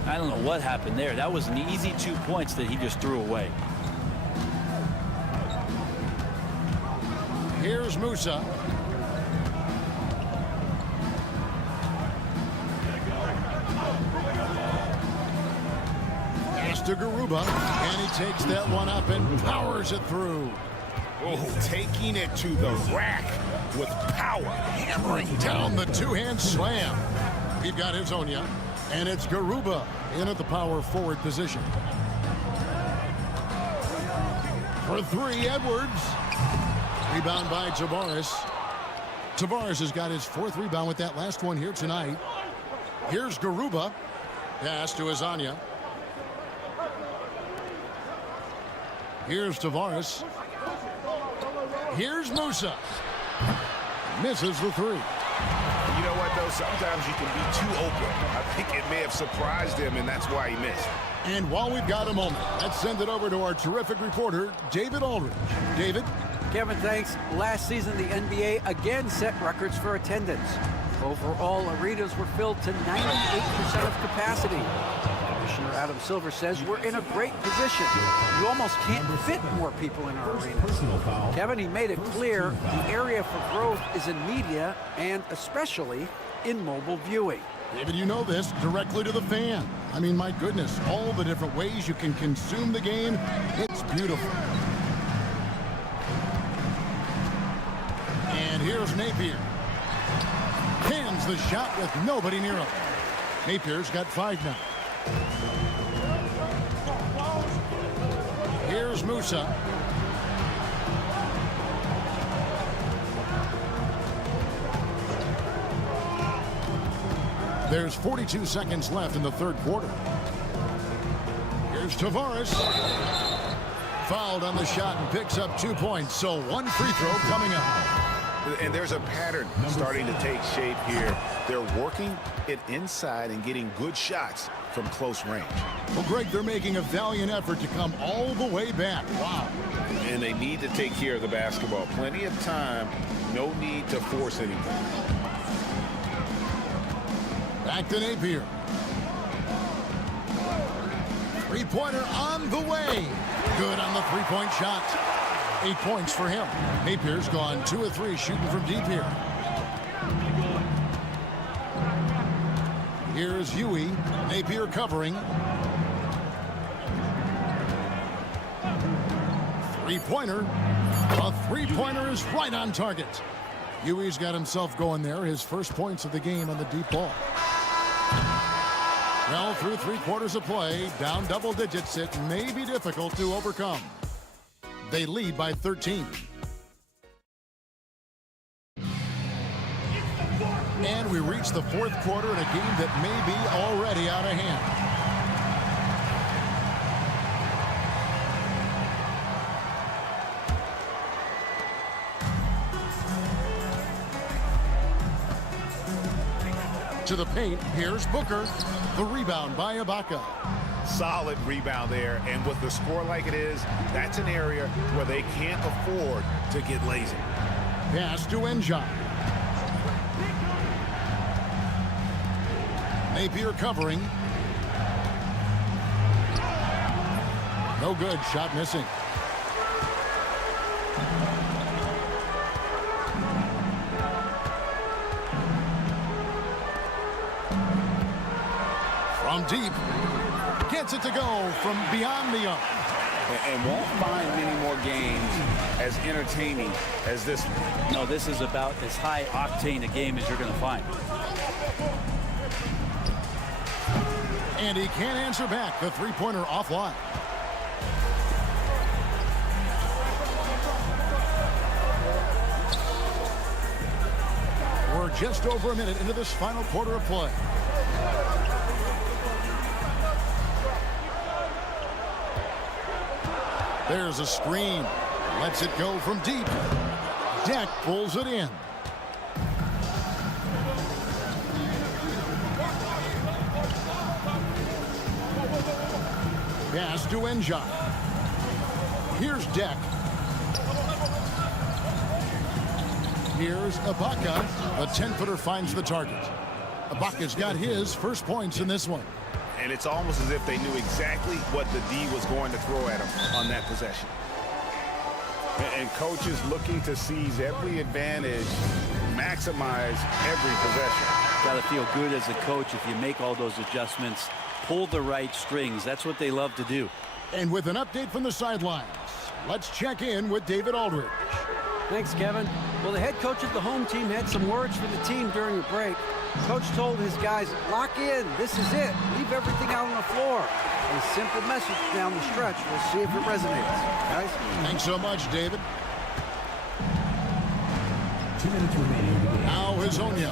I don't know what happened there. That was an easy 2 points that he just threw away. Here's Musa. Pass to Garuba, and he takes that one up and powers it through. Oh, taking it to the rack with power. Hammering down the 2-hand slam. We've got Hezonja, and it's Garuba in at the power forward position. For 3, Edwards. Rebound by Tavares. Tavares has got his 4th rebound with that last one here tonight. Here's Garuba. Pass to Hezonja. Here's Tavares. Here's Musa. Misses the 3. You know what, though? Sometimes you can be too open. I think it may have surprised him, and that's why he missed. And while we've got a moment, let's send it over to our terrific reporter, David Aldridge. David? Kevin, thanks. Last season, the NBA again set records for attendance. Overall, arenas were filled to 98% of capacity. Commissioner Adam Silver says we're in a great position. You almost can't fit more people in our arenas. Kevin, he made it clear the area for growth is in media and especially in mobile viewing. David, you know this, directly to the fan. I mean, my goodness, all the different ways you can consume the game. It's beautiful. And here's Napier. Hands the shot with nobody near him. Napier's got 5 now. Here's Musa. There's 42 seconds left in the third quarter. Here's Tavares. Fouled on the shot and picks up 2 points, so 1 free throw coming up. And there's a pattern starting to take shape here. They're working it inside and getting good shots from close range. Well, Greg, they're making a valiant effort to come all the way back. Wow. And they need to take care of the basketball. Plenty of time. No need to force anything. Back to Napier. Three-pointer on the way. Good on the three-point shot. 8 points for him. Napier's gone 2 of 3 shooting from deep here. Here's Huey. Napier covering. Three-pointer. A three-pointer is right on target. Huey's got himself going there. His first points of the game on the deep ball. Well, through 3 quarters of play, down double digits, it may be difficult to overcome. They lead by 13. And we reach the 4th quarter in a game that may be already out of hand. To the paint, here's Booker. The rebound by Ibaka. Solid rebound there, and with the score like it is, that's an area where they can't afford to get lazy. Pass to Enjai. Napier covering. No good. Shot missing. From deep. Gets it to go from beyond the arc. And won't find many more games as entertaining as this one. No, this is about as high octane a game as you're going to find. And he can't answer back. The three-pointer offline. We're just over a minute into this final quarter of play. There's a screen. Lets it go from deep. Deck pulls it in. Pass to Enjai. Here's Deck. Here's Ibaka. The 10-footer finds the target. Ibaka's got his first points in this one. And it's almost as if they knew exactly what the D was going to throw at him on that possession. And coaches looking to seize every advantage, maximize every possession. Got to feel good as a coach if you make all those adjustments, pull the right strings. That's what they love to do. And with an update from the sidelines, let's check in with David Aldridge. Thanks, Kevin. Well, the head coach of the home team had some words for the team during the break. Coach told his guys, lock in. This is it. Leave everything out on the floor. A simple message down the stretch. We'll see if it resonates. Guys? Thanks so much, David. 2 minutes remaining. Now Hazonia.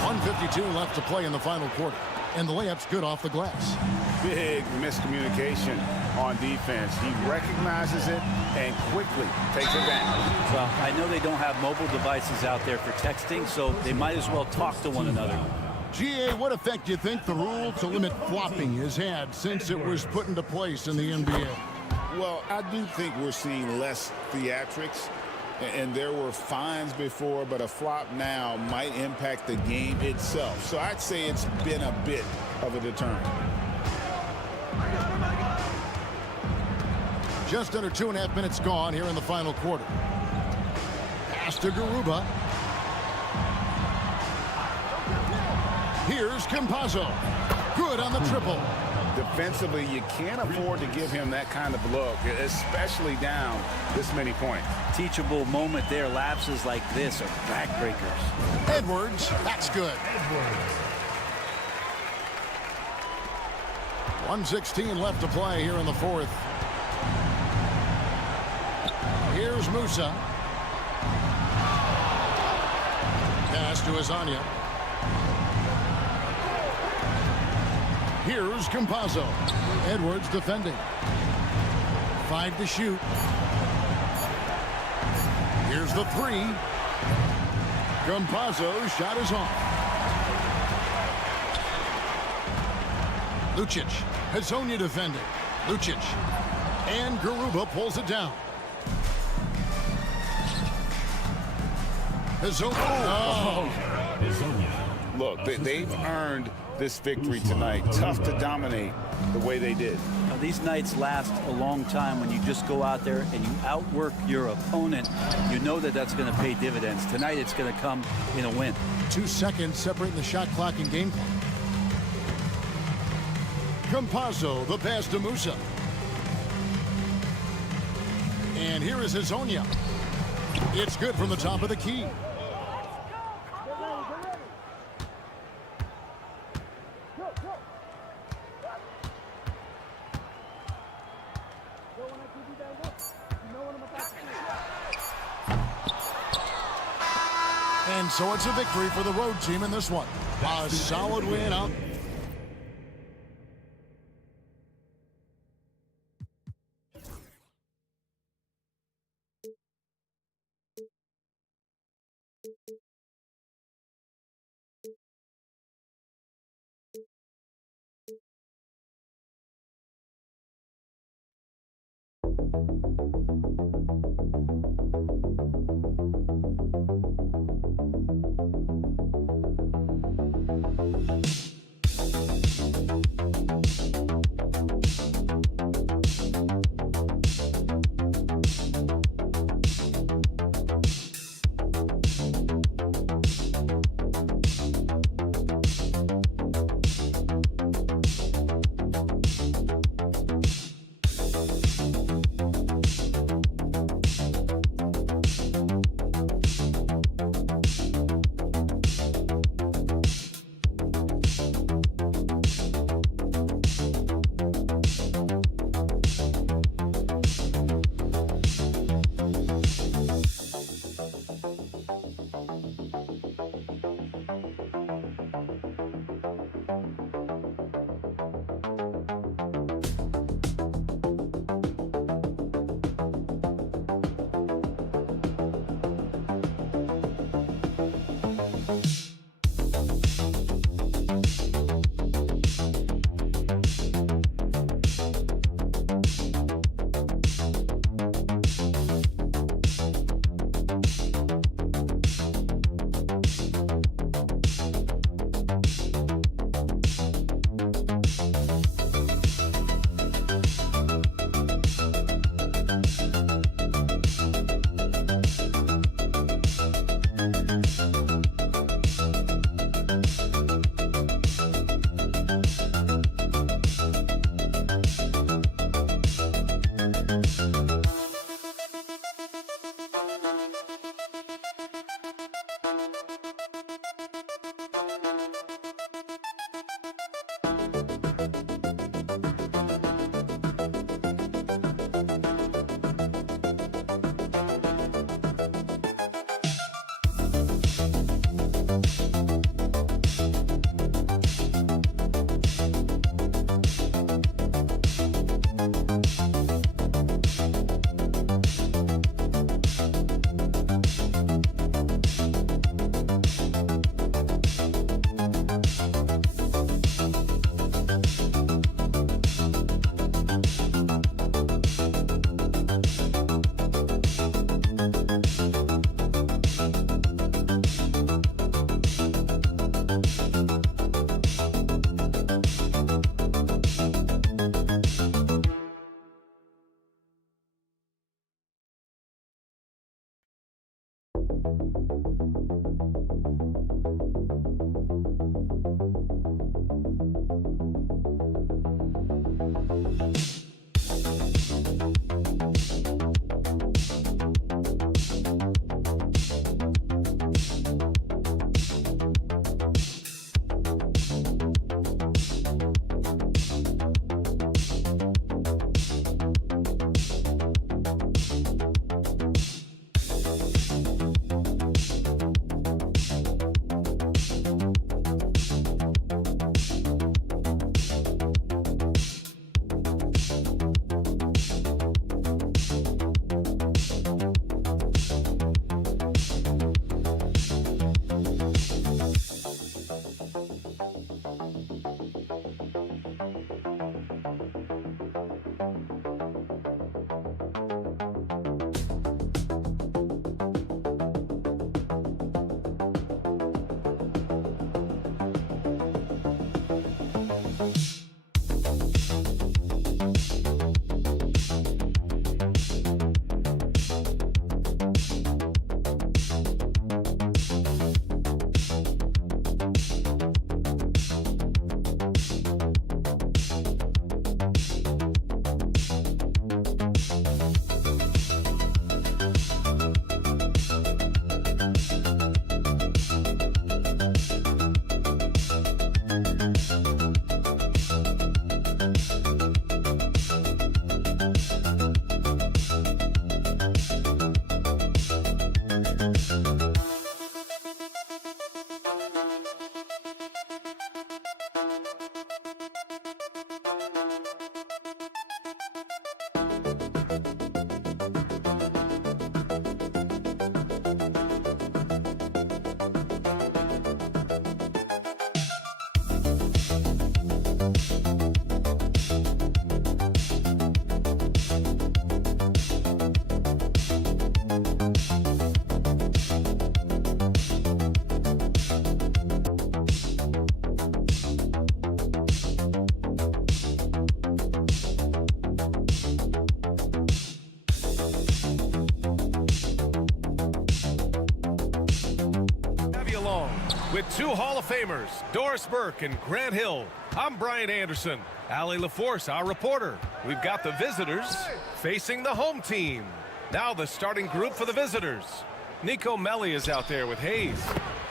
.152 left to play in the final quarter. And the layup's good off the glass. Big miscommunication on defense. He recognizes it and quickly takes advantage. Well, I know they don't have mobile devices out there for texting, so they might as well talk to one another. GA, what effect do you think the rule to limit flopping has had since it was put into place in the NBA? Well, I do think we're seeing less theatrics. And there were fines before, but a flop now might impact the game itself. So I'd say it's been a bit of a deterrent. Just under 2.5 minutes gone here in the final quarter. Pass to Garuba. Here's Campazzo. Good on the triple. Defensively, you can't afford to give him that kind of look, especially down this many points. Teachable moment there. Lapses like this are backbreakers. Edwards, that's good. 1:16 left to play here in the fourth. Here's Musa. Pass to Azania. Here's Campazzo. Edwards defending. 5 to shoot. Here's the 3. Campazzo's shot is off. Lucic. Hazonia defending. Lucic. And Garuba pulls it down. Hazonia. Look, they've earned this victory tonight. Tough to dominate the way they did. Now, these nights last a long time when you just go out there and you outwork your opponent. You know that that's going to pay dividends. Tonight it's going to come in a win. 2 seconds separating the shot clock and game clock. Campazzo, the pass to Musa. And here is Hazonia. It's good from the top of the key. And so it's a victory for the road team in this one. A solid win out. With two Hall of Famers, Doris Burke and Grant Hill, I'm Brian Anderson. Allie LaForce, our reporter. We've got the visitors facing the home team. Now the starting group for the visitors. Nico Melli is out there with Hayes.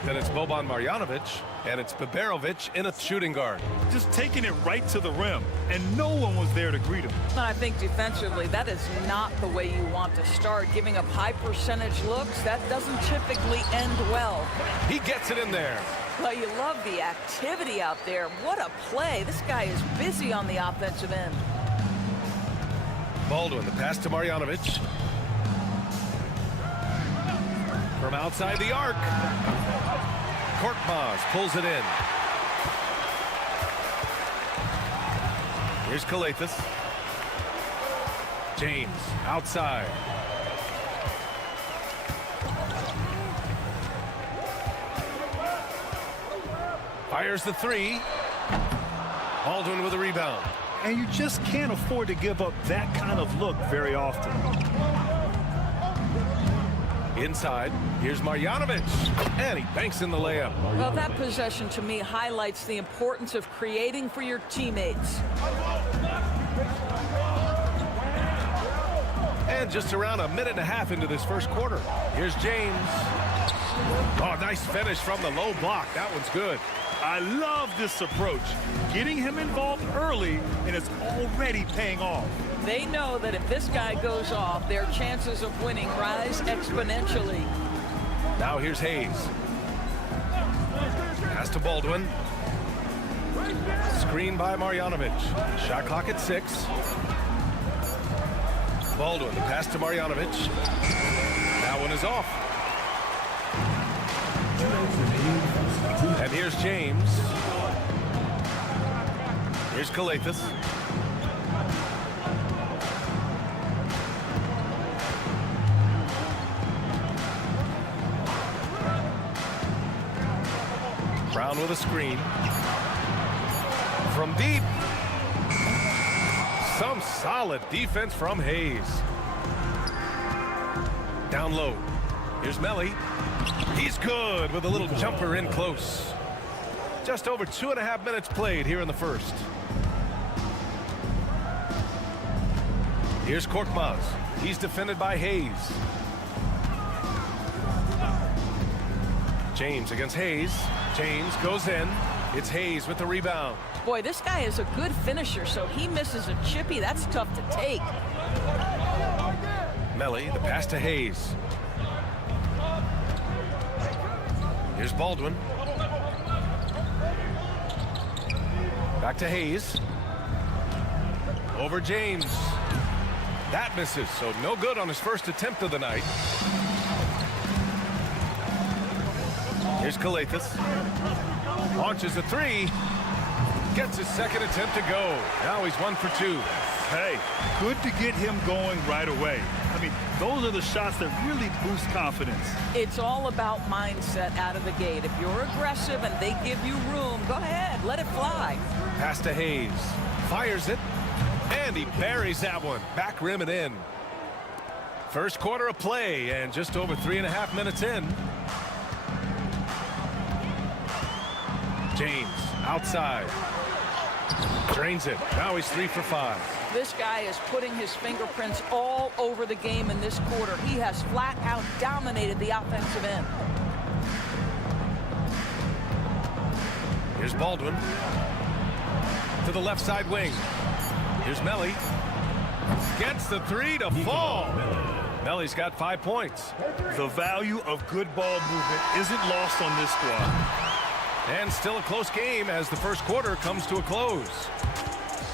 Then it's Boban Marjanovic, and it's Biberovic in a shooting guard. Just taking it right to the rim, and no one was there to greet him. I think defensively, that is not the way you want to start. Giving up high percentage looks, that doesn't typically end well. He gets it in there. Well, you love the activity out there. What a play. This guy is busy on the offensive end. Baldwin, the pass to Marjanovic. From outside the arc. Korkmaz pulls it in. Here's Kalathis. James outside. Fires the three. Baldwin with a rebound. And you just can't afford to give up that kind of look very often. Inside, here's Marjanovic, and he banks in the layup. Well, that possession to me highlights the importance of creating for your teammates. And just around a minute and a half into this first quarter. Here's James. Oh, nice finish from the low block. That one's good. I love this approach. Getting him involved early, and it's already paying off. They know that if this guy goes off, their chances of winning rise exponentially. Now here's Hayes. Pass to Baldwin. Screen by Marjanovic. Shot clock at 6. Baldwin, the pass to Marjanovic. That one is off. And here's James. Here's Kalathis. Brown with a screen. From deep. Some solid defense from Hayes. Down low. Here's Melli. He's good with a little jumper in close. Just over 2.5 minutes played here in the first. Here's Korkmaz. He's defended by Hayes. James against Hayes. James goes in. It's Hayes with the rebound. Boy, this guy is a good finisher, so he misses a chippy. That's tough to take. Melli, the pass to Hayes. Here's Baldwin. Back to Hayes. Over James. That misses, so no good on his first attempt of the night. Here's Kalathis. Launches a three. Gets his second attempt to go. Now he's 1 for 2. Hey, good to get him going right away. I mean, those are the shots that really boost confidence. It's all about mindset out of the gate. If you're aggressive and they give you room, go ahead, let it fly. Pass to Hayes. Fires it. And he buries that one. Back rim and in. First quarter of play and just over 3.5 minutes in. James outside. Drains it. Now he's 3 for 5. This guy is putting his fingerprints all over the game in this quarter. He has flat out dominated the offensive end. Here's Baldwin. To the left side wing. Here's Melli. Gets the three to fall. Melli's got 5 points. The value of good ball movement isn't lost on this squad. And still a close game as the first quarter comes to a close.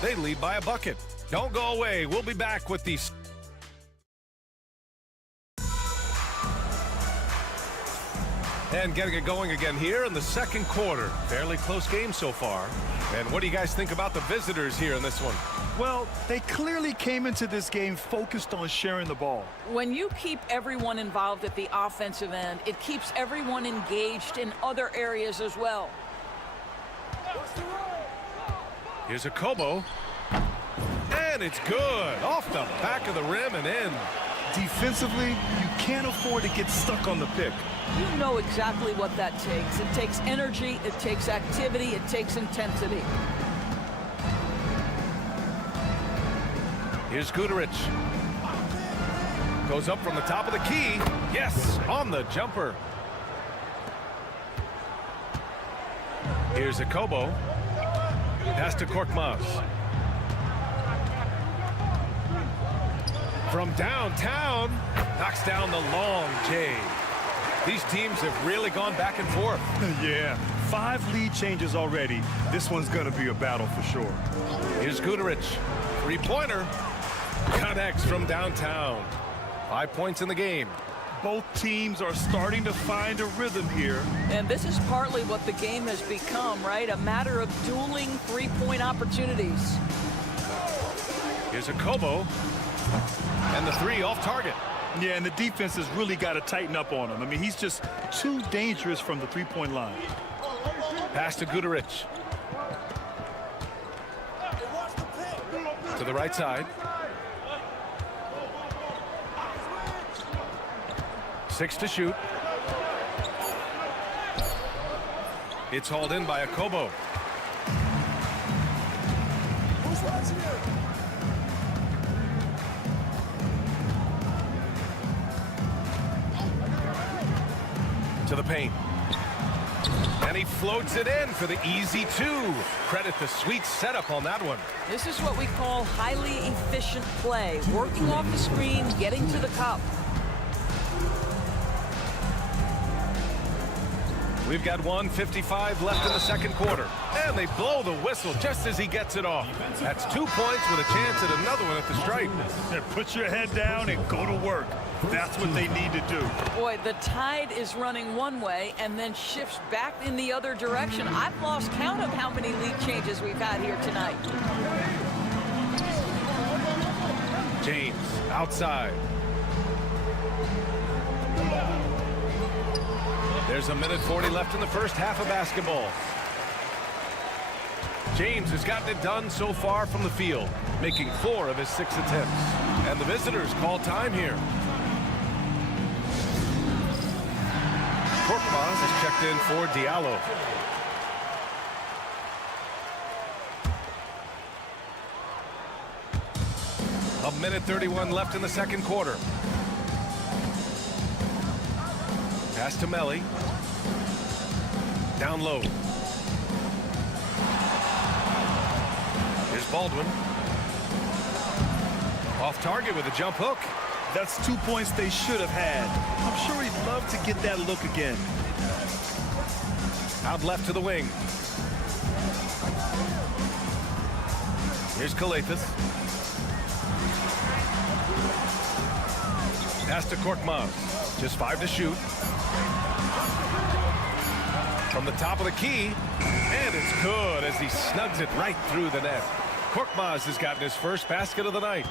They lead by a bucket. Don't go away. We'll be back with the... And getting it going again here in the second quarter. Fairly close game so far. And what do you guys think about the visitors here in this one? Well, they clearly came into this game focused on sharing the ball. When you keep everyone involved at the offensive end, it keeps everyone engaged in other areas as well. Here's a Kobo. And it's good. Off the back of the rim and in. Defensively, you can't afford to get stuck on the pick. You know exactly what that takes. It takes energy, it takes activity, it takes intensity. Here's Guduric. Goes up from the top of the key. Yes, on the jumper. Here's Akobo. Pass to Korkmaz. From downtown, knocks down the long J. These teams have really gone back and forth. Yeah, 5 lead changes already. This one's going to be a battle for sure. Here's Guduric. 3-pointer. Connects from downtown. 5 points in the game. Both teams are starting to find a rhythm here. And this is partly what the game has become, right? A matter of dueling 3-point opportunities. Here's Akobo. And the 3 off target. Yeah, and the defense has really got to tighten up on him. I mean, he's just too dangerous from the 3-point line. Pass to Guduric. To the right side. 6 to shoot. It's hauled in by Akobo. Who's watching here? To the paint. And he floats it in for the easy 2. Credit the sweet setup on that one. This is what we call highly efficient play. Working off the screen, getting to the cup. We've got 1:55 left in the second quarter. And they blow the whistle just as he gets it off. That's 2 points with a chance at another one at the stripe. Put your head down and go to work. That's what they need to do. Boy, the tide is running one way and then shifts back in the other direction. I've lost count of how many lead changes we've had here tonight. James outside. There's 1:40 left in the first half of basketball. James has gotten it done so far from the field, making 4 of his 6 attempts. And the visitors call time here. Korkmaz is checked in for Diallo. A 1:31 left in the second quarter. Pass to Melly. Down low. Here's Baldwin. Off target with a jump hook. That's 2 points they should have had. I'm sure he'd love to get that look again. Out left to the wing. Here's Kalathis. Pass to Korkmaz. Just 5 to shoot. From the top of the key. And it's good as he snugs it right through the net. Korkmaz has gotten his first basket of the night.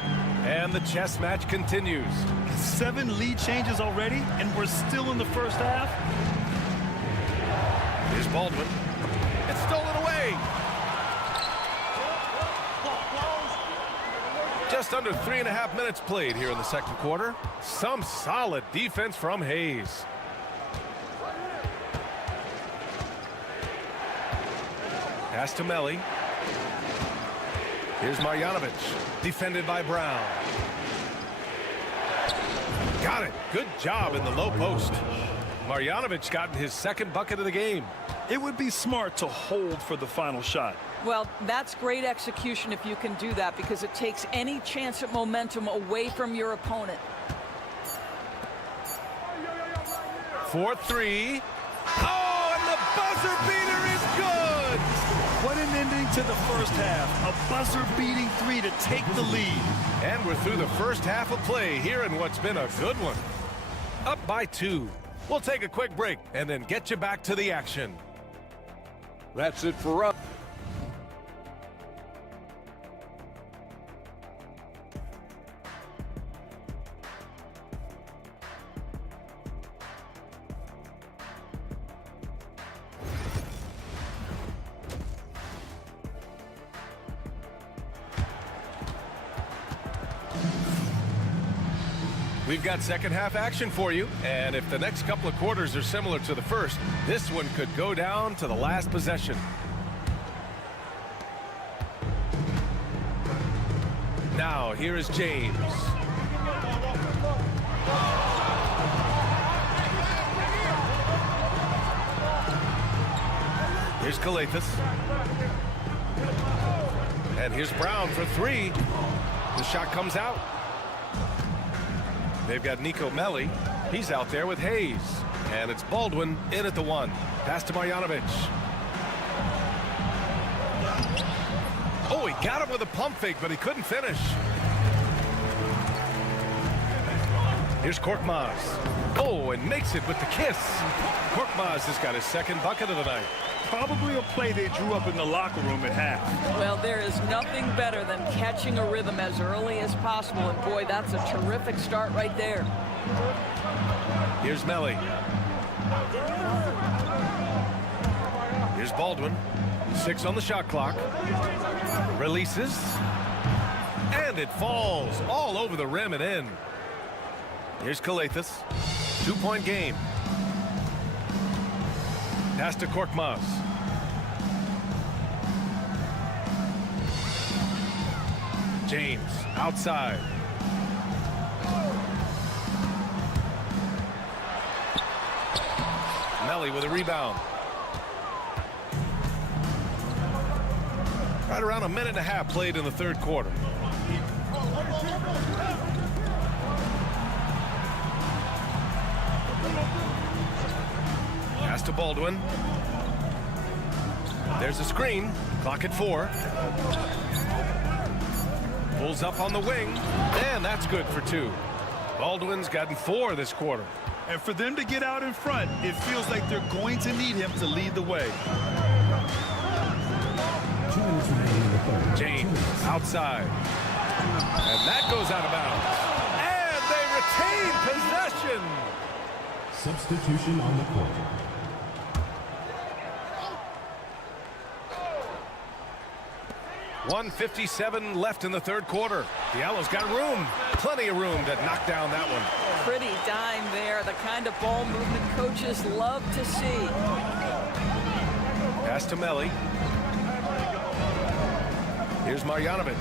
And the chess match continues. 7 lead changes already, and we're still in the first half. Here's Baldwin. It's stolen away. Just under 3.5 minutes played here in the second quarter. Some solid defense from Hayes. Pass to Melly. Here's Marjanovic, defended by Brown. Got it. Good job in the low post. Marjanovic's gotten his second bucket of the game. It would be smart to hold for the final shot. Well, that's great execution if you can do that, because it takes any chance at momentum away from your opponent. 4-3. Oh, and the buzzer beater is good. What an ending to the first half. A buzzer-beating 3 to take the lead. And we're through the first half of play here in what's been a good one. Up by 2. We'll take a quick break and then get you back to the action. That's it for us. We've got second half action for you, and if the next couple of quarters are similar to the first, this one could go down to the last possession. Now, here is James. Here's Calathis. And here's Brown for three. The shot comes out. They've got Nico Melli. He's out there with Hayes. And it's Baldwin in at the one. Pass to Marjanovic. Oh, he got him with a pump fake, but he couldn't finish. Here's Korkmaz. Oh, and makes it with the kiss. Korkmaz has got his second bucket of the night. Probably a play they drew up in the locker room at half. Well, there is nothing better than catching a rhythm as early as possible, and boy, that's a terrific start right there. Here's Melli. Here's Baldwin. 6 on the shot clock. Releases. And it falls all over the rim and in. Here's Calathis. 2-point game. Pass to Korkmaz. James outside. Melli with a rebound. Right around a minute and a half played in the third quarter. Pass to Baldwin. There's a screen. Clock at 4. Pulls up on the wing. And that's good for 2. Baldwin's gotten 4 this quarter. And for them to get out in front, it feels like they're going to need him to lead the way. James outside. And that goes out of bounds. And they retain possession. Substitution on the court. .157 left in the third quarter. Diallo's got room. Plenty of room to knock down that one. Pretty dime there. The kind of ball movement coaches love to see. Pass to Melli. Here's Marjanovic.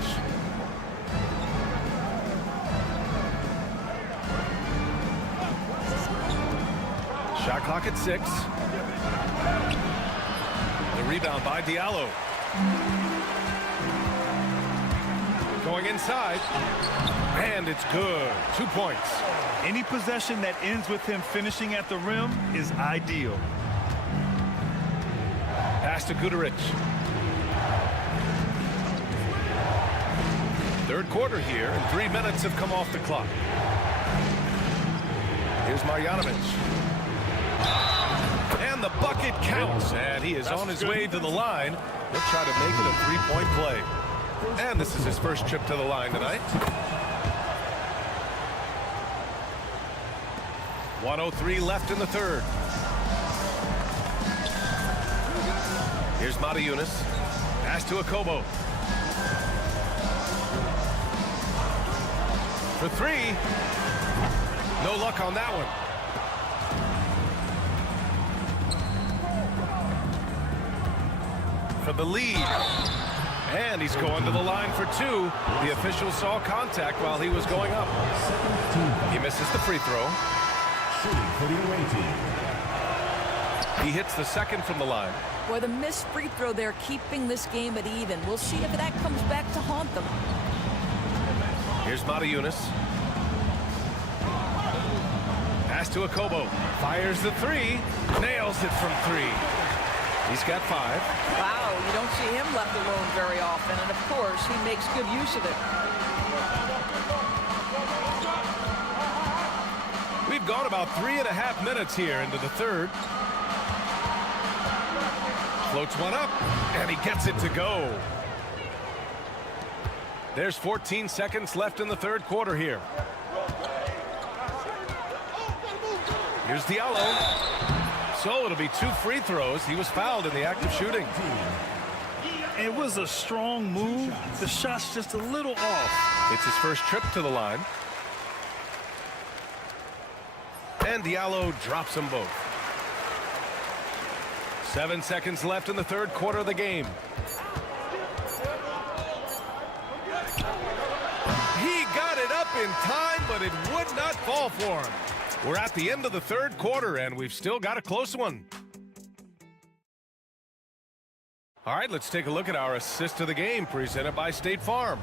Shot clock at 6. The rebound by Diallo. Going inside. And it's good. 2 points. Any possession that ends with him finishing at the rim is ideal. Pass to Guduric. Third quarter here, and 3 minutes have come off the clock. Here's Marjanovic. And the bucket counts, and he is on his way to the line. He'll try to make it a 3-point play. And this is his first trip to the line tonight. 1:03 left in the third. Here's Matajunas. Pass to Akobo. For 3. No luck on that one. For the lead. And he's going to the line for 2. The official saw contact while he was going up. He misses the free throw. He hits the second from the line. Boy, the missed free throw there keeping this game at even. We'll see if that comes back to haunt them. Here's Matajunas. Pass to Akobo. Fires the 3. Nails it from 3. He's got 5. Wow, you don't see him left alone very often, and of course, he makes good use of it. We've gone about 3.5 minutes here into the third. Floats one up, and he gets it to go. There's 14 seconds left in the third quarter here. Here's Diallo. So it'll be 2 free throws. He was fouled in the act of shooting. It was a strong move. The shot's just a little off. It's his first trip to the line. And Diallo drops them both. 7 seconds left in the third quarter of the game. He got it up in time, but it would not fall for him. We're at the end of the third quarter, and we've still got a close one. All right, let's take a look at our assist of the game presented by State Farm.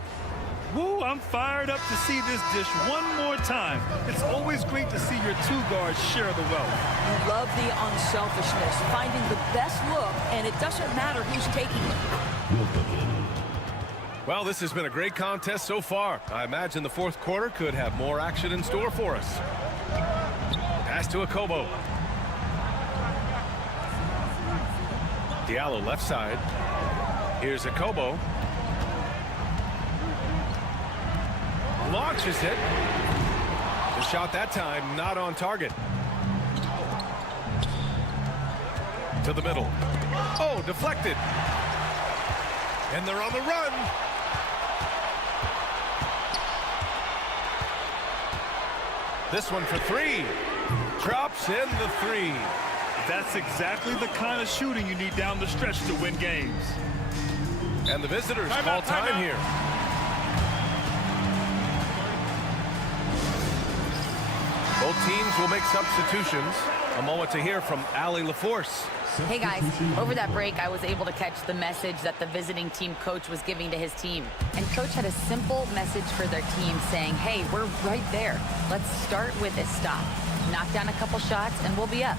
Woo, I'm fired up to see this dish one more time. It's always great to see your two guards share the wealth. You love the unselfishness, finding the best look, and it doesn't matter who's taking it. Well, this has been a great contest so far. I imagine the fourth quarter could have more action in store for us. Pass to Akobo. Diallo left side. Here's Akobo. Launches it. The shot that time not on target. To the middle. Oh, deflected. And they're on the run. This one for three. Drops in the three. That's exactly the kind of shooting you need down the stretch to win games. And the visitors call time here. Both teams will make substitutions. A moment to hear from Allie LaForce. Hey guys, over that break I was able to catch the message that the visiting team coach was giving to his team. And coach had a simple message for their team saying, hey, we're right there. Let's start with a stop. Knock down a couple shots and we'll be up.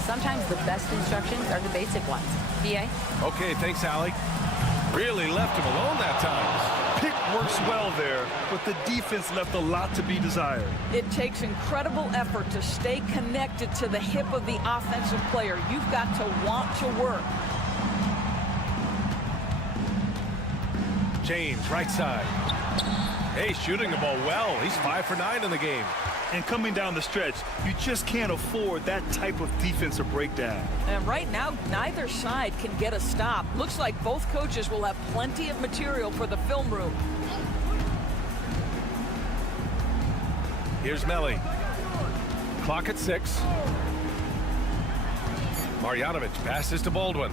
Sometimes the best instructions are the basic ones. PA? Okay, thanks, Allie. Really left him alone that time. Pick works well there, but the defense left a lot to be desired. It takes incredible effort to stay connected to the hip of the offensive player. You've got to want to work. James, right side. Hey, shooting the ball well. He's 5 for 9 in the game. And coming down the stretch, you just can't afford that type of defensive breakdown. And right now, neither side can get a stop. Looks like both coaches will have plenty of material for the film room. Here's Melly. Clock at 6. Marjanovic passes to Baldwin.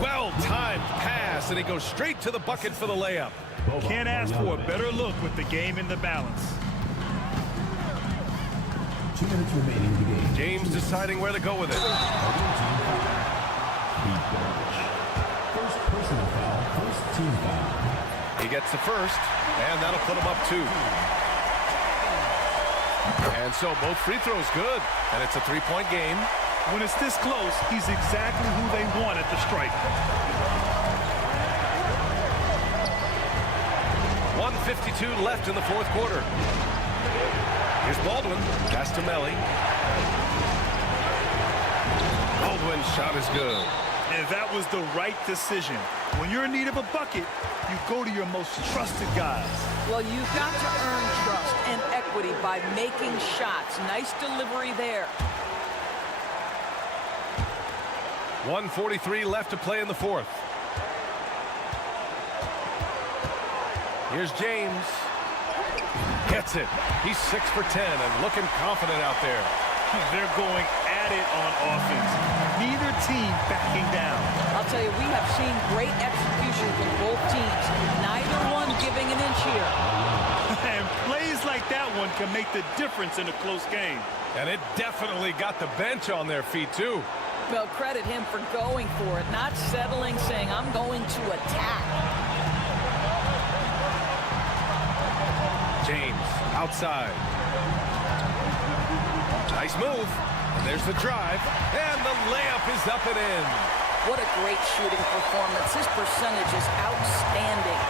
Well-timed pass, and he goes straight to the bucket for the layup. Can't ask for a better look with the game in the balance. 2 minutes remaining in the game. James deciding where to go with it. First personal foul, first team foul. He gets the first, and that'll put him up 2. And so both free throws good, and it's a 3-point game. When it's this close, he's exactly who they want at the strike. 1:52 left in the fourth quarter. Here's Baldwin. Pass to Melly. Baldwin's shot is good. And that was the right decision. When you're in need of a bucket, you go to your most trusted guys. Well, you've got to earn trust and equity by making shots. Nice delivery there. 1:43 left to play in the fourth. Here's James. Gets it. He's 6 for 10 and looking confident out there. They're going at it on offense. Neither team backing down. I'll tell you, we have seen great execution from both teams. Neither one giving an inch here. And plays like that one can make the difference in a close game. And it definitely got the bench on their feet, too. Well, credit him for going for it, not settling, saying, I'm going to attack. James outside. Nice move. And there's the drive. And the layup is up and in. What a great shooting performance. His percentage is outstanding.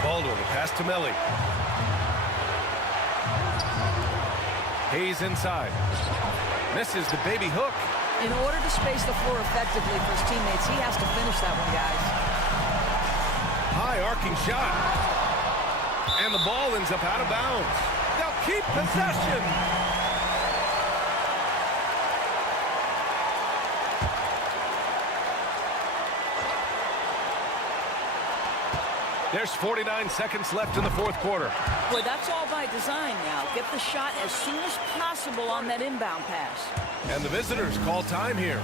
Baldwin, pass to Melly. Hayes inside. Misses the baby hook. In order to space the floor effectively for his teammates, he has to finish that one, guys. High arcing shot. And the ball ends up out of bounds. They'll keep possession. There's 49 seconds left in the fourth quarter. Boy, that's all by design now. Get the shot as soon as possible on that inbound pass. And the visitors call time here.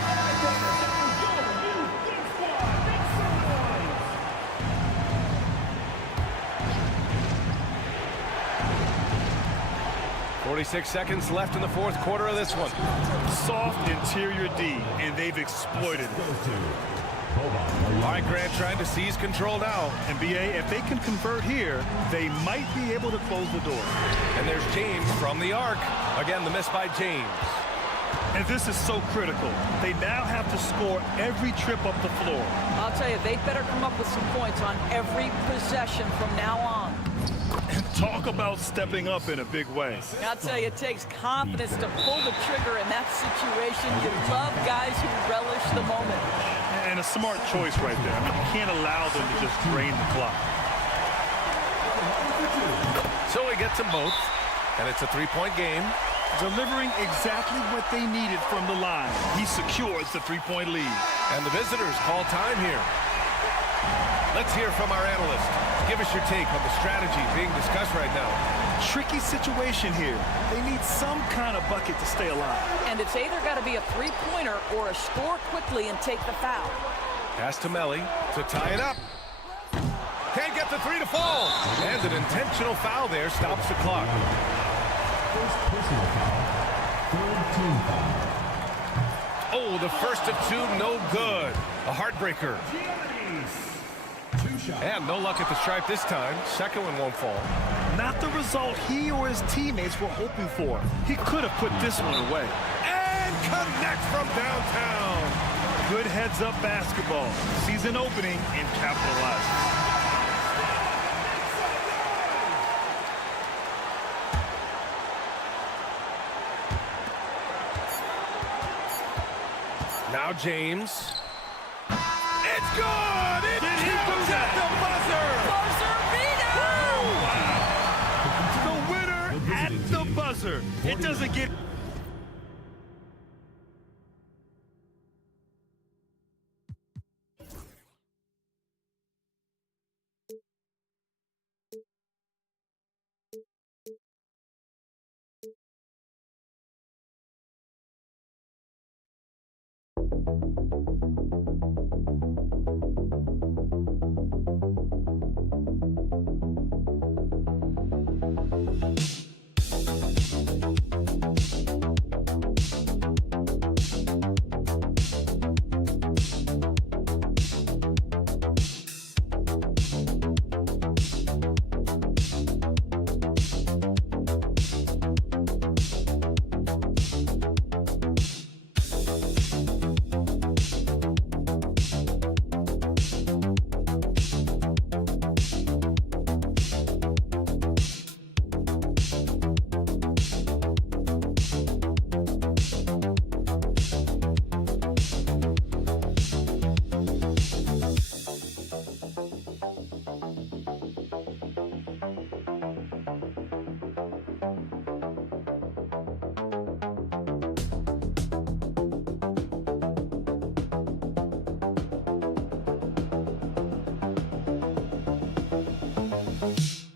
46 seconds left in the fourth quarter of this one. Soft interior D, and they've exploited it. All right, Grant trying to seize control now. And BA, if they can convert here, they might be able to close the door. And there's James from the arc. Again, the miss by James. And this is so critical. They now have to score every trip up the floor. I'll tell you, they'd better come up with some points on every possession from now on. And talk about stepping up in a big way. I'll tell you, it takes confidence to pull the trigger in that situation. You love guys who relish the moment. And a smart choice right there. I mean, you can't allow them to just drain the clock. So he gets them both, and it's a three-point game. Delivering exactly what they needed from the line. He secures the three-point lead. And the visitors call time here. Let's hear from our analyst. Give us your take on the strategy being discussed right now. Tricky situation here. They need some kind of bucket to stay alive. And it's either got to be a three-pointer or a score quickly and take the foul. Pass to Melly to tie it up. Can't get the three to fall. And an intentional foul there stops the clock. First personal foul. Third team foul. Oh, the first of two, no good. A heartbreaker. And no luck at the stripe this time. Second one won't fall. Not the result he or his teammates were hoping for. He could have put this one away. And connect from downtown. Good heads-up basketball. Season opening and capitalizes. Now James. It's good! It counts at the buzzer! Buzzer beater! The winner at the buzzer. It doesn't get